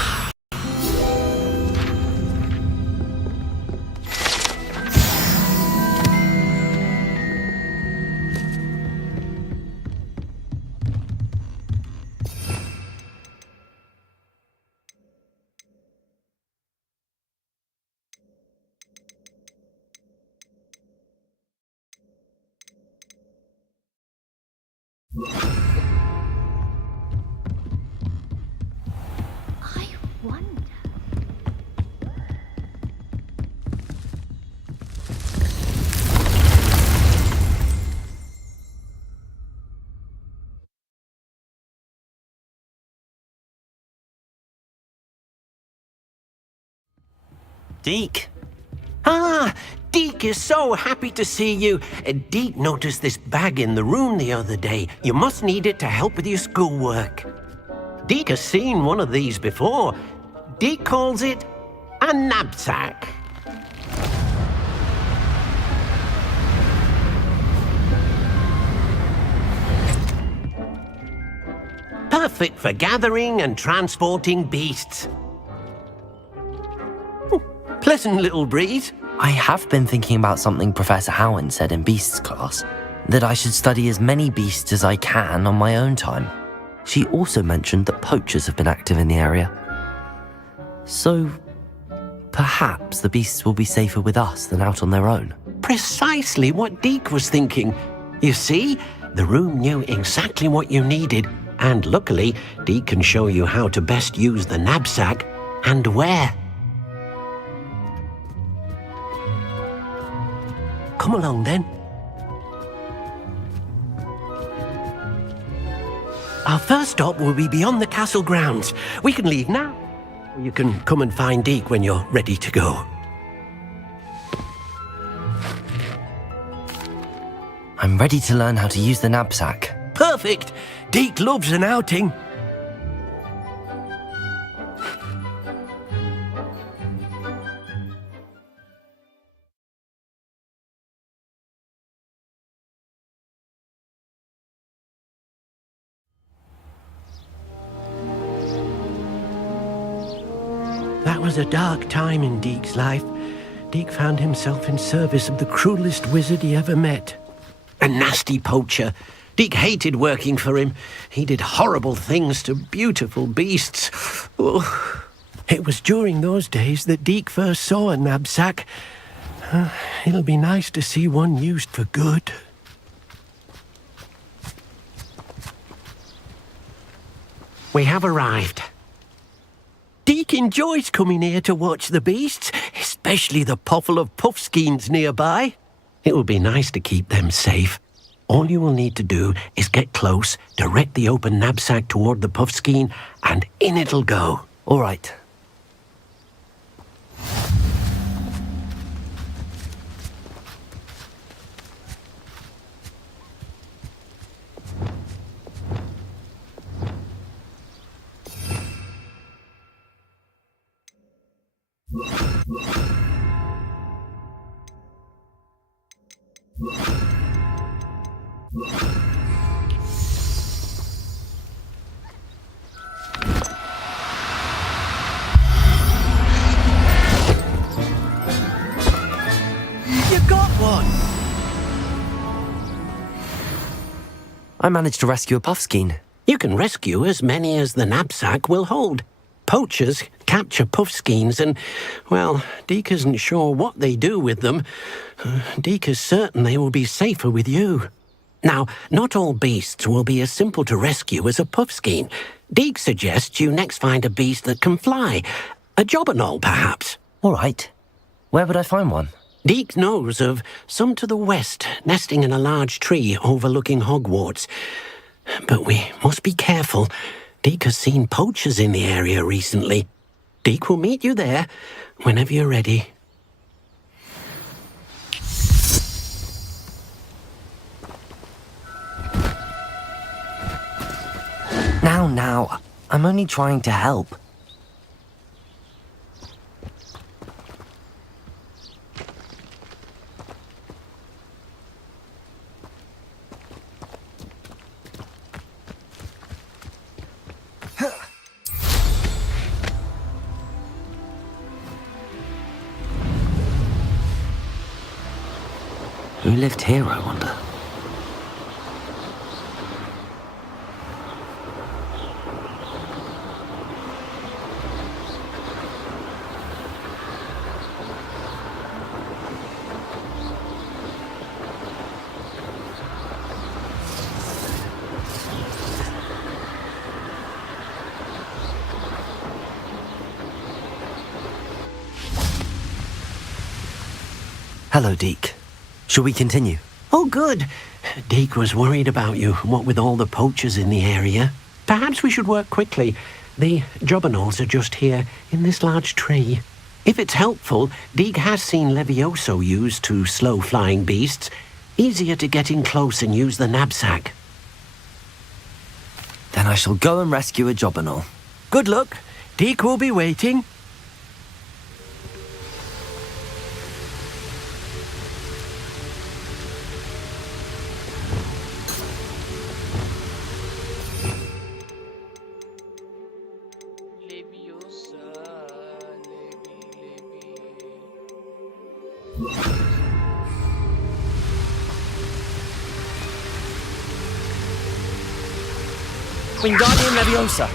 Deke. Ah, Deke is so happy to see you. Deke noticed this bag in the room the other day. You must need it to help with your schoolwork. Deke has seen one of these before. Deke calls it a knapsack. Perfect for gathering and transporting beasts. Pleasant little breeze. I have been thinking about something Professor Howen said in Beasts class, that I should study as many beasts as I can on my own time. She also mentioned that poachers have been active in the area. So, perhaps the beasts will be safer with us than out on their own. Precisely what Deke was thinking. You see, the room knew exactly what you needed, and luckily, Deke can show you how to best use the knapsack and where. Come along then. Our first stop will be beyond the castle grounds. We can leave now. You can come and find Deke when you're ready to go. I'm ready to learn how to use the knapsack. Perfect! Deke loves an outing. That was a dark time in Deke's life. Deke found himself in service of the cruelest wizard he ever met. A nasty poacher. Deke hated working for him. He did horrible things to beautiful beasts. Oh. It was during those days that Deke first saw a knapsack. It'll be nice to see one used for good. We have arrived. Deke enjoys coming here to watch the beasts, especially the poffle of puffskeins nearby. It will be nice to keep them safe. All you will need to do is get close, direct the open knapsack toward the puffskein, and in it'll go. All right. You got one! I managed to rescue a puffskein. You can rescue as many as the knapsack will hold. Poachers capture puffskeins and, well, Deke isn't sure what they do with them. Deke is certain they will be safer with you. Now, not all beasts will be as simple to rescue as a puffskein. Deke suggests you next find a beast that can fly. A jobberknoll, perhaps. All right. Where would I find one? Deke knows of some to the west, nesting in a large tree overlooking Hogwarts. But we must be careful. Deke has seen poachers in the area recently. Deke will meet you there whenever you're ready. Now, I'm only trying to help. Who lived here, I wonder? Hello, Deke. Shall we continue? Oh, good. Deke was worried about you, what with all the poachers in the area. Perhaps we should work quickly. The jobberknolls are just here, in this large tree. If it's helpful, Deek has seen Levioso used to slow flying beasts. Easier to get in close and use the knapsack. Then I shall go and rescue a Jobberknoll. Good luck. Deek will be waiting. Wingardium Leviosa.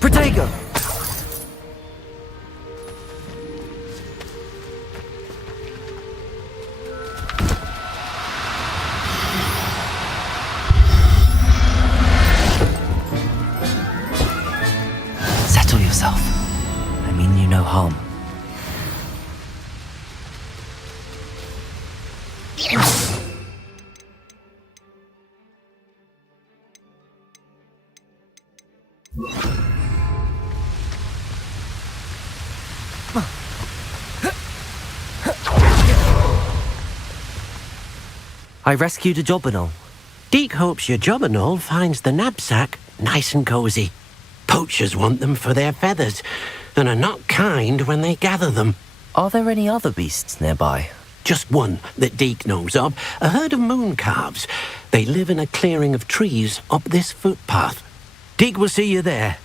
Protego. Settle yourself. I mean you no harm. I rescued a Jobberknoll. Deek hopes your Jobberknoll finds the knapsack nice and cozy. Poachers want them for their feathers, and are not kind when they gather them. Are there any other beasts nearby? Just one that Deek knows of, a herd of moon calves. They live in a clearing of trees up this footpath. Deek will see you there.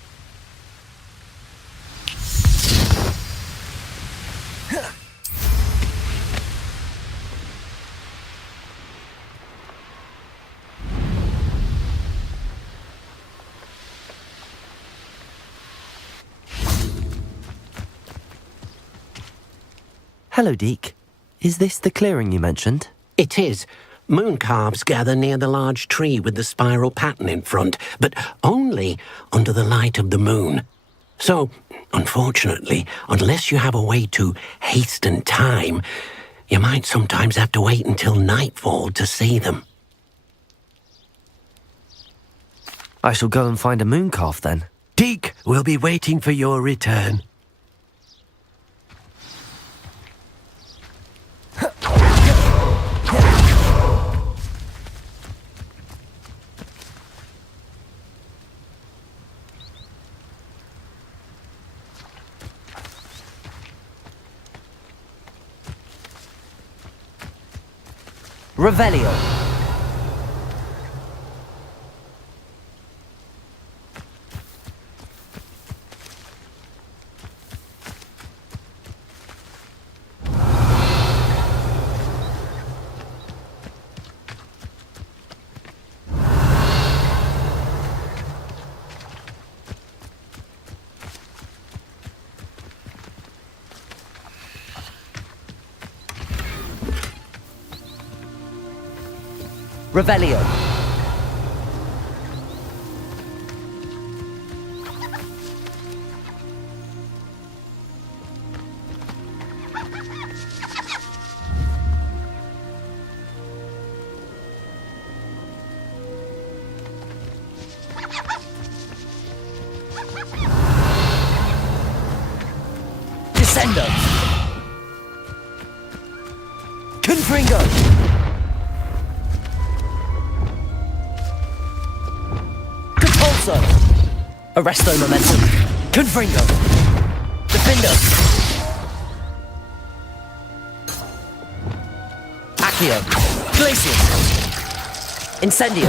Hello, Deek. Is this the clearing you mentioned? It is. Moon calves gather near the large tree with the spiral pattern in front, but only under the light of the moon. So, unfortunately, unless you have a way to hasten time, you might sometimes have to wait until nightfall to see them. I shall go and find a moon calf then. Deek will be waiting for your return. Revelio. Revelio. Descendo. Confringo. Arresto momentum. Confringo. Defendo. Accio. Glacius. Incendio.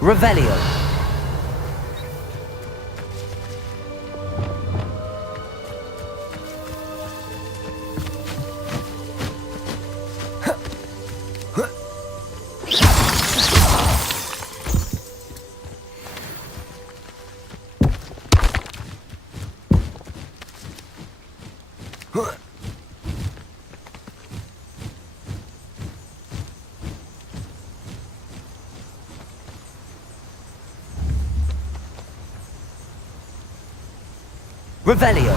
Revelio. Revelio.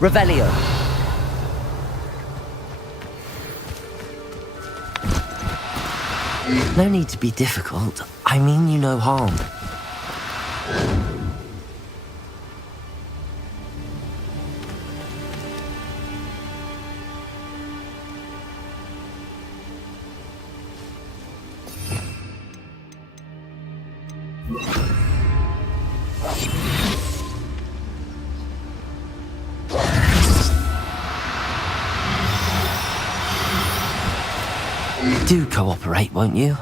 Revelio. No need to be difficult. I mean you no harm. Do cooperate, won't you?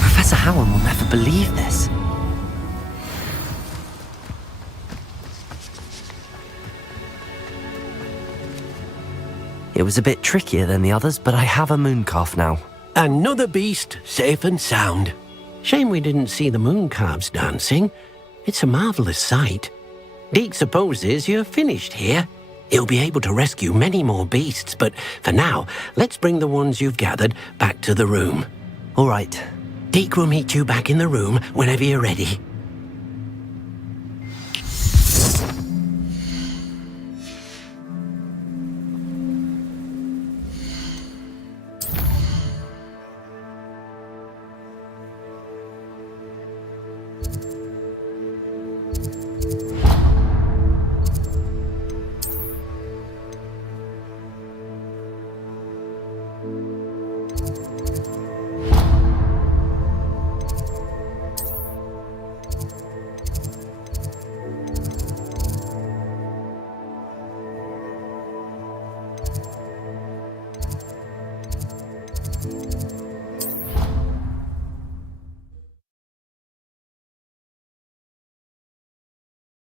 Professor Howard will never believe this. It was a bit trickier than the others, but I have a mooncalf now. Another beast, safe and sound. Shame we didn't see the mooncalves dancing. It's a marvellous sight. Deke supposes you're finished here. He'll be able to rescue many more beasts, but for now, let's bring the ones you've gathered back to the room. All right. Deke will meet you back in the room whenever you're ready.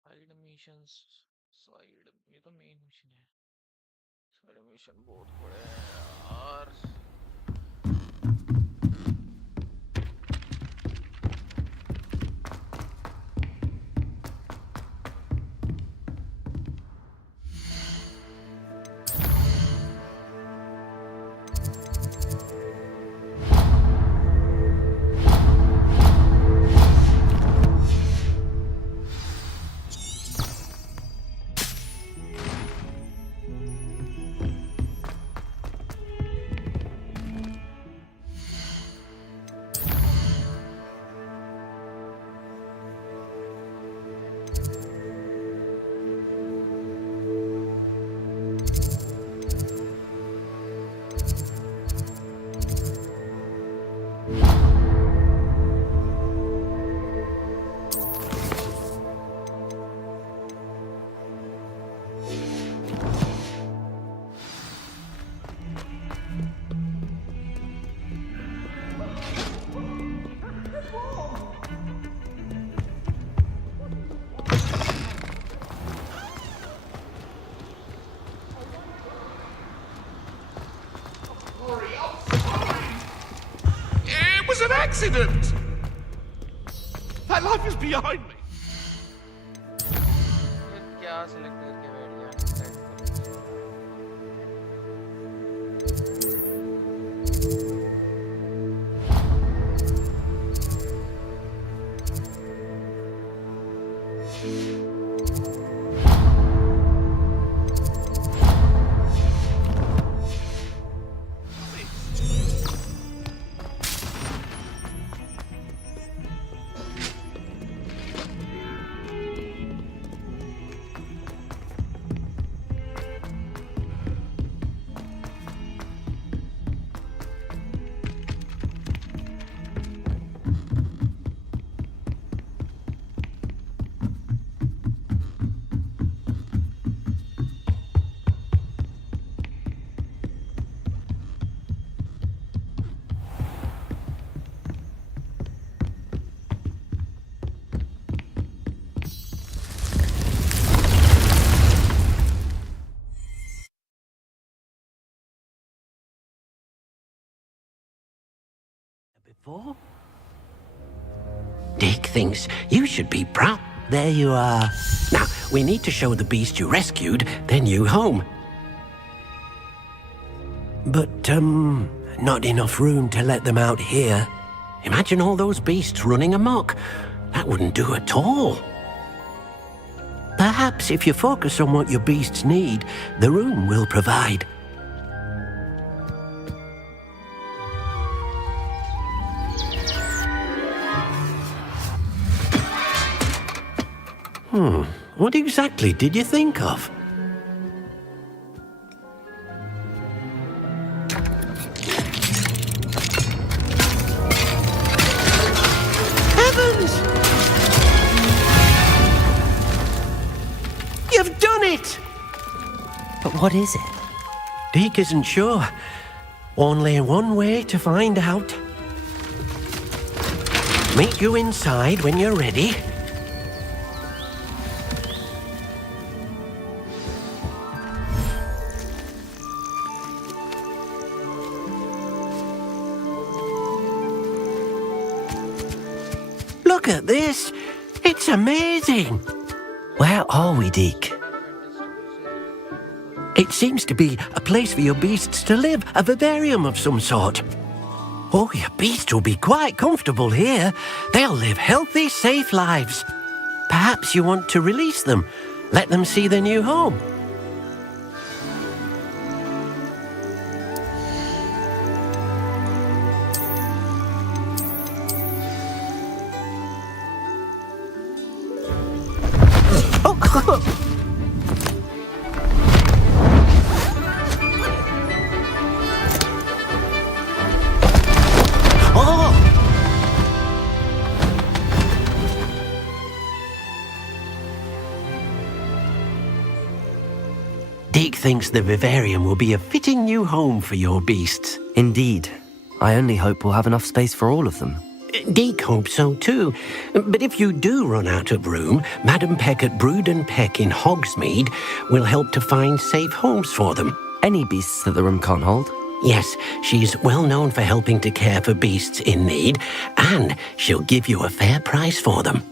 Side missions side ये तो main mission है side mission बहुत बड़े हैं यार was an accident! That life is behind me. क्या select करके बैठ गया? Before? Dick thinks you should be proud. There you are. Now, we need to show the beast you rescued their new home. But, not enough room to let them out here. Imagine all those beasts running amok. That wouldn't do at all. Perhaps if you focus on what your beasts need, the room will provide. What exactly did you think of? Heavens! You've done it! But what is it? Deke isn't sure. Only one way to find out. Meet you inside when you're ready. Look at this! It's amazing! Where are we, Deke? It seems to be a place for your beasts to live, a vivarium of some sort. Oh, your beasts will be quite comfortable here. They'll live healthy, safe lives. Perhaps you want to release them, let them see their new home. Deke thinks the vivarium will be a fitting new home for your beasts. Indeed. I only hope we'll have enough space for all of them. Deke hopes so too. But if you do run out of room, Madam Peck at Brood and Peck in Hogsmeade will help to find safe homes for them. Any beasts that the room can't hold? Yes, she's well known for helping to care for beasts in need, and she'll give you a fair price for them.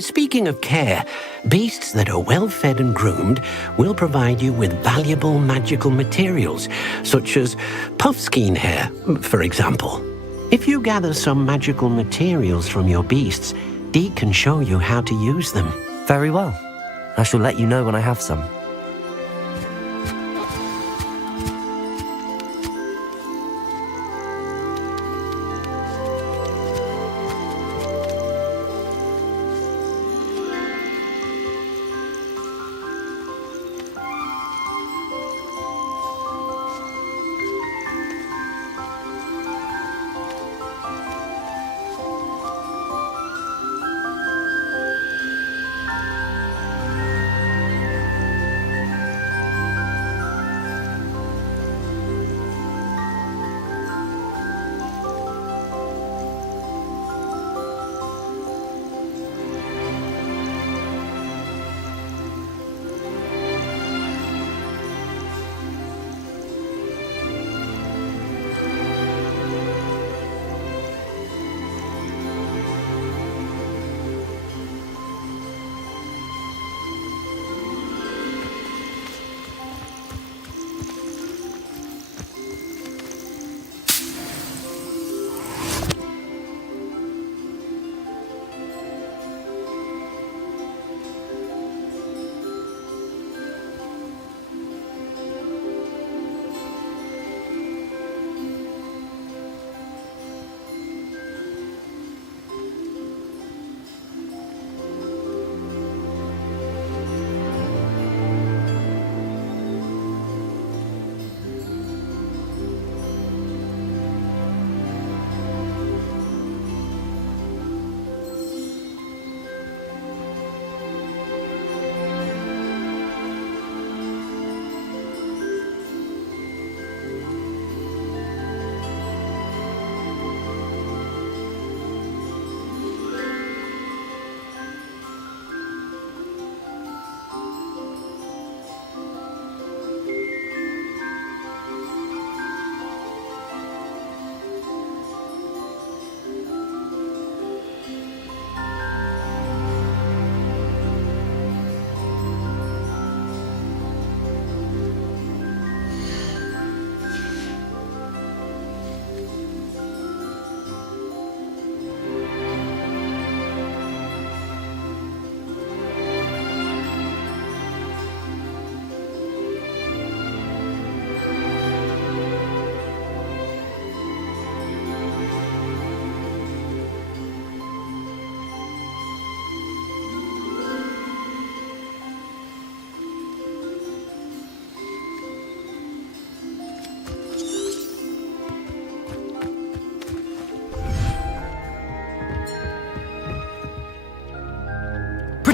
Speaking of care, beasts that are well fed and groomed will provide you with valuable magical materials, such as puffskein hair, for example. If you gather some magical materials from your beasts, Deke can show you how to use them. Very well. I shall let you know when I have some.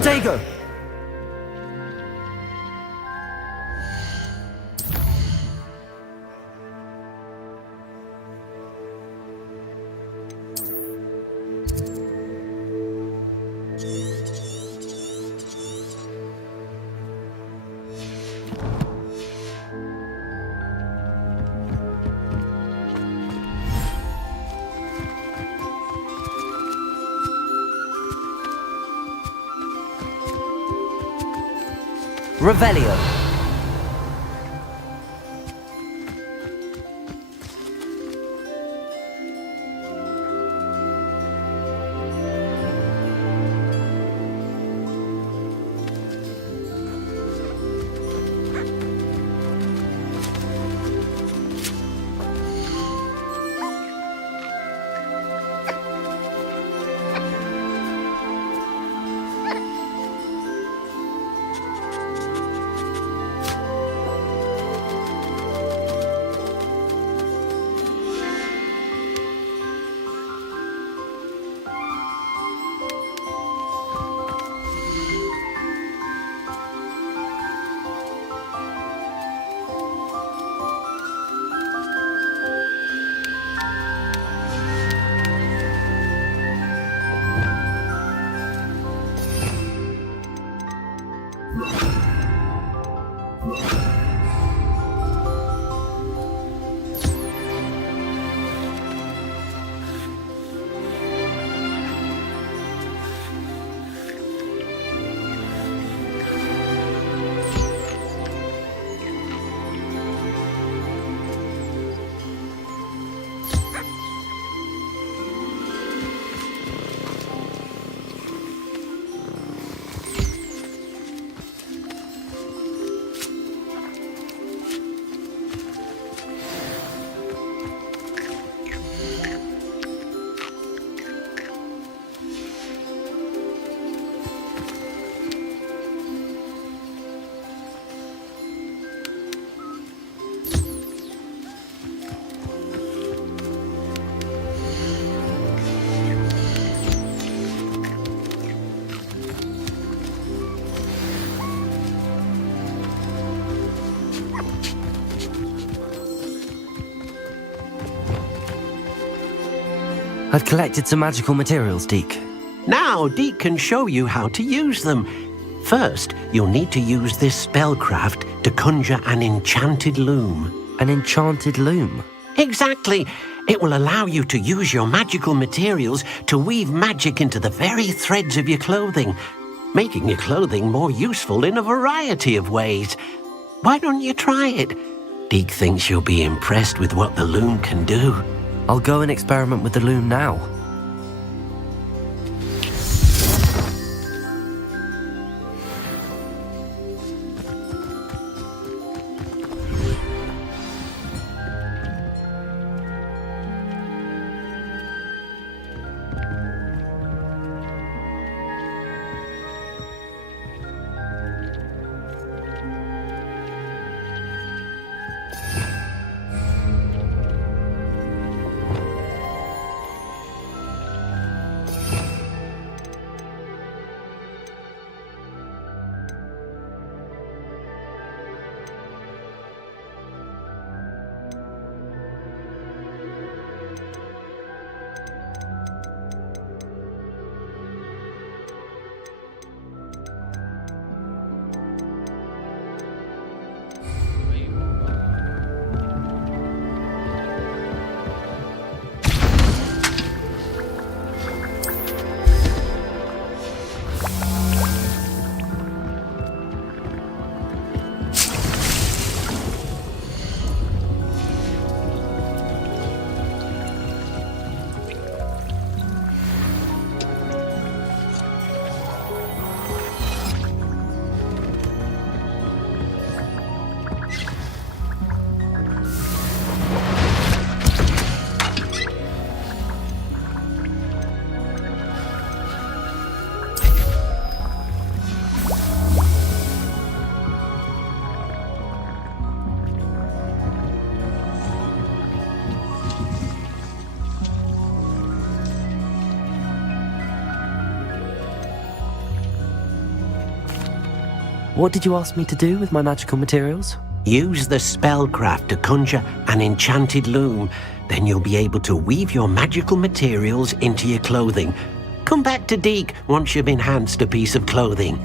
Protego! Revelio. I've collected some magical materials, Deke. Now, Deke can show you how to use them. First, you'll need to use this spellcraft to conjure an enchanted loom. An enchanted loom? Exactly. It will allow you to use your magical materials to weave magic into the very threads of your clothing, making your clothing more useful in a variety of ways. Why don't you try it? Deke thinks you'll be impressed with what the loom can do. I'll go and experiment with the loom now. What did you ask me to do with my magical materials? Use the spellcraft to conjure an enchanted loom. Then you'll be able to weave your magical materials into your clothing. Come back to Deke once you've enhanced a piece of clothing.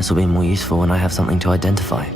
This will be more useful when I have something to identify.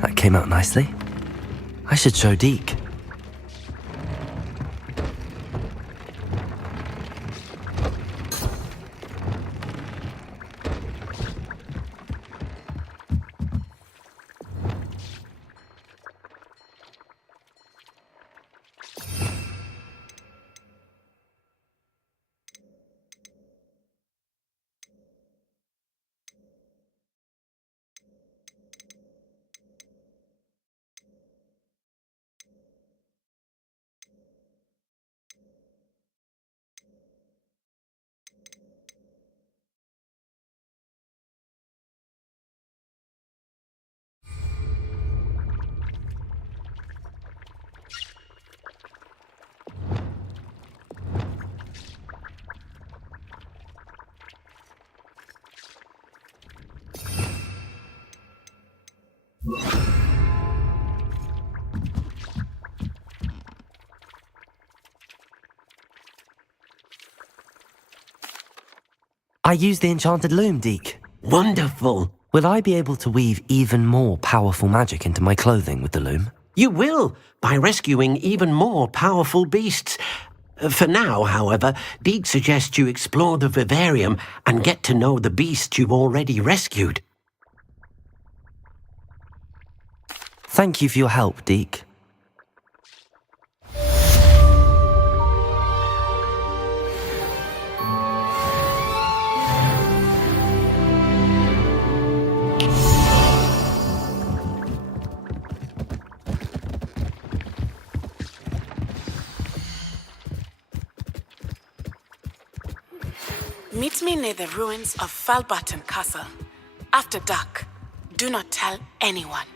That came out nicely. I should show Deke. I used the enchanted loom, Deke. Wonderful. Will I be able to weave even more powerful magic into my clothing with the loom? You will, by rescuing even more powerful beasts. For now, however, Deke suggests you explore the vivarium and get to know the beasts you've already rescued. Thank you for your help, Deke. Meet me near the ruins of Falbarton Castle. After dark. Do not tell anyone.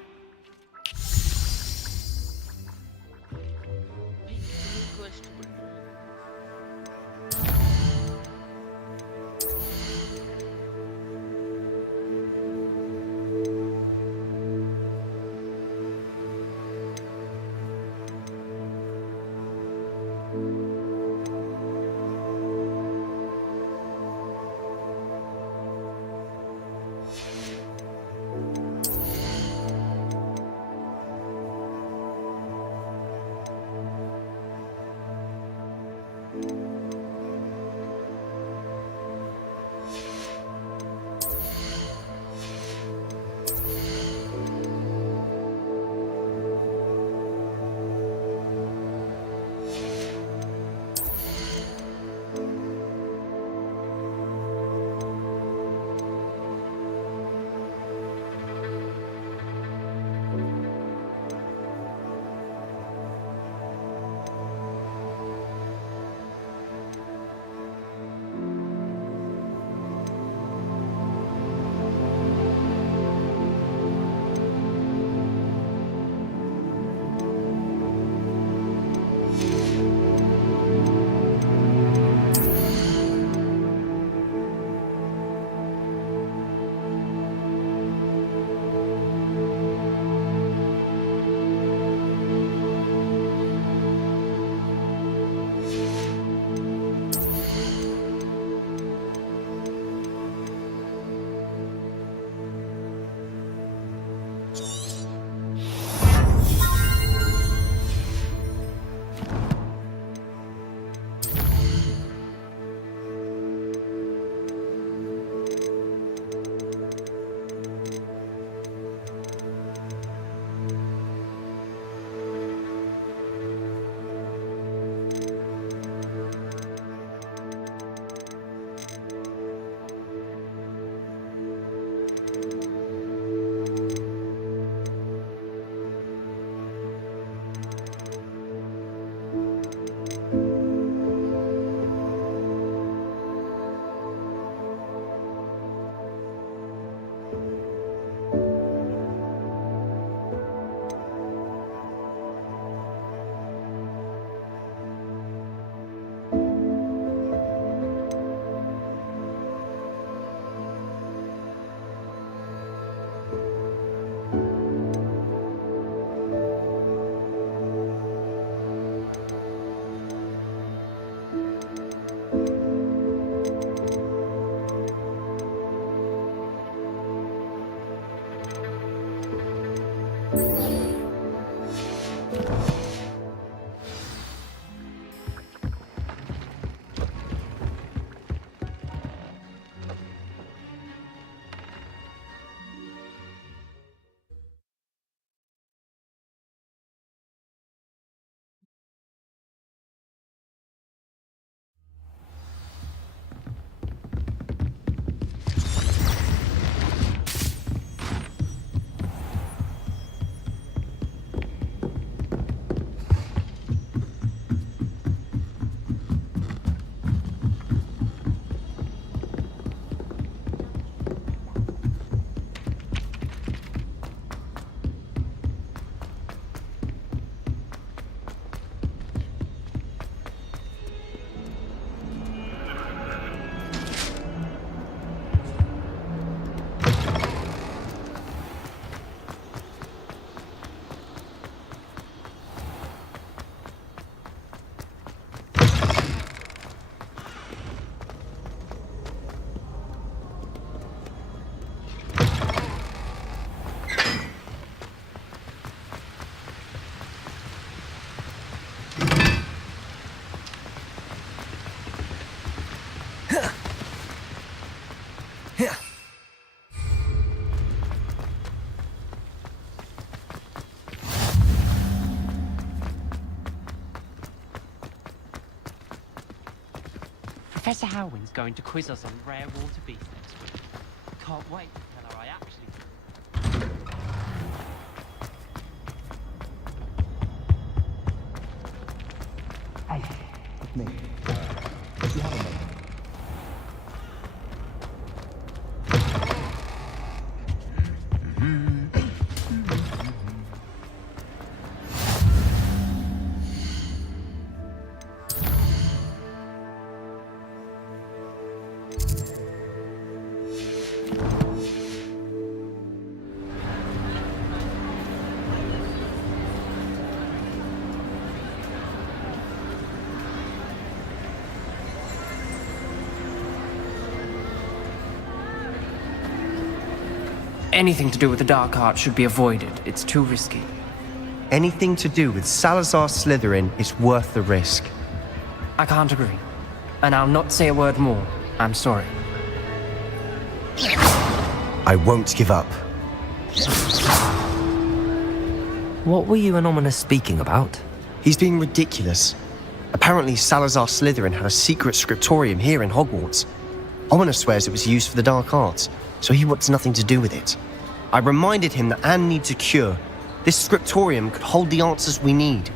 Professor Howin's going to quiz us on rare water beasts next week. Can't wait to tell her I actually... Hey, it's me. You have a moment. Anything to do with the dark art should be avoided. It's too risky. Anything to do with Salazar Slytherin is worth the risk. I can't agree. And I'll not say a word more. I'm sorry. I won't give up. What were you and Ominous speaking about? He's being ridiculous. Apparently Salazar Slytherin had a secret scriptorium here in Hogwarts. Ominous swears it was used for the dark arts, so he wants nothing to do with it. I reminded him that Anne needs a cure. This scriptorium could hold the answers we need.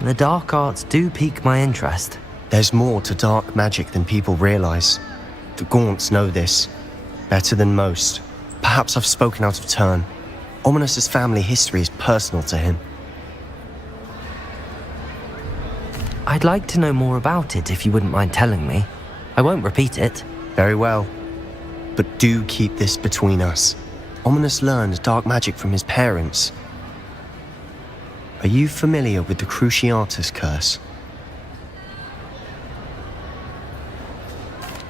The dark arts do pique my interest. There's more to dark magic than people realize. The Gaunts know this. Better than most. Perhaps I've spoken out of turn. Ominous's family history is personal to him. I'd like to know more about it if you wouldn't mind telling me. I won't repeat it. Very well. But do keep this between us. Ominous learned dark magic from his parents. Are you familiar with the Cruciatus curse?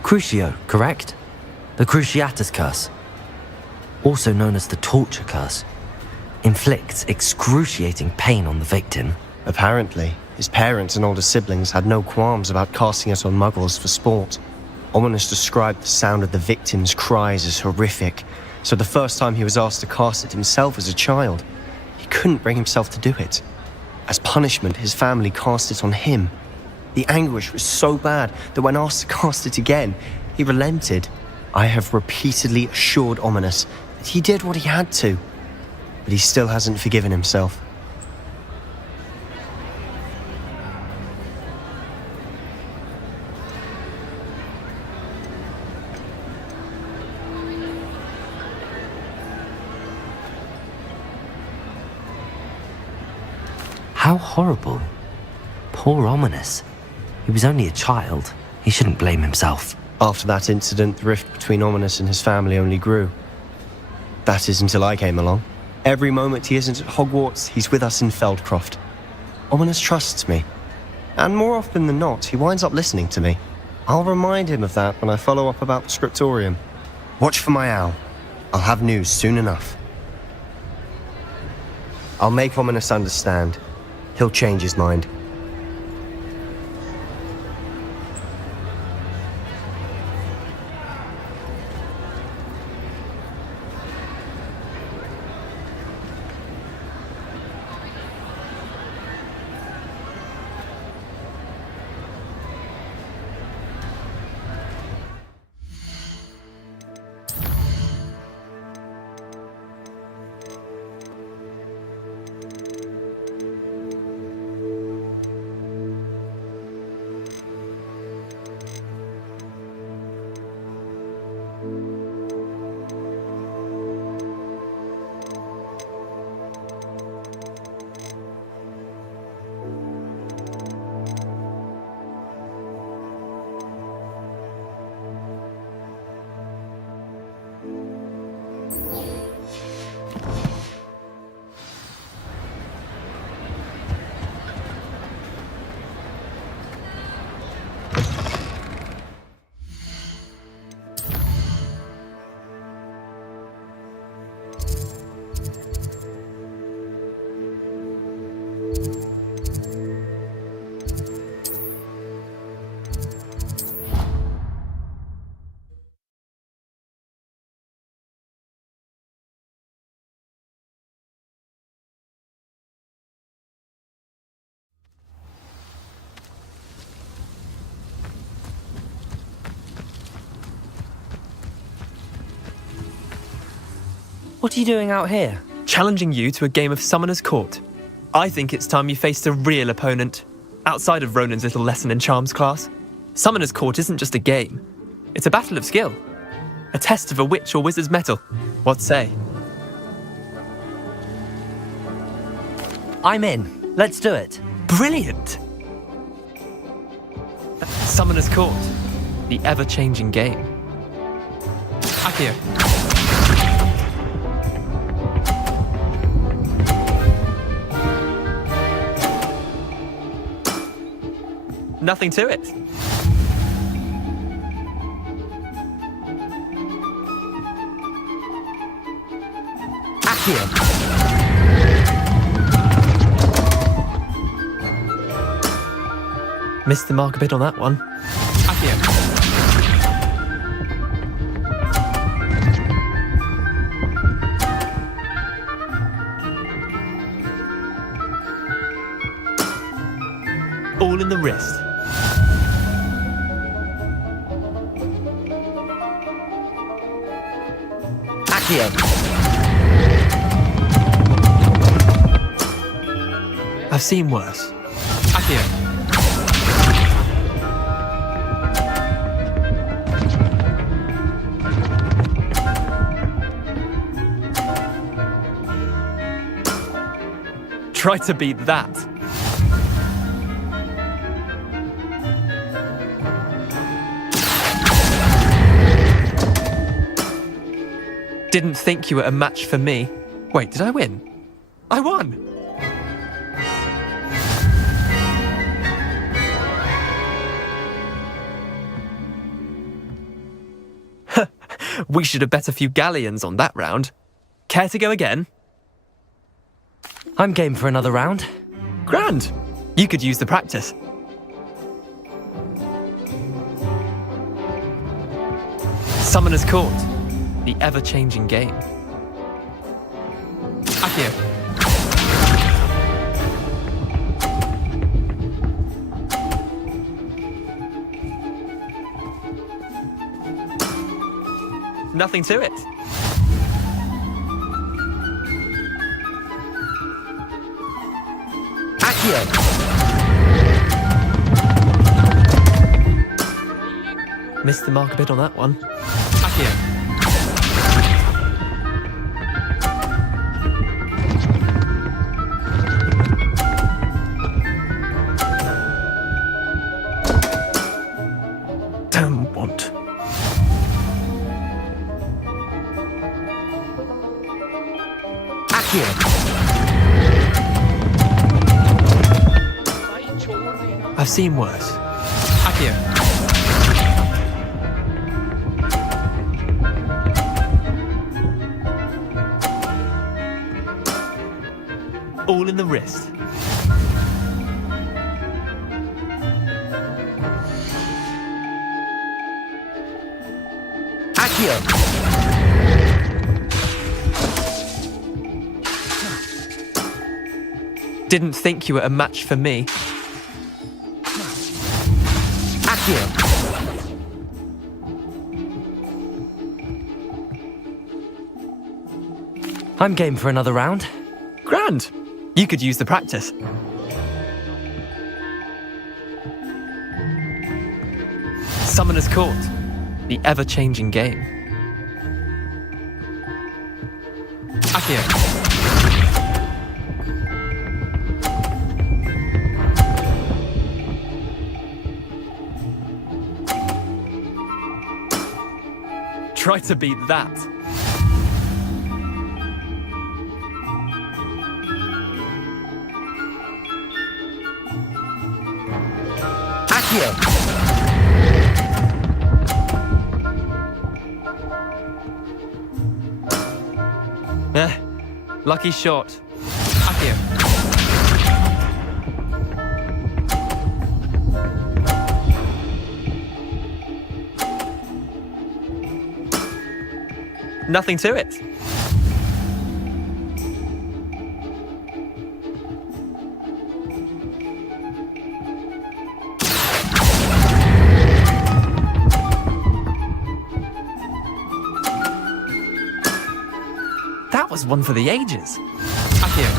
Crucio, correct? The Cruciatus curse. Also known as the torture curse. Inflicts excruciating pain on the victim. Apparently. His parents and older siblings had no qualms about casting it on muggles for sport. Ominous described the sound of the victim's cries as horrific, so the first time he was asked to cast it himself as a child, he couldn't bring himself to do it. As punishment, his family cast it on him. The anguish was so bad that when asked to cast it again, he relented. I have repeatedly assured Ominous that he did what he had to, but he still hasn't forgiven himself. How horrible. Poor Ominous. He was only a child. He shouldn't blame himself. After that incident, the rift between Ominous and his family only grew. That is until I came along. Every moment he isn't at Hogwarts, he's with us in Feldcroft. Ominous trusts me. And more often than not, he winds up listening to me. I'll remind him of that when I follow up about the scriptorium. Watch for my owl. I'll have news soon enough. I'll make Ominous understand. He'll change his mind. What are you doing out here? Challenging you to a game of Summoner's Court. I think it's time you faced a real opponent, outside of Ronan's little lesson in charms class. Summoner's Court isn't just a game. It's a battle of skill. A test of a witch or wizard's mettle. What say? I'm in. Let's do it. Brilliant! Summoner's Court. The ever-changing game. Akio. Nothing to it. Akio. Missed the mark a bit on that one. Akio. All in the wrist. Akio. I've seen worse. Akio. Try to beat that. Didn't think you were a match for me. Wait, did I win? I won! We should have bet a few galleons on that round. Care to go again? I'm game for another round. Grand! You could use the practice. Summoner's Court. The ever-changing game. Akio. Nothing to it. Akio. Missed the mark a bit on that one. Akio. Don't want. Akio. I've seen worse. Akio. All in the wrist. Akio. Didn't think you were a match for me. Akio. I'm game for another round. Grand! You could use the practice. Summoner's Court. The ever-changing game. Akio. Try to beat that. Akio. Lucky shot. Akio. Nothing to it. That was one for the ages. Akio.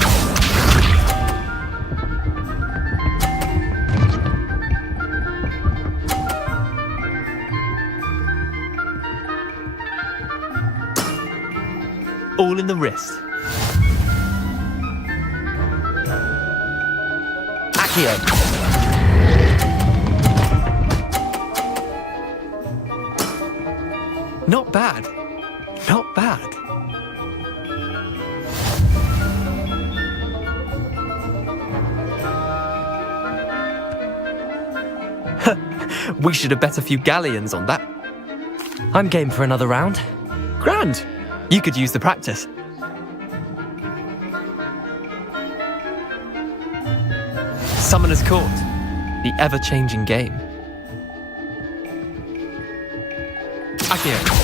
All in the wrist. Akio. Not bad. Not bad. We should have bet a few galleons on that. I'm game for another round. Grand. You could use the practice. Summoner's Court. The ever-changing game. Akio.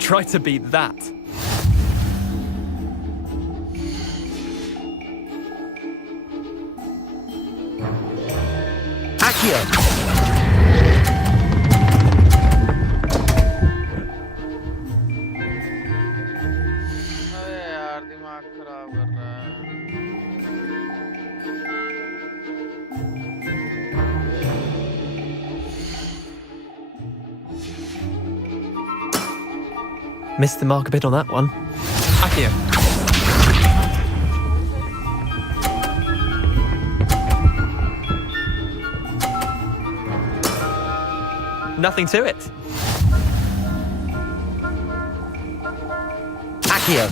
Try to beat that. Akio. अरे यार दिमाग खराब कर रहा है। Missed the mark a bit on that one. Akio. Nothing to it. Akio.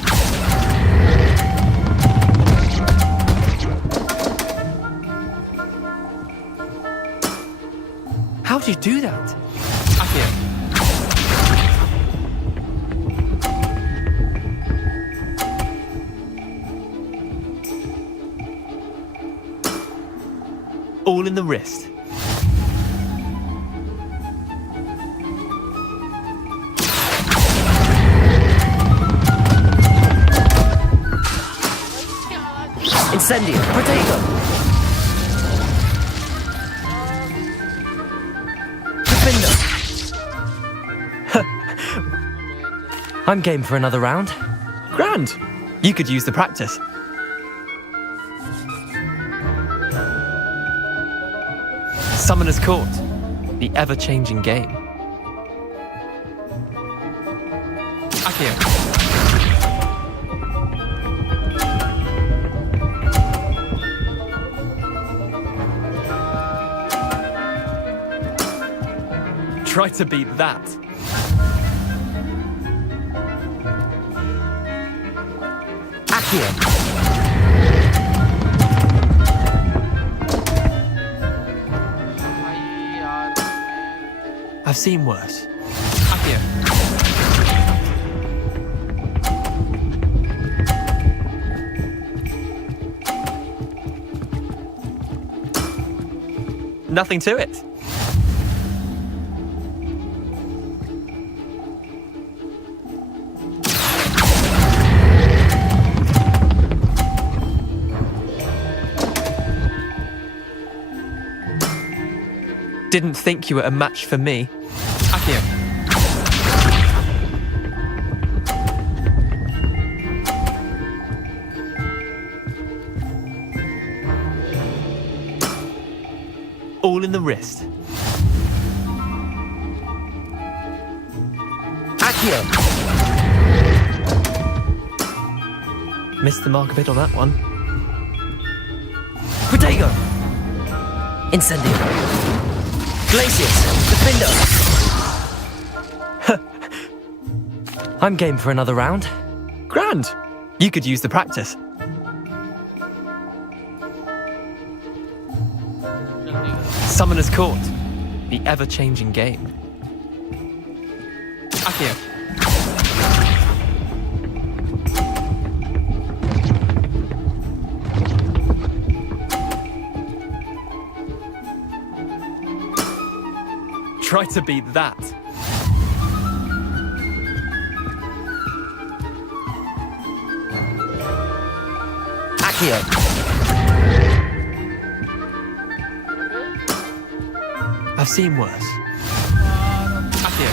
How do you do that? Akio. All in the wrist. Incendio. Potato. Defender. I'm game for another round. Grand. You could use the practice. Summoner's Court. The ever-changing game. Akio. Try to beat that. Akio. I've seen worse. Akio. Nothing to it. Didn't think you were a match for me. Akio. All in the wrist. Akio. Missed the mark a bit on that one. Potato. Incendio. Glacius. Defender. I'm game for another round. Grand. You could use the practice. Summoner's Court. The ever-changing game. Akio. Try to beat that. Akio. I've seen worse. Accio.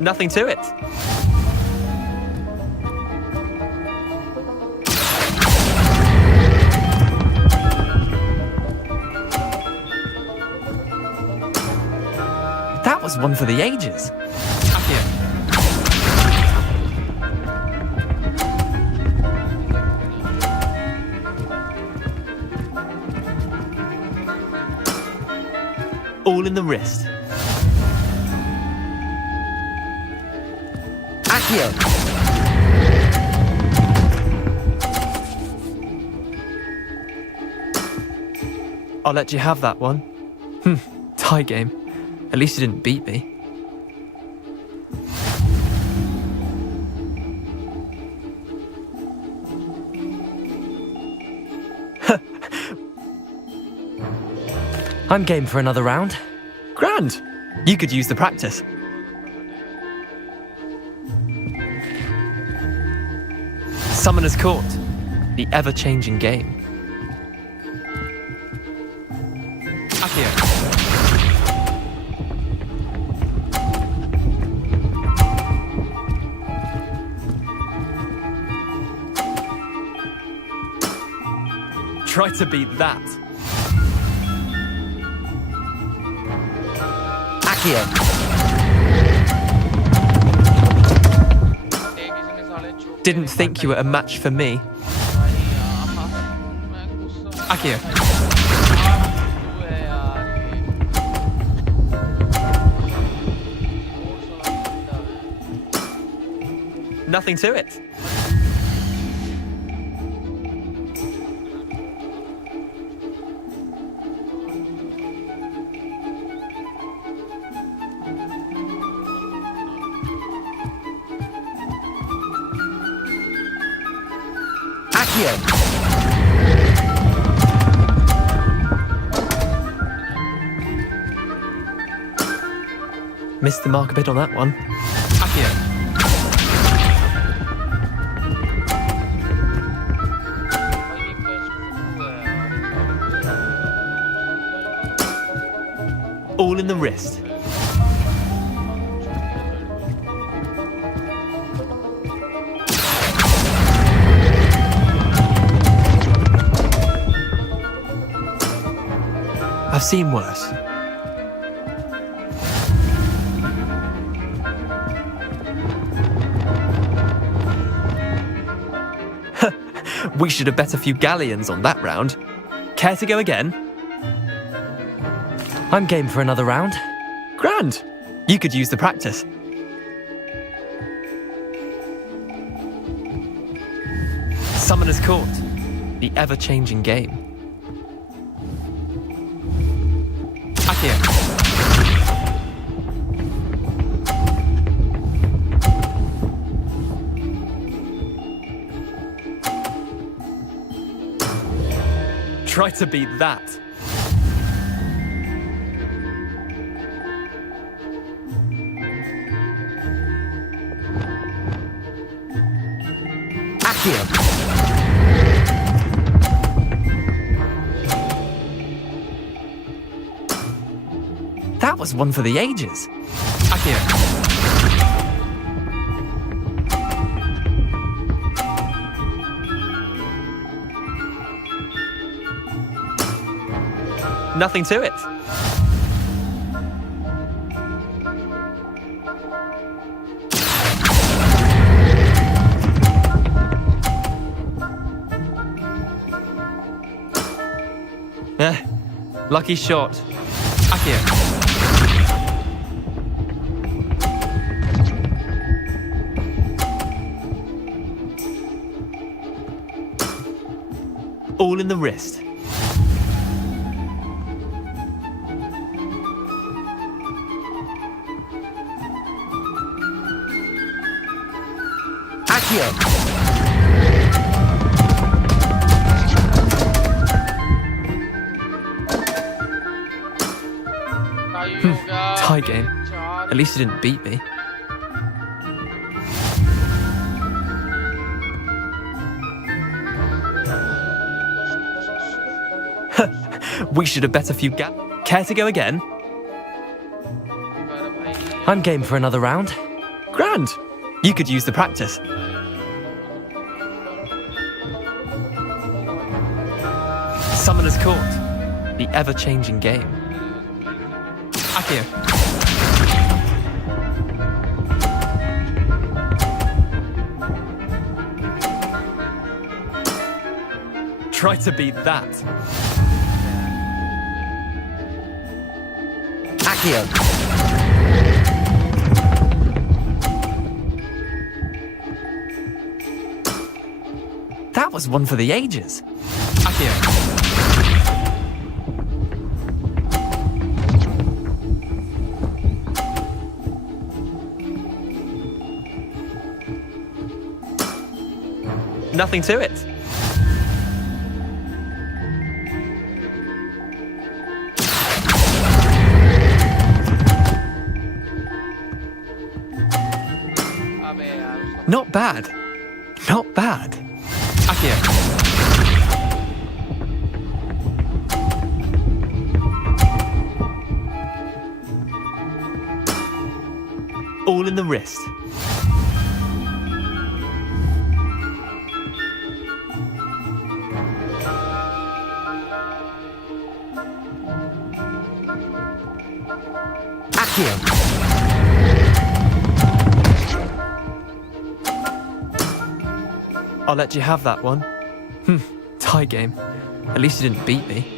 Nothing to it. That was one for the ages. Accio. All in the wrist. Accio. I'll let you have that one. Tie game. At least you didn't beat me. I'm game for another round. Grand. You could use the practice. Summoner's Court. The ever-changing game. Accio. Try to beat that. Accio. Didn't think you were a match for me. Accio. Nothing to it. Missed the mark a bit on that one. Accio. All in the wrist. I've seen worse. We should have bet a few galleons on that round. Care to go again? I'm game for another round. Grand. You could use the practice. Summoner's Court. The ever-changing game. Accio. Try to beat that. Accio. That was one for the ages. Accio. Nothing to it. Lucky shot. Accio. All in the wrist. Accio. Tie game. At least you didn't beat me. We should have bet a few Care to go again? I'm game for another round. Grand. You could use the practice. Summoner's Court. The ever-changing game. Akio. Try to beat that. Akio. That was one for the ages. Akio. Nothing to it. Not bad. Not bad. Akio. All in the wrist. Akio. I'll let you have that one. Tie game. At least you didn't beat me.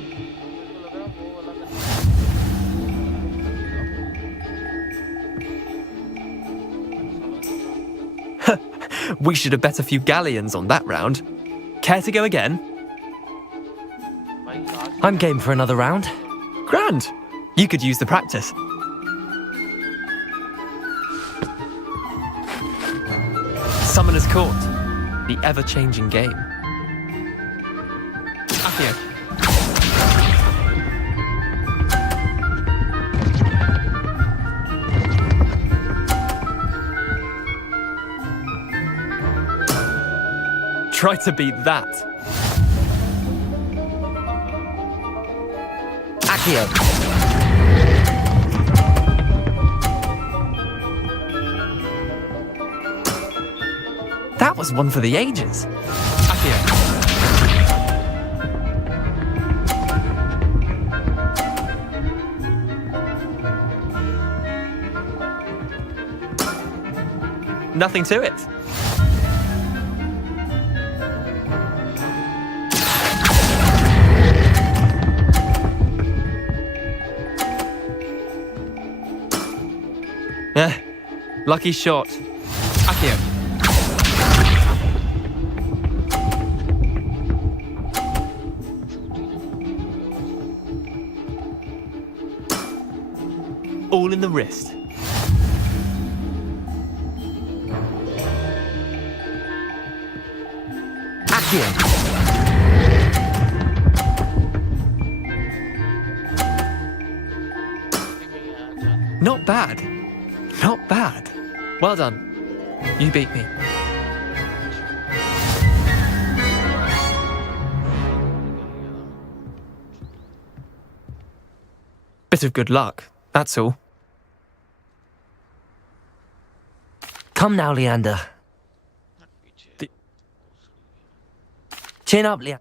We should have bet a few galleons on that round. Care to go again? I'm game for another round. Grand. You could use the practice. Summoner's Court. The ever-changing game. Akio. Try to beat that. Akio. That was one for the ages. Akio. Nothing to it. Lucky shot. Akio. All in the wrist. Akio. Not bad. Not bad. Well done. You beat me. Bit of good luck, that's all. Come now, Leander. Chin up, Leander.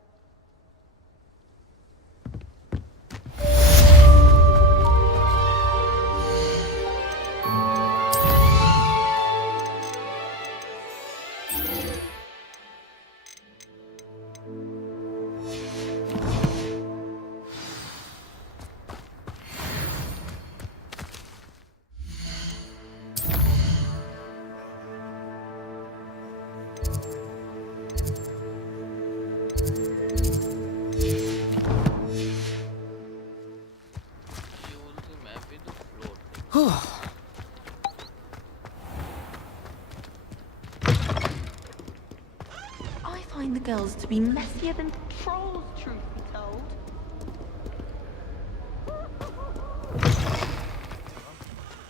I find the girls to be messier than trolls, truth be told.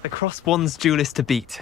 The cross one's duelist to beat.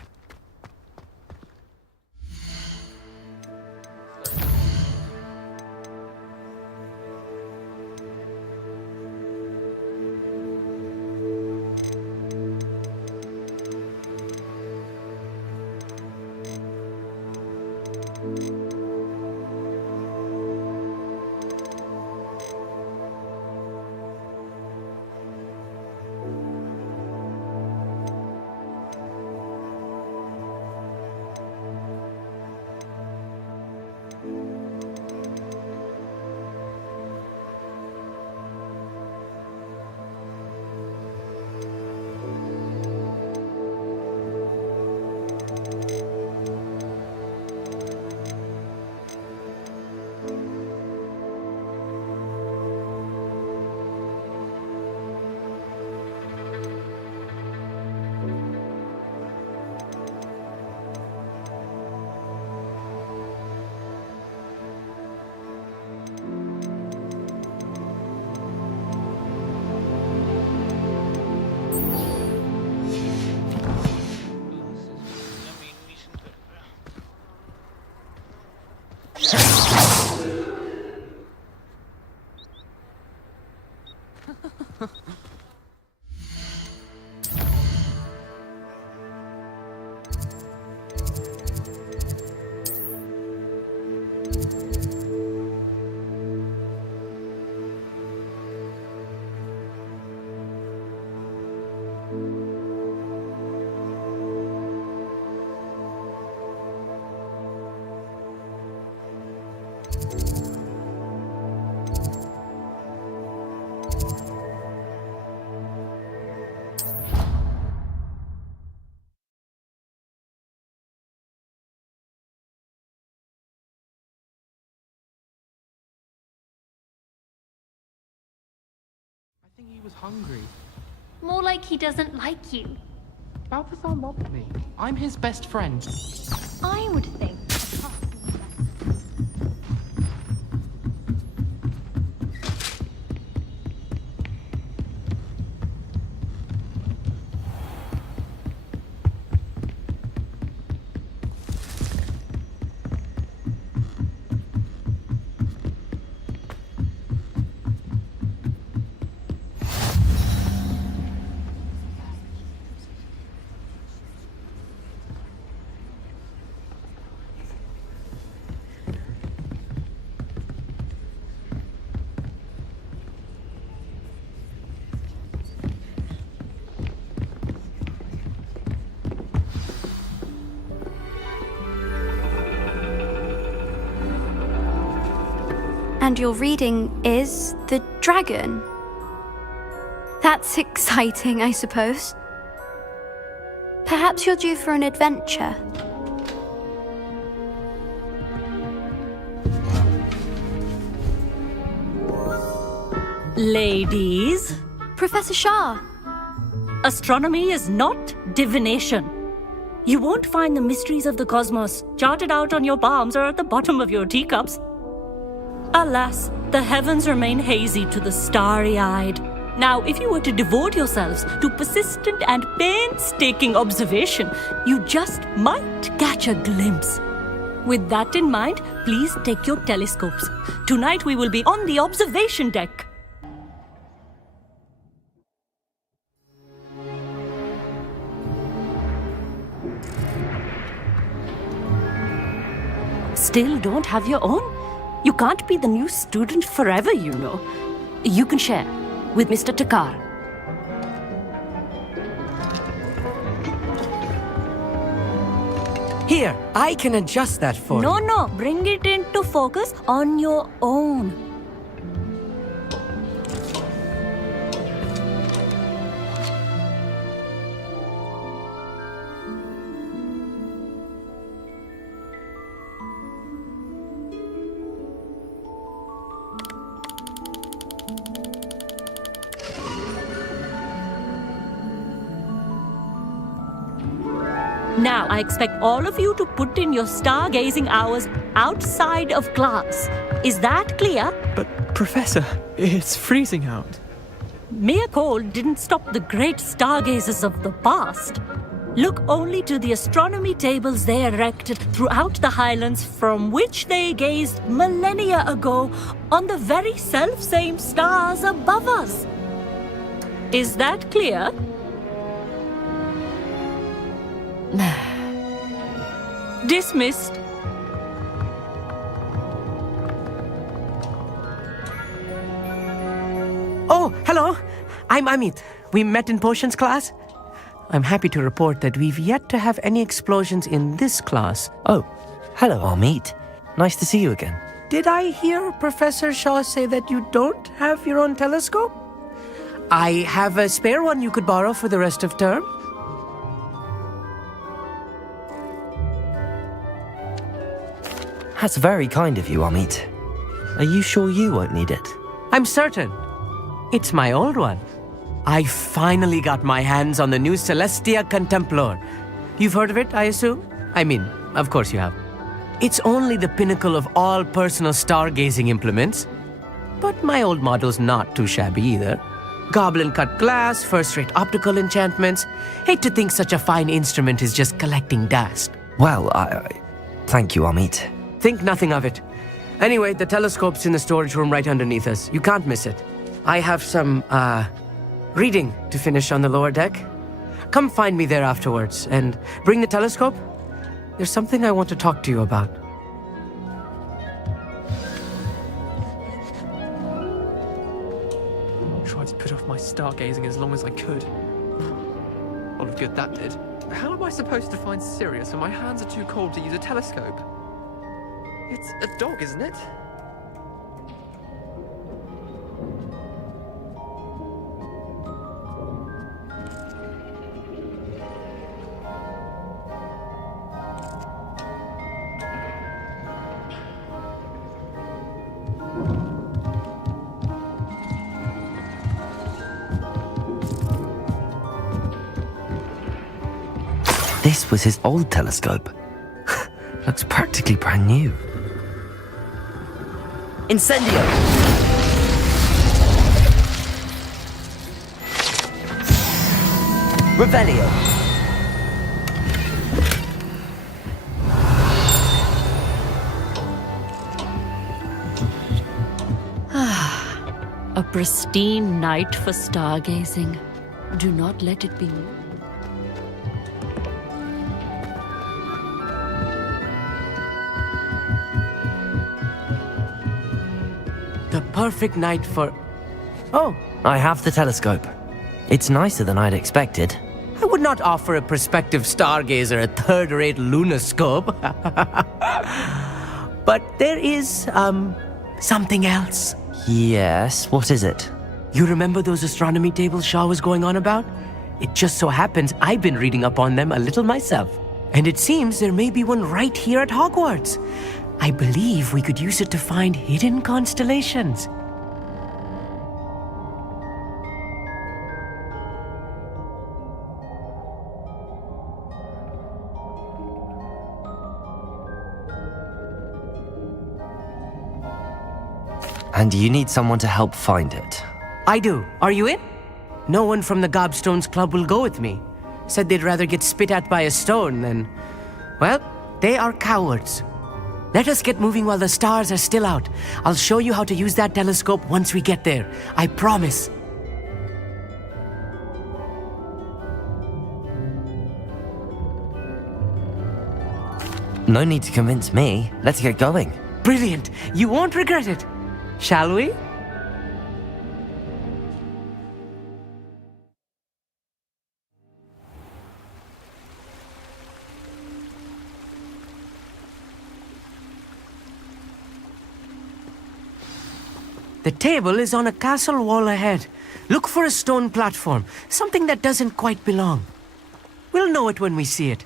I think he was hungry. More like he doesn't like you. Balthazar mocked me. I'm his best friend. I would think. And your reading is The Dragon. That's exciting, I suppose. Perhaps you're due for an adventure. Ladies. Professor Shah. Astronomy is not divination. You won't find the mysteries of the cosmos charted out on your palms or at the bottom of your teacups. Alas, the heavens remain hazy to the starry-eyed. Now, if you were to devote yourselves to persistent and painstaking observation, you just might catch a glimpse. With that in mind, please take your telescopes. Tonight we will be on the observation deck. Still don't have your own? You can't be the new student forever, you know. You can share with Mr. Takar. Here, I can adjust that for you. No, bring it into focus on your own. Now, I expect all of you to put in your stargazing hours outside of class. Is that clear? But, Professor, it's freezing out. Mere cold didn't stop the great stargazers of the past. Look only to the astronomy tables they erected throughout the highlands from which they gazed millennia ago on the very self-same stars above us. Is that clear? Dismissed. Oh, hello. I'm Amit. We met in potions class. I'm happy to report that we've yet to have any explosions in this class. Oh, hello, Amit. Nice to see you again. Did I hear Professor Shaw say that you don't have your own telescope? I have a spare one you could borrow for the rest of term. That's very kind of you, Amit. Are you sure you won't need it? I'm certain. It's my old one. I finally got my hands on the new Celestia Contemplar. You've heard of it, I assume? I mean, of course you have. It's only the pinnacle of all personal stargazing implements. But my old model's not too shabby either. Goblin-cut glass, first-rate optical enchantments. Hate to think such a fine instrument is just collecting dust. Well, thank you, Amit. Think nothing of it. Anyway, the telescope's in the storage room right underneath us. You can't miss it. I have some, Reading to finish on the lower deck. Come find me there afterwards, and bring the telescope. There's something I want to talk to you about. Tried to put off my stargazing as long as I could. All of good that did. How am I supposed to find Sirius when my hands are too cold to use a telescope? It's a dog, isn't it? This was his old telescope. Looks practically brand new. Incendio! Revelio! A pristine night for stargazing. Do not let it be moved. The perfect night for... Oh, I have the telescope. It's nicer than I'd expected. I would not offer a prospective stargazer a third-rate lunoscope. But there is, something else. Yes, what is it? You remember those astronomy tables Shaw was going on about? It just so happens I've been reading up on them a little myself. And it seems there may be one right here at Hogwarts. I believe we could use it to find hidden constellations. And you need someone to help find it. I do. Are you in? No one from the Gobstones Club will go with me. Said they'd rather get spit at by a stone than... Well, they are cowards. Let us get moving while the stars are still out. I'll show you how to use that telescope once we get there. I promise. No need to convince me. Let's get going. Brilliant. You won't regret it. Shall we? The table is on a castle wall ahead. Look for a stone platform, something that doesn't quite belong. We'll know it when we see it.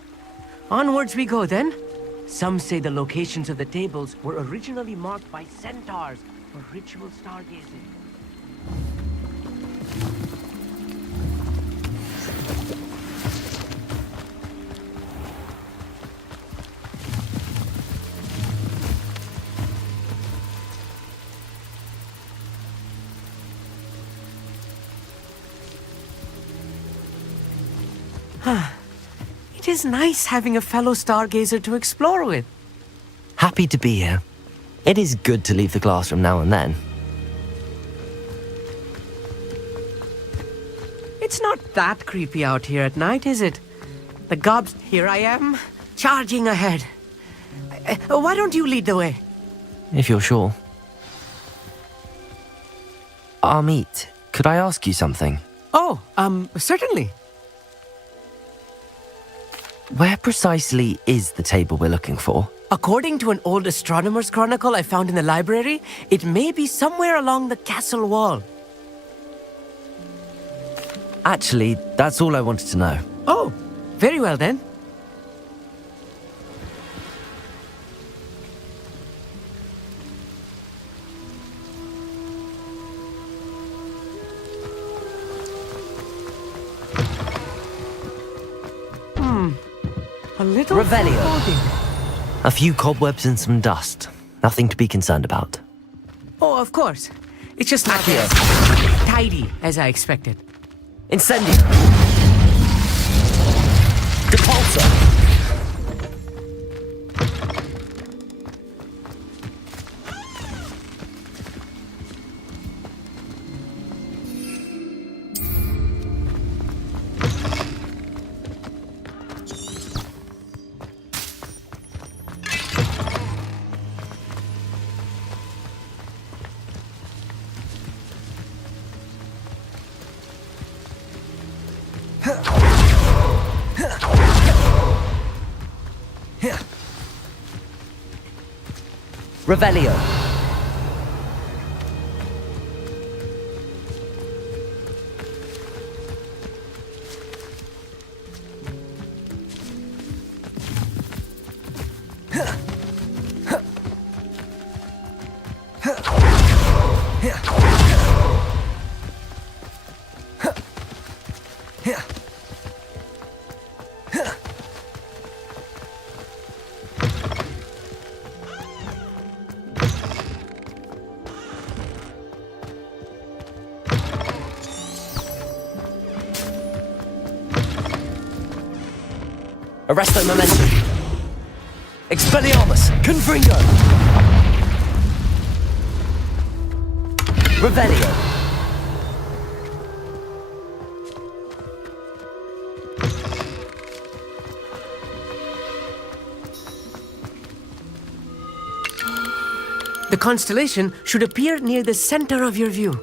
Onwards we go then. Some say the locations of the tables were originally marked by centaurs for ritual stargazing. It is nice having a fellow stargazer to explore with. Happy to be here. It is good to leave the classroom now and then. It's not that creepy out here at night, is it? The gobs... Here I am, charging ahead. Why don't you lead the way? If you're sure. Amit, could I ask you something? Oh, certainly. Where precisely is the table we're looking for? According to an old astronomer's chronicle I found in the library, it may be somewhere along the castle wall. Actually, that's all I wanted to know. Oh, very well then. A little foreboding. A few cobwebs and some dust. Nothing to be concerned about. Oh, of course. It's just not as tidy as I expected. Incendio! Depulsor! Revelio. Arresto momentum. Expelliarmus. Confringo. Revelio. The constellation should appear near the center of your view.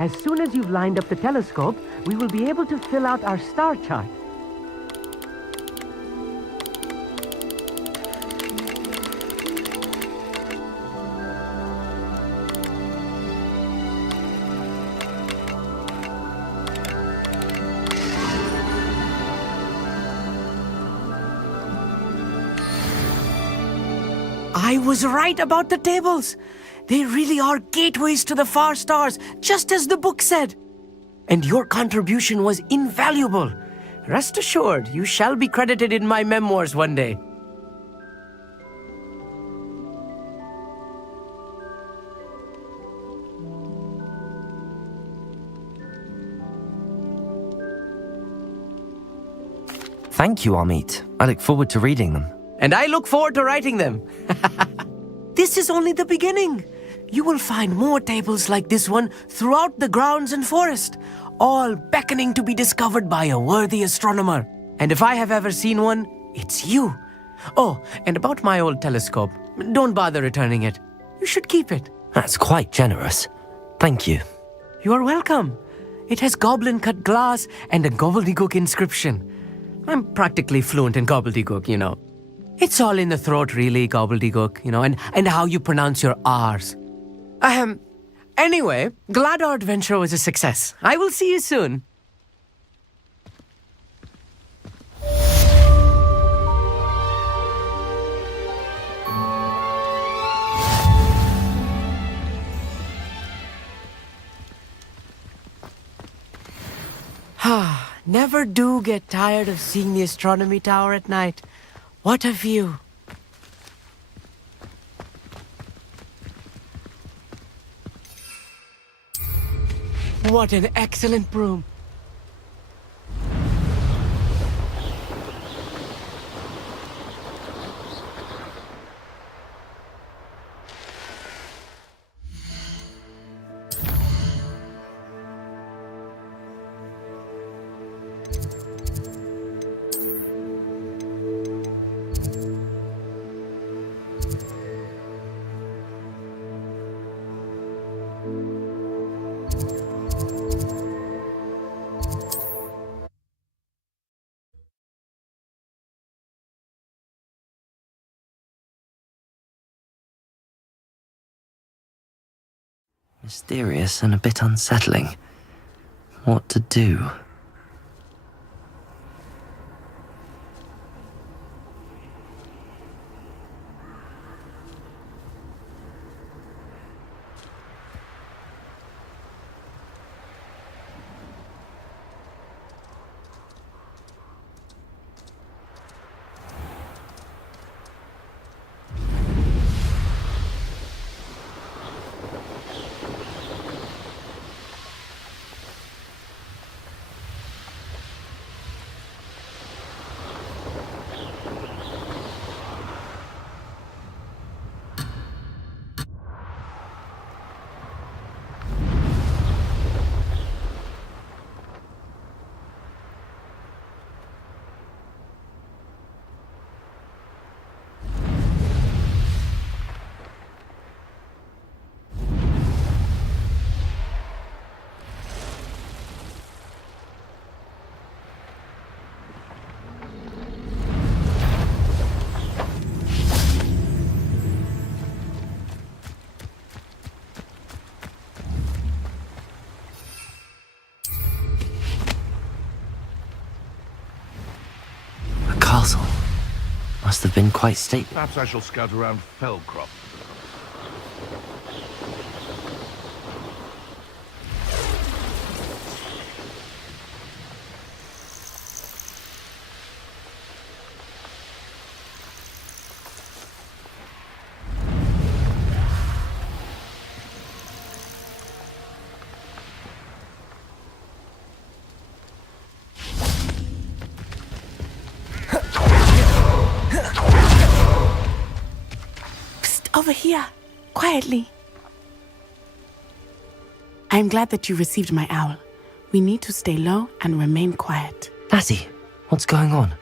As soon as you've lined up the telescope, we will be able to fill out our star chart. I was right about the tables. They really are gateways to the far stars, just as the book said. And your contribution was invaluable. Rest assured, you shall be credited in my memoirs one day. Thank you, Amit. I look forward to reading them. And I look forward to writing them. This is only the beginning. You will find more tables like this one throughout the grounds and forest, all beckoning to be discovered by a worthy astronomer. And if I have ever seen one, it's you. Oh, and about my old telescope, don't bother returning it. You should keep it. That's quite generous. Thank you. You are welcome. It has goblin-cut glass and a gobbledygook inscription. I'm practically fluent in gobbledygook, you know. It's all in the throat, really, gobbledygook, you know, and how you pronounce your R's. Anyway, glad our adventure was a success. I will see you soon. Never do get tired of seeing the astronomy tower at night. What a view. What an excellent broom. Mysterious and a bit unsettling. What to do? Must have been quite stately. Perhaps I shall scout around Feldcroft. Over here, quietly. I'm glad that you received my owl. We need to stay low and remain quiet. Natty, what's going on?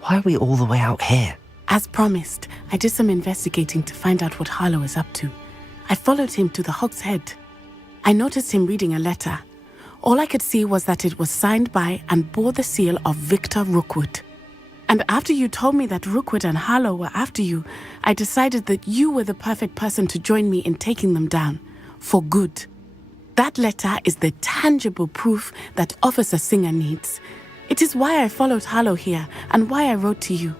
Why are we all the way out here? As promised, I did some investigating to find out what Harlow is up to. I followed him to the Hog's Head. I noticed him reading a letter. All I could see was that it was signed by and bore the seal of Victor Rookwood. And after you told me that Rookwood and Harlow were after you, I decided that you were the perfect person to join me in taking them down. For good. That letter is the tangible proof that Officer Singer needs. It is why I followed Harlow here and why I wrote to you.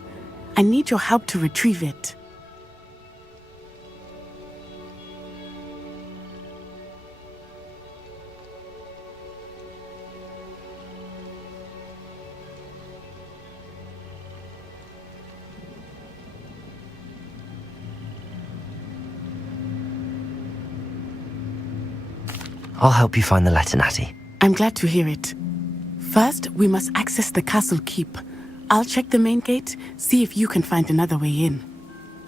I need your help to retrieve it. I'll help you find the letter, Natty. I'm glad to hear it. First, we must access the castle keep. I'll check the main gate, see if you can find another way in.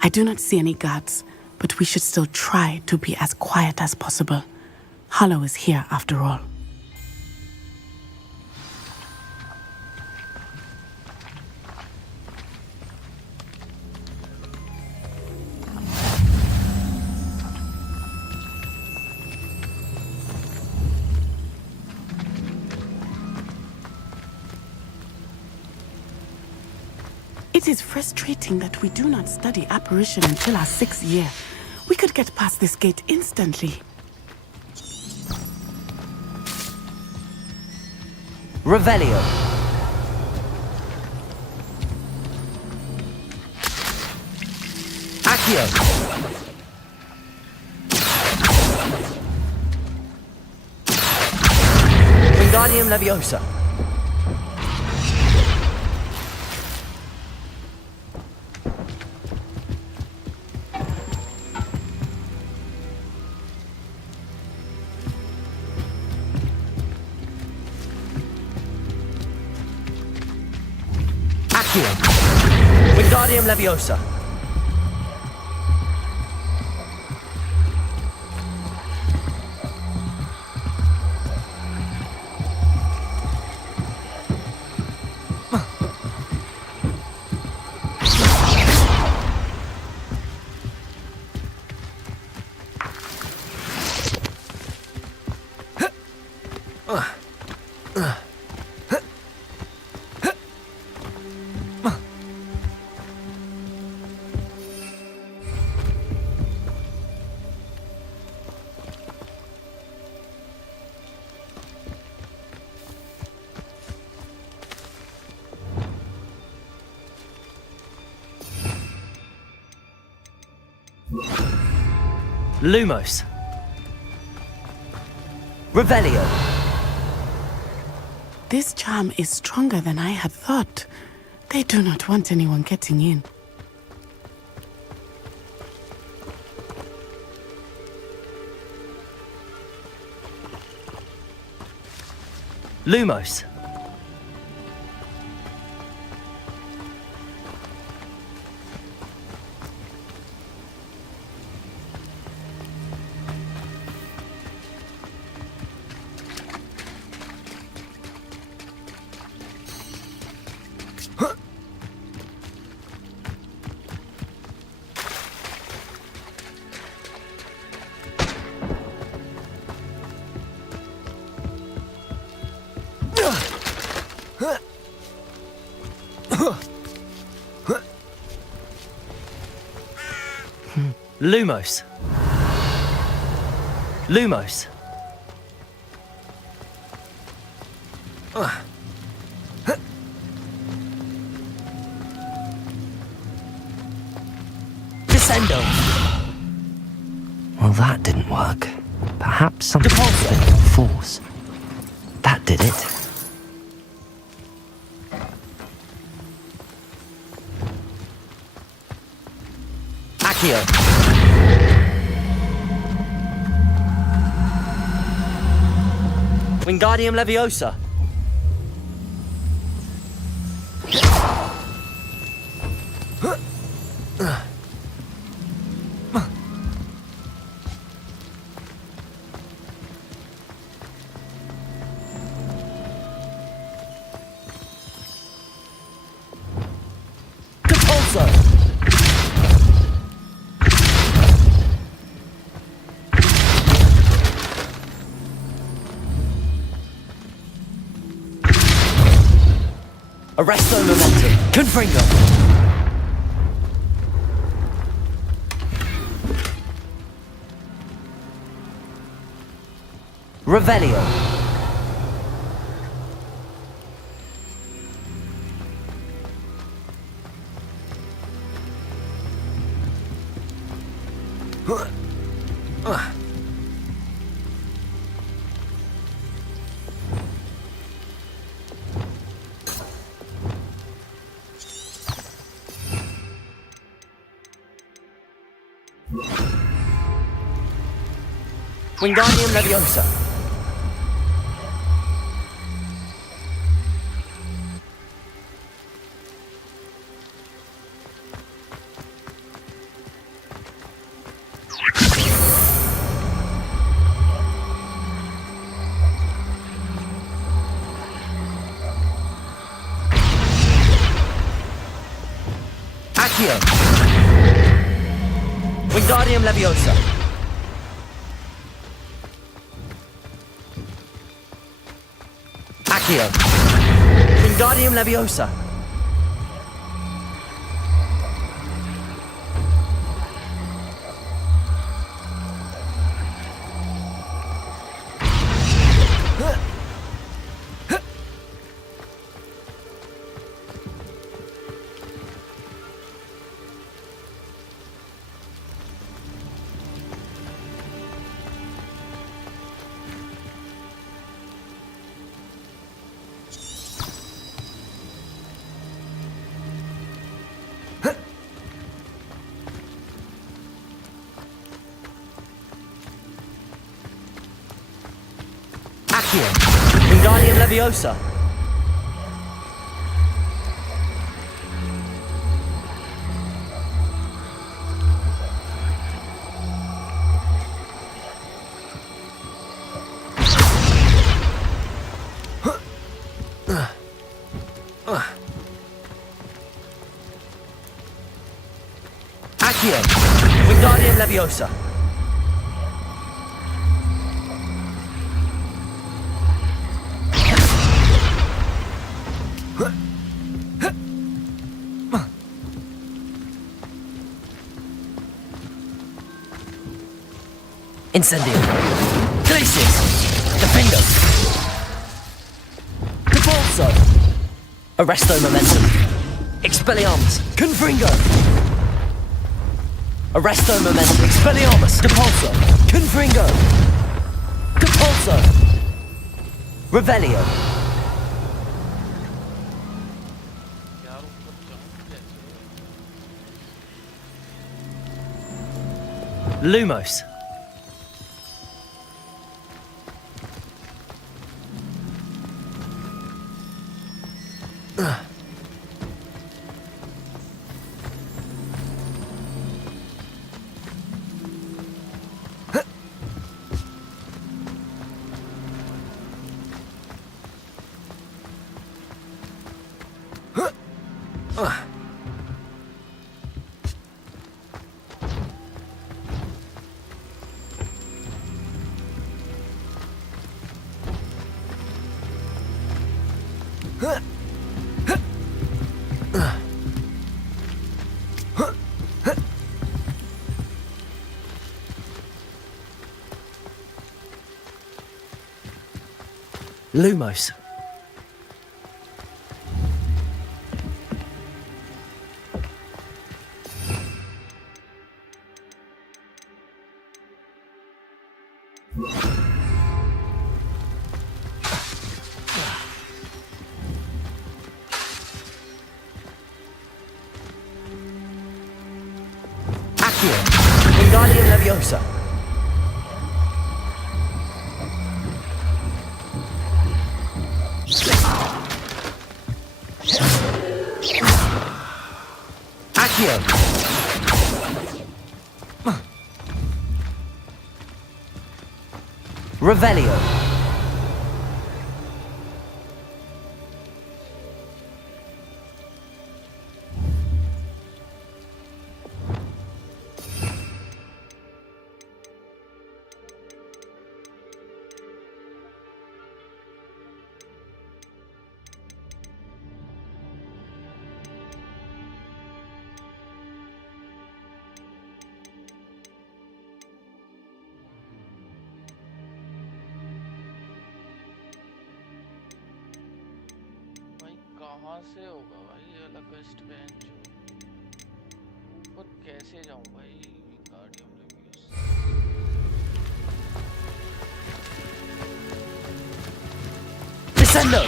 I do not see any guards, but we should still try to be as quiet as possible. Harlow is here after all. It is frustrating that we do not study apparition until our 6th year. We could get past this gate instantly. Revelio. Accio. Wingardium Leviosa. Wingardium Leviosa. Lumos. Revelio. This charm is stronger than I had thought. They do not want anyone getting in. Lumos. Lumos. Lumos. Incendio. Well, that didn't work. Perhaps something with a bit more force. That did it. Accio. Wingardium Leviosa. Arresto Momentum. Confringo. Revelio. Wingardium Leviosa. Accio. Wingardium Leviosa. Accio. Wingardium Leviosa. Accio. Wingardium Leviosa. Accio. Wingardium Leviosa. Incendio. Glacius. Defendo. Depulso. Arresto Momentum. Expelliarmus. Confringo. Arresto Momentum. Expelliarmus. Depulso. Confringo. Depulso. Revelio. Lumos. Lumos. Accio. Wingardium Leviosa. Accio. Revelio. कहाँ से होगा भाई ये वाला quest bench? ऊपर कैसे जाऊं भाई? गार्डियन लेवियस Descendo.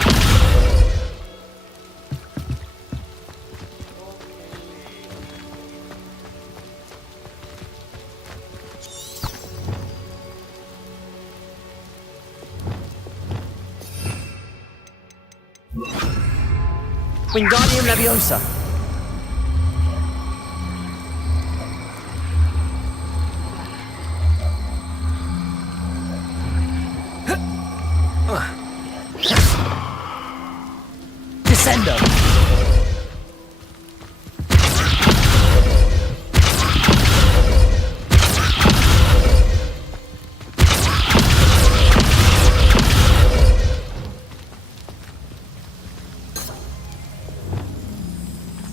Wingardium Leviosa. Descendo.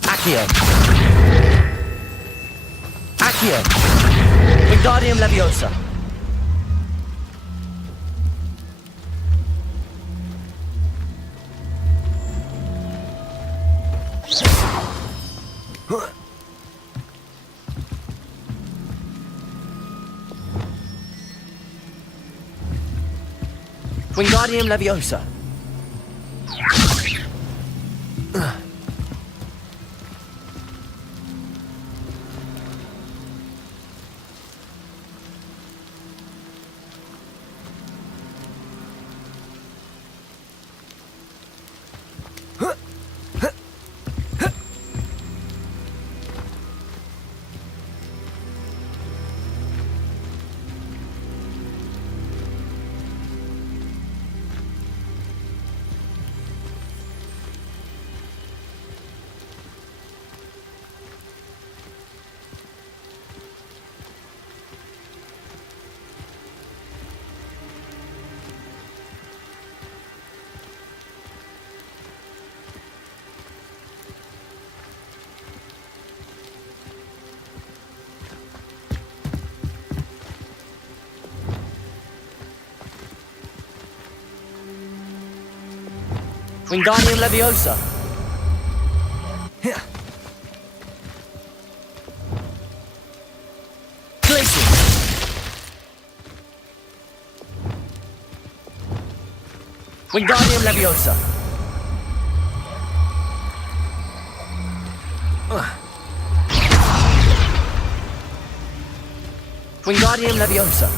Accio. Accio. Wingardium Leviosa. Wingardium Leviosa. Wingardium Leviosa. Places. Wingardium Leviosa. Wingardium Leviosa.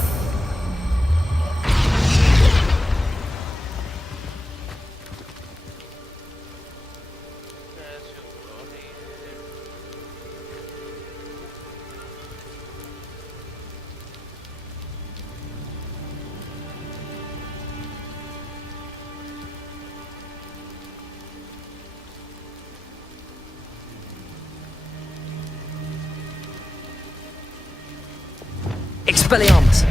Expelliarmus.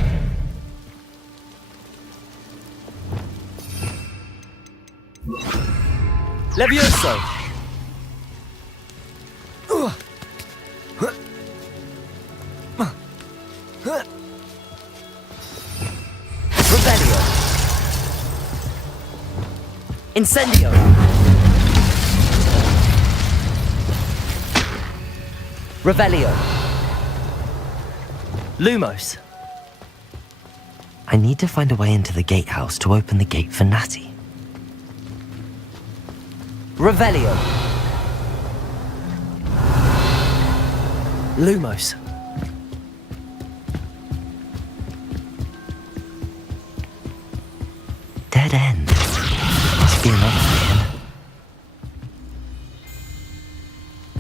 Levioso. Revelio. Incendio. Revelio. Lumos. I need to find a way into the gatehouse to open the gate for Natty. Revelio. Lumos.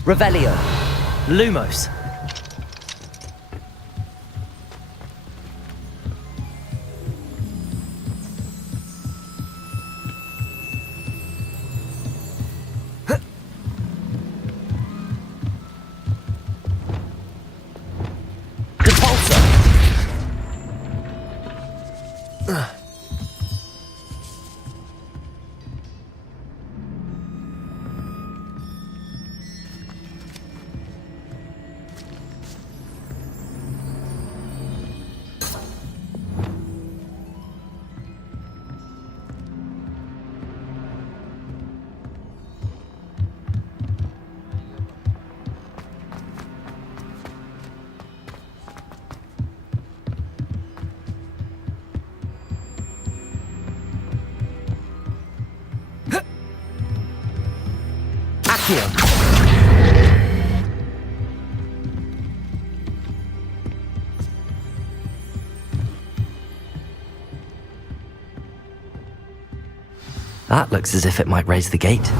Revelio. Lumos. That looks as if it might raise the gate.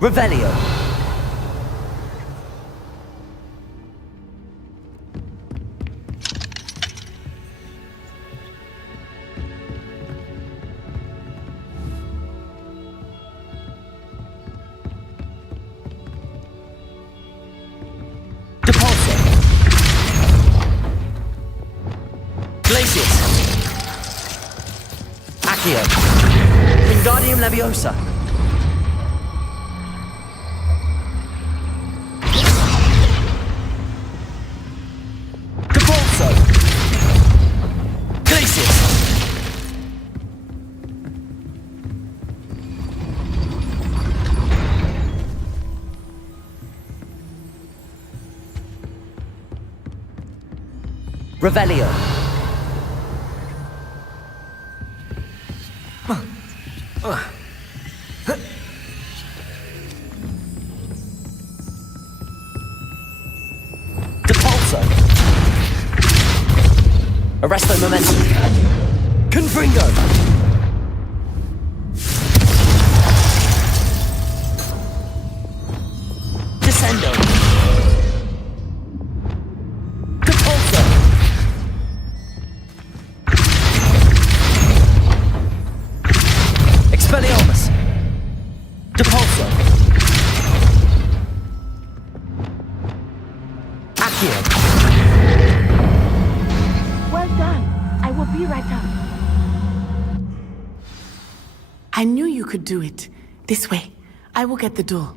Revelio. Wingardium Leviosa. Depulso. Glacius. Revelio. Arresto Momentum. Confringo. Descendo. Depulso. Expelliarmus. Depulso. Accio. Be right up. I knew you could do it. This way. I will get the door.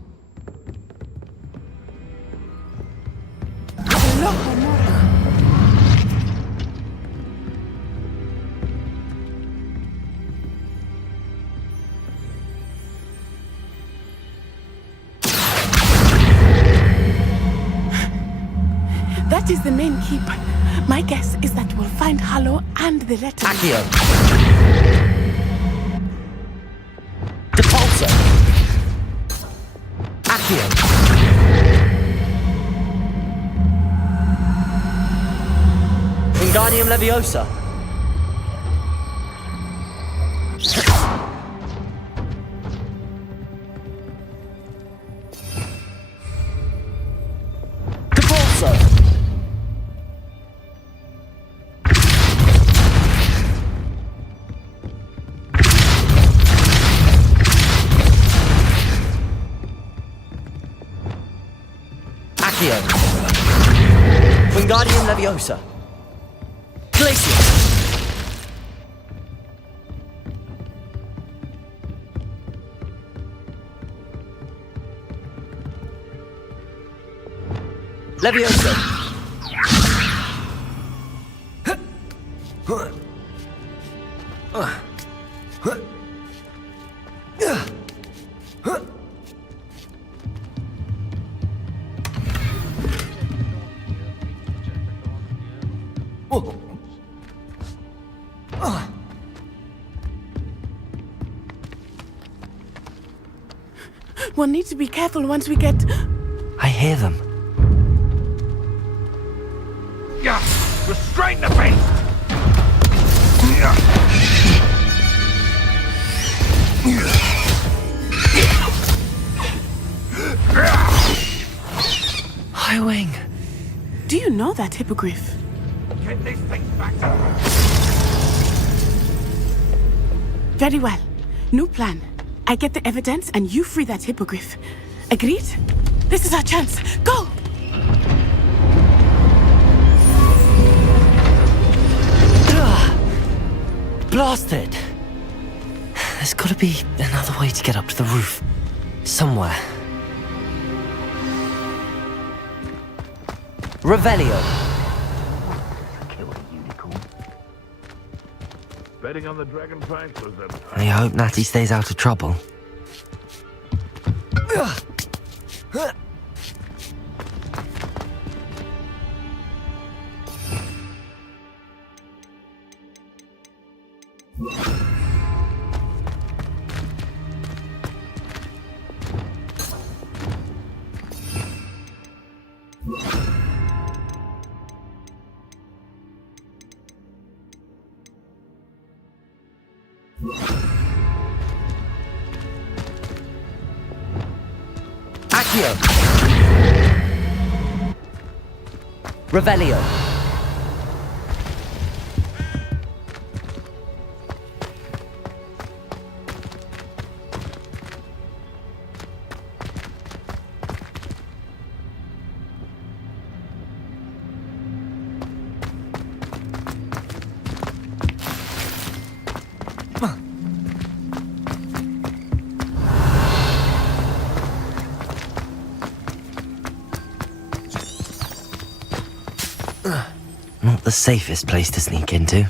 That is the main keep. My guess is that we'll find Harlow and the letter. Accio. Depulso. Accio. Wingardium Leviosa. Accio. Wingardium Leviosa. Glacius. Leviosa. We'll need to be careful once we get... I hear them. Yeah! Restrain the beast! Highwing. Do you know that hippogriff? Get these things back to Very well. New plan. I get the evidence and you free that hippogriff. Agreed? This is our chance. Go! Blasted! There's gotta be another way to get up to the roof. Somewhere. Revelio. kill a unicorn. Betting on the dragon fight was a... I hope Natty stays out of trouble. Accio. Revelio. Not the safest place to sneak into.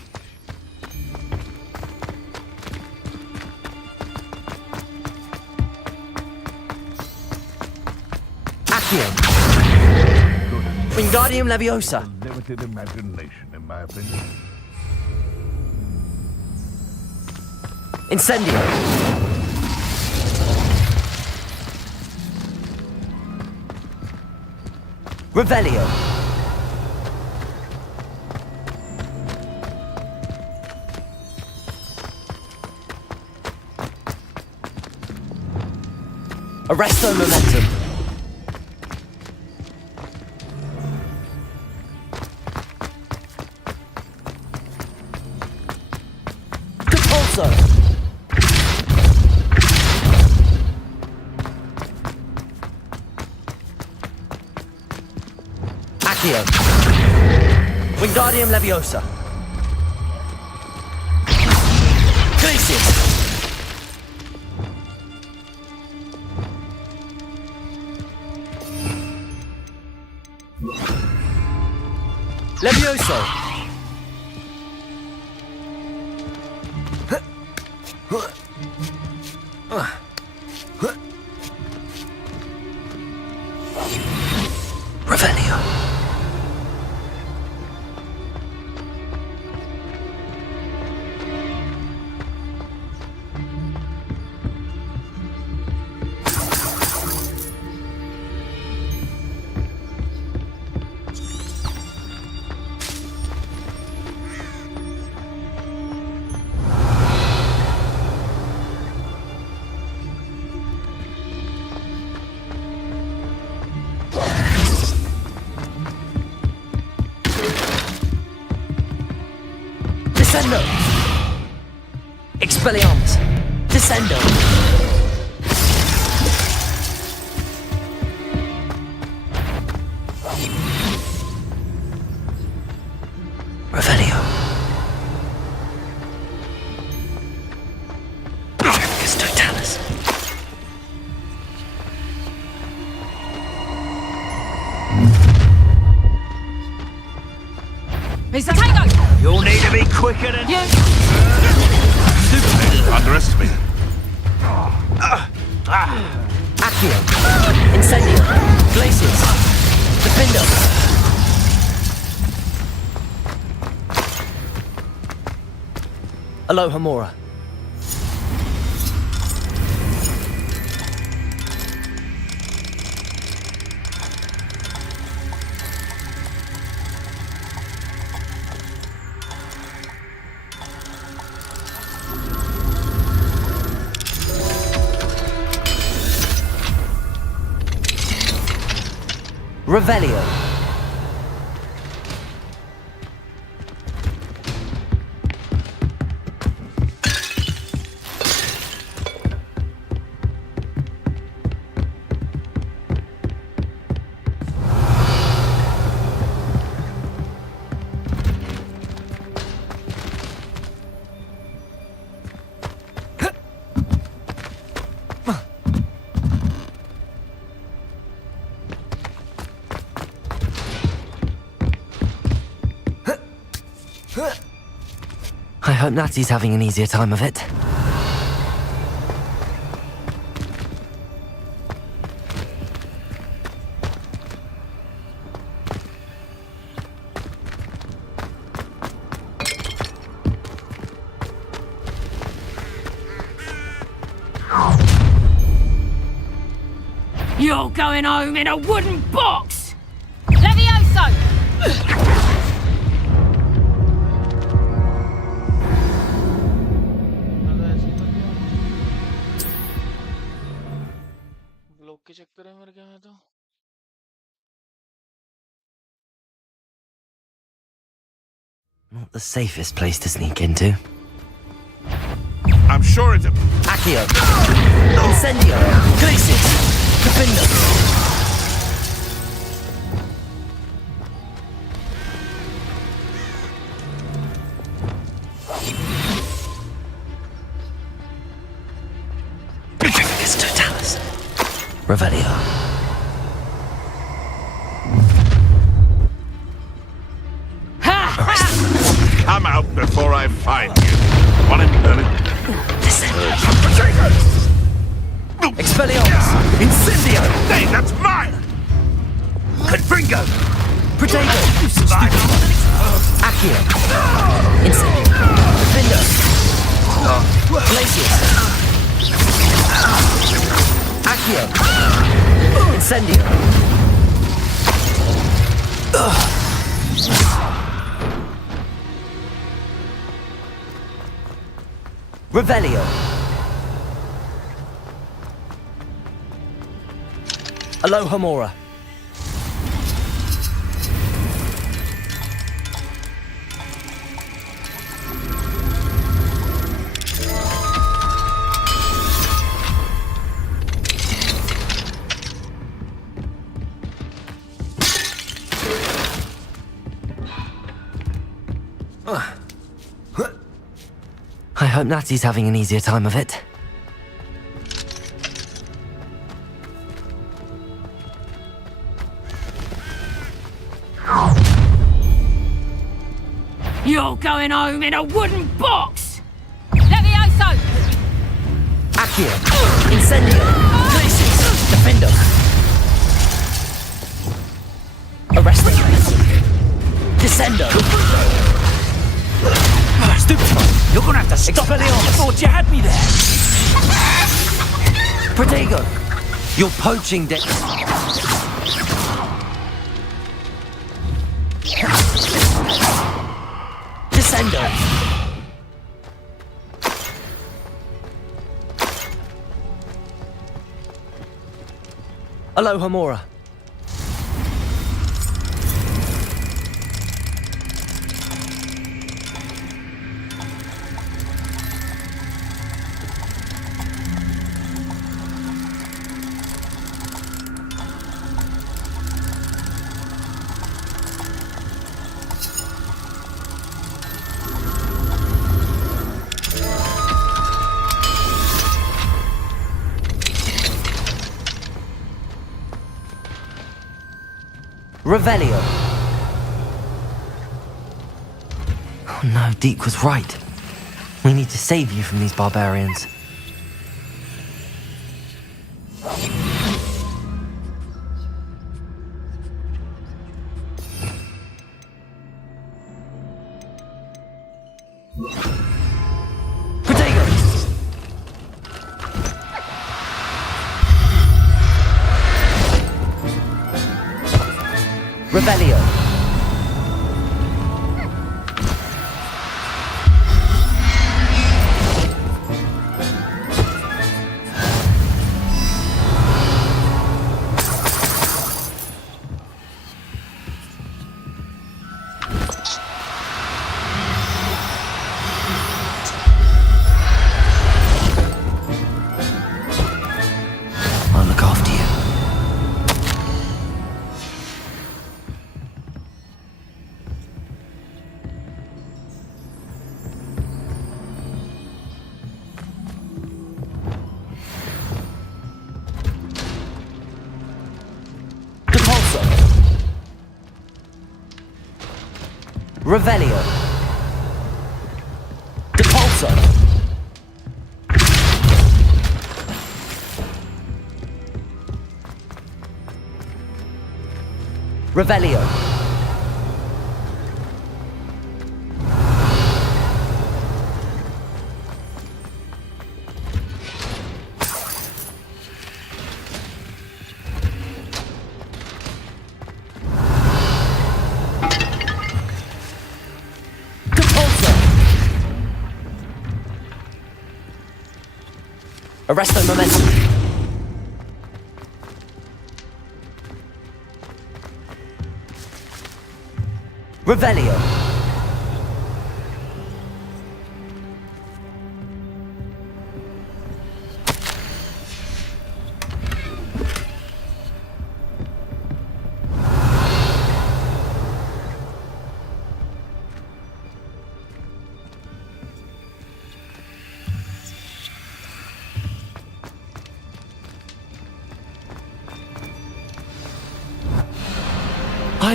Accio. Wingardium Leviosa. Limited imagination, in my opinion. Incendio. Revelio. Arresto Momentum. Compulso. Accio. Wingardium Leviosa. Glacius. Levioso! Revelio. Descendo! Expelliarmus! Descendo! Revelio. Dracus Totalis. You'll need to be quicker than you. Underestimated. Accio. Incendio. Glacius. Defendo. Aloha Mora. Revelio. I hope Natty's having an easier time of it. You're going home in a wooden box! Levioso! Block के चक्कर में मर गया मैं तो Not the safest place to sneak into. I'm sure it's a... Accio. Incendio. Glacius. Defendo. Dracus Totalis. Revelio. Come out before I find you. Want it? Expelliarmus. Incendio. Hey, that's mine! Confringo. Protego. Accio. Incendio. Defendo. Glacius. Accio. Incendio. Revelio. Aloha Mora. I hope Natty's having an easier time of it. You're going home in a wooden box! Levioso! Accio. Incendio. Glacius. Defendo. Arresto. Descendo. Stupid. You're gonna have to stop. Expelliarmus. Thought you had me there. Protego. You're poaching Dick. Descendo. Aloha Mora. Revelio. Oh no, Deke was right. We need to save you from these barbarians. Revelio. I'll look after you. Revelio. Depulso. Revelio. Arresto momentum. Revelio.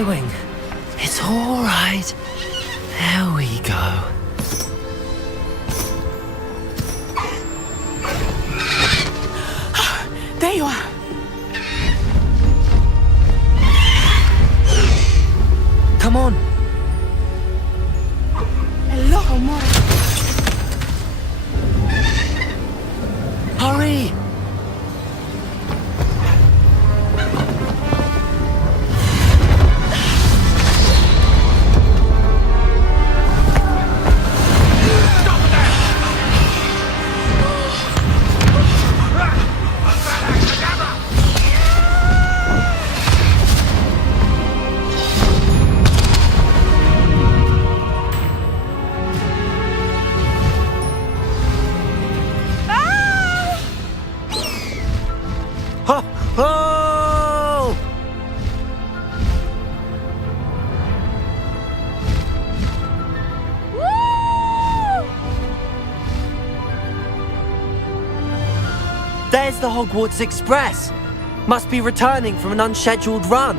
Wing, it's all right. There we go. There you are. Come on. Hello, amore. Hurry. Oh! There's the Hogwarts Express. Must be returning from an unscheduled run.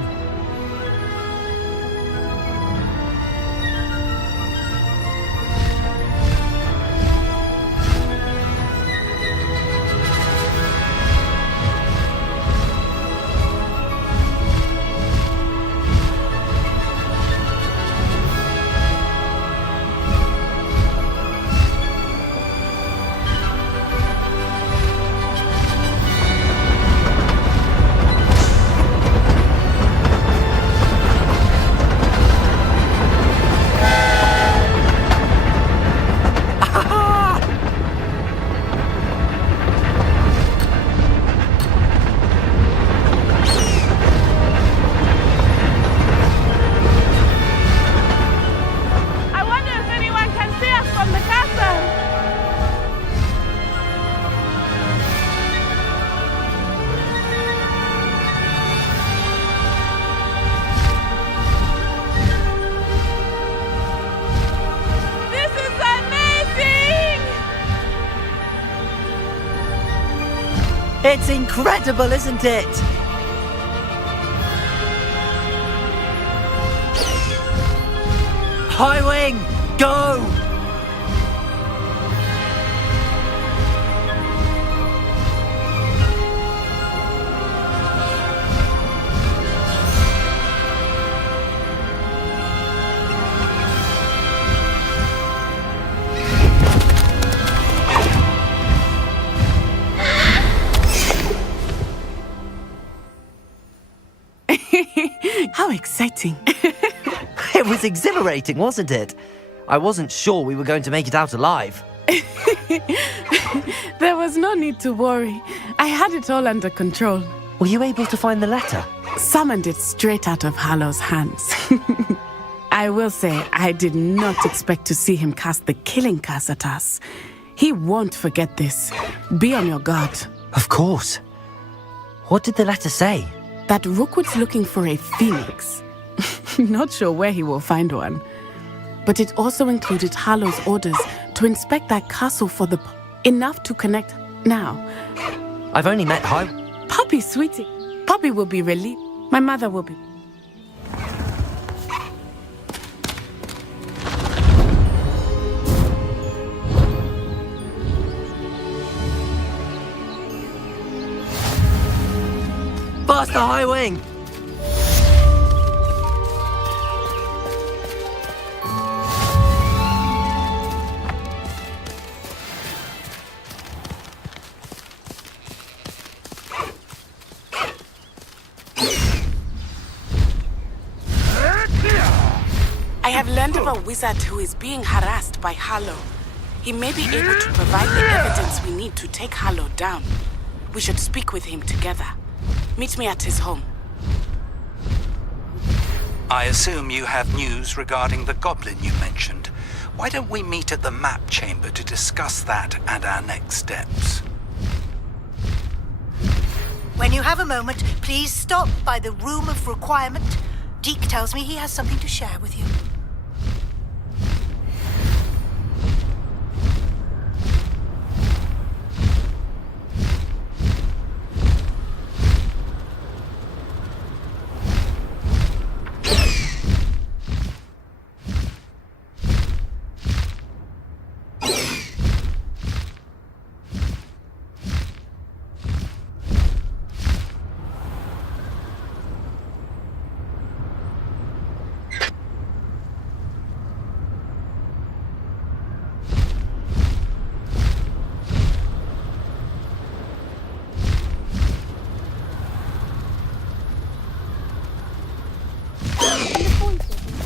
It's incredible, isn't it? High wing! Go! How exciting. It was exhilarating, wasn't it? I wasn't sure we were going to make it out alive. There was no need to worry. I had it all under control. Were you able to find the letter? Summoned it straight out of Harlow's hands. I will say, I did not expect to see him cast the killing curse at us. He won't forget this. Be on your guard. Of course. What did the letter say? That Rookwood's looking for a phoenix. Not sure where he will find one. But it also included Harlow's orders to inspect that castle for the... enough to connect now. I've only met Poppy, sweetie. Poppy will be relieved. My mother will be... Faster, High wing! I have learned of a wizard who is being harassed by Harlow. He may be able to provide the evidence we need to take Harlow down. We should speak with him together. Meet me at his home. I assume you have news regarding the goblin you mentioned. Why don't we meet at the map chamber to discuss that and our next steps? When you have a moment, please stop by the Room of Requirement. Deke tells me he has something to share with you.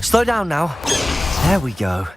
Slow down now. There we go.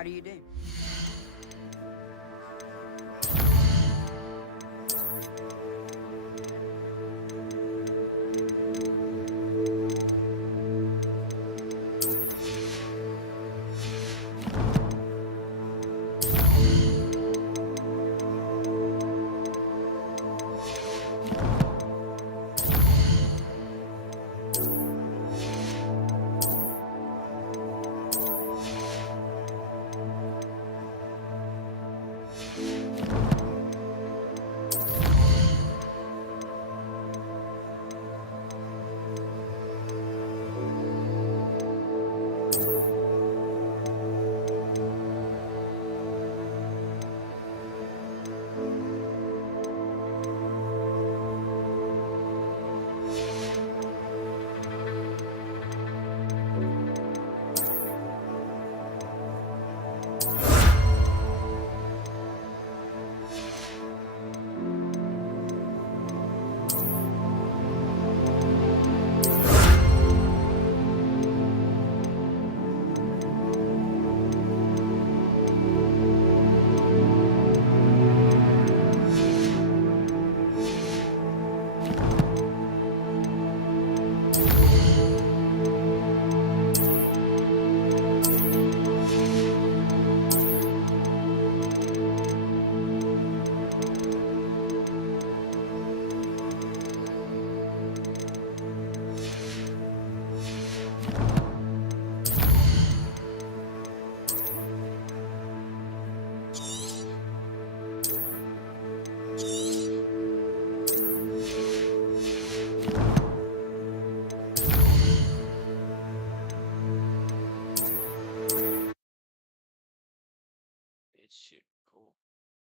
How do you do?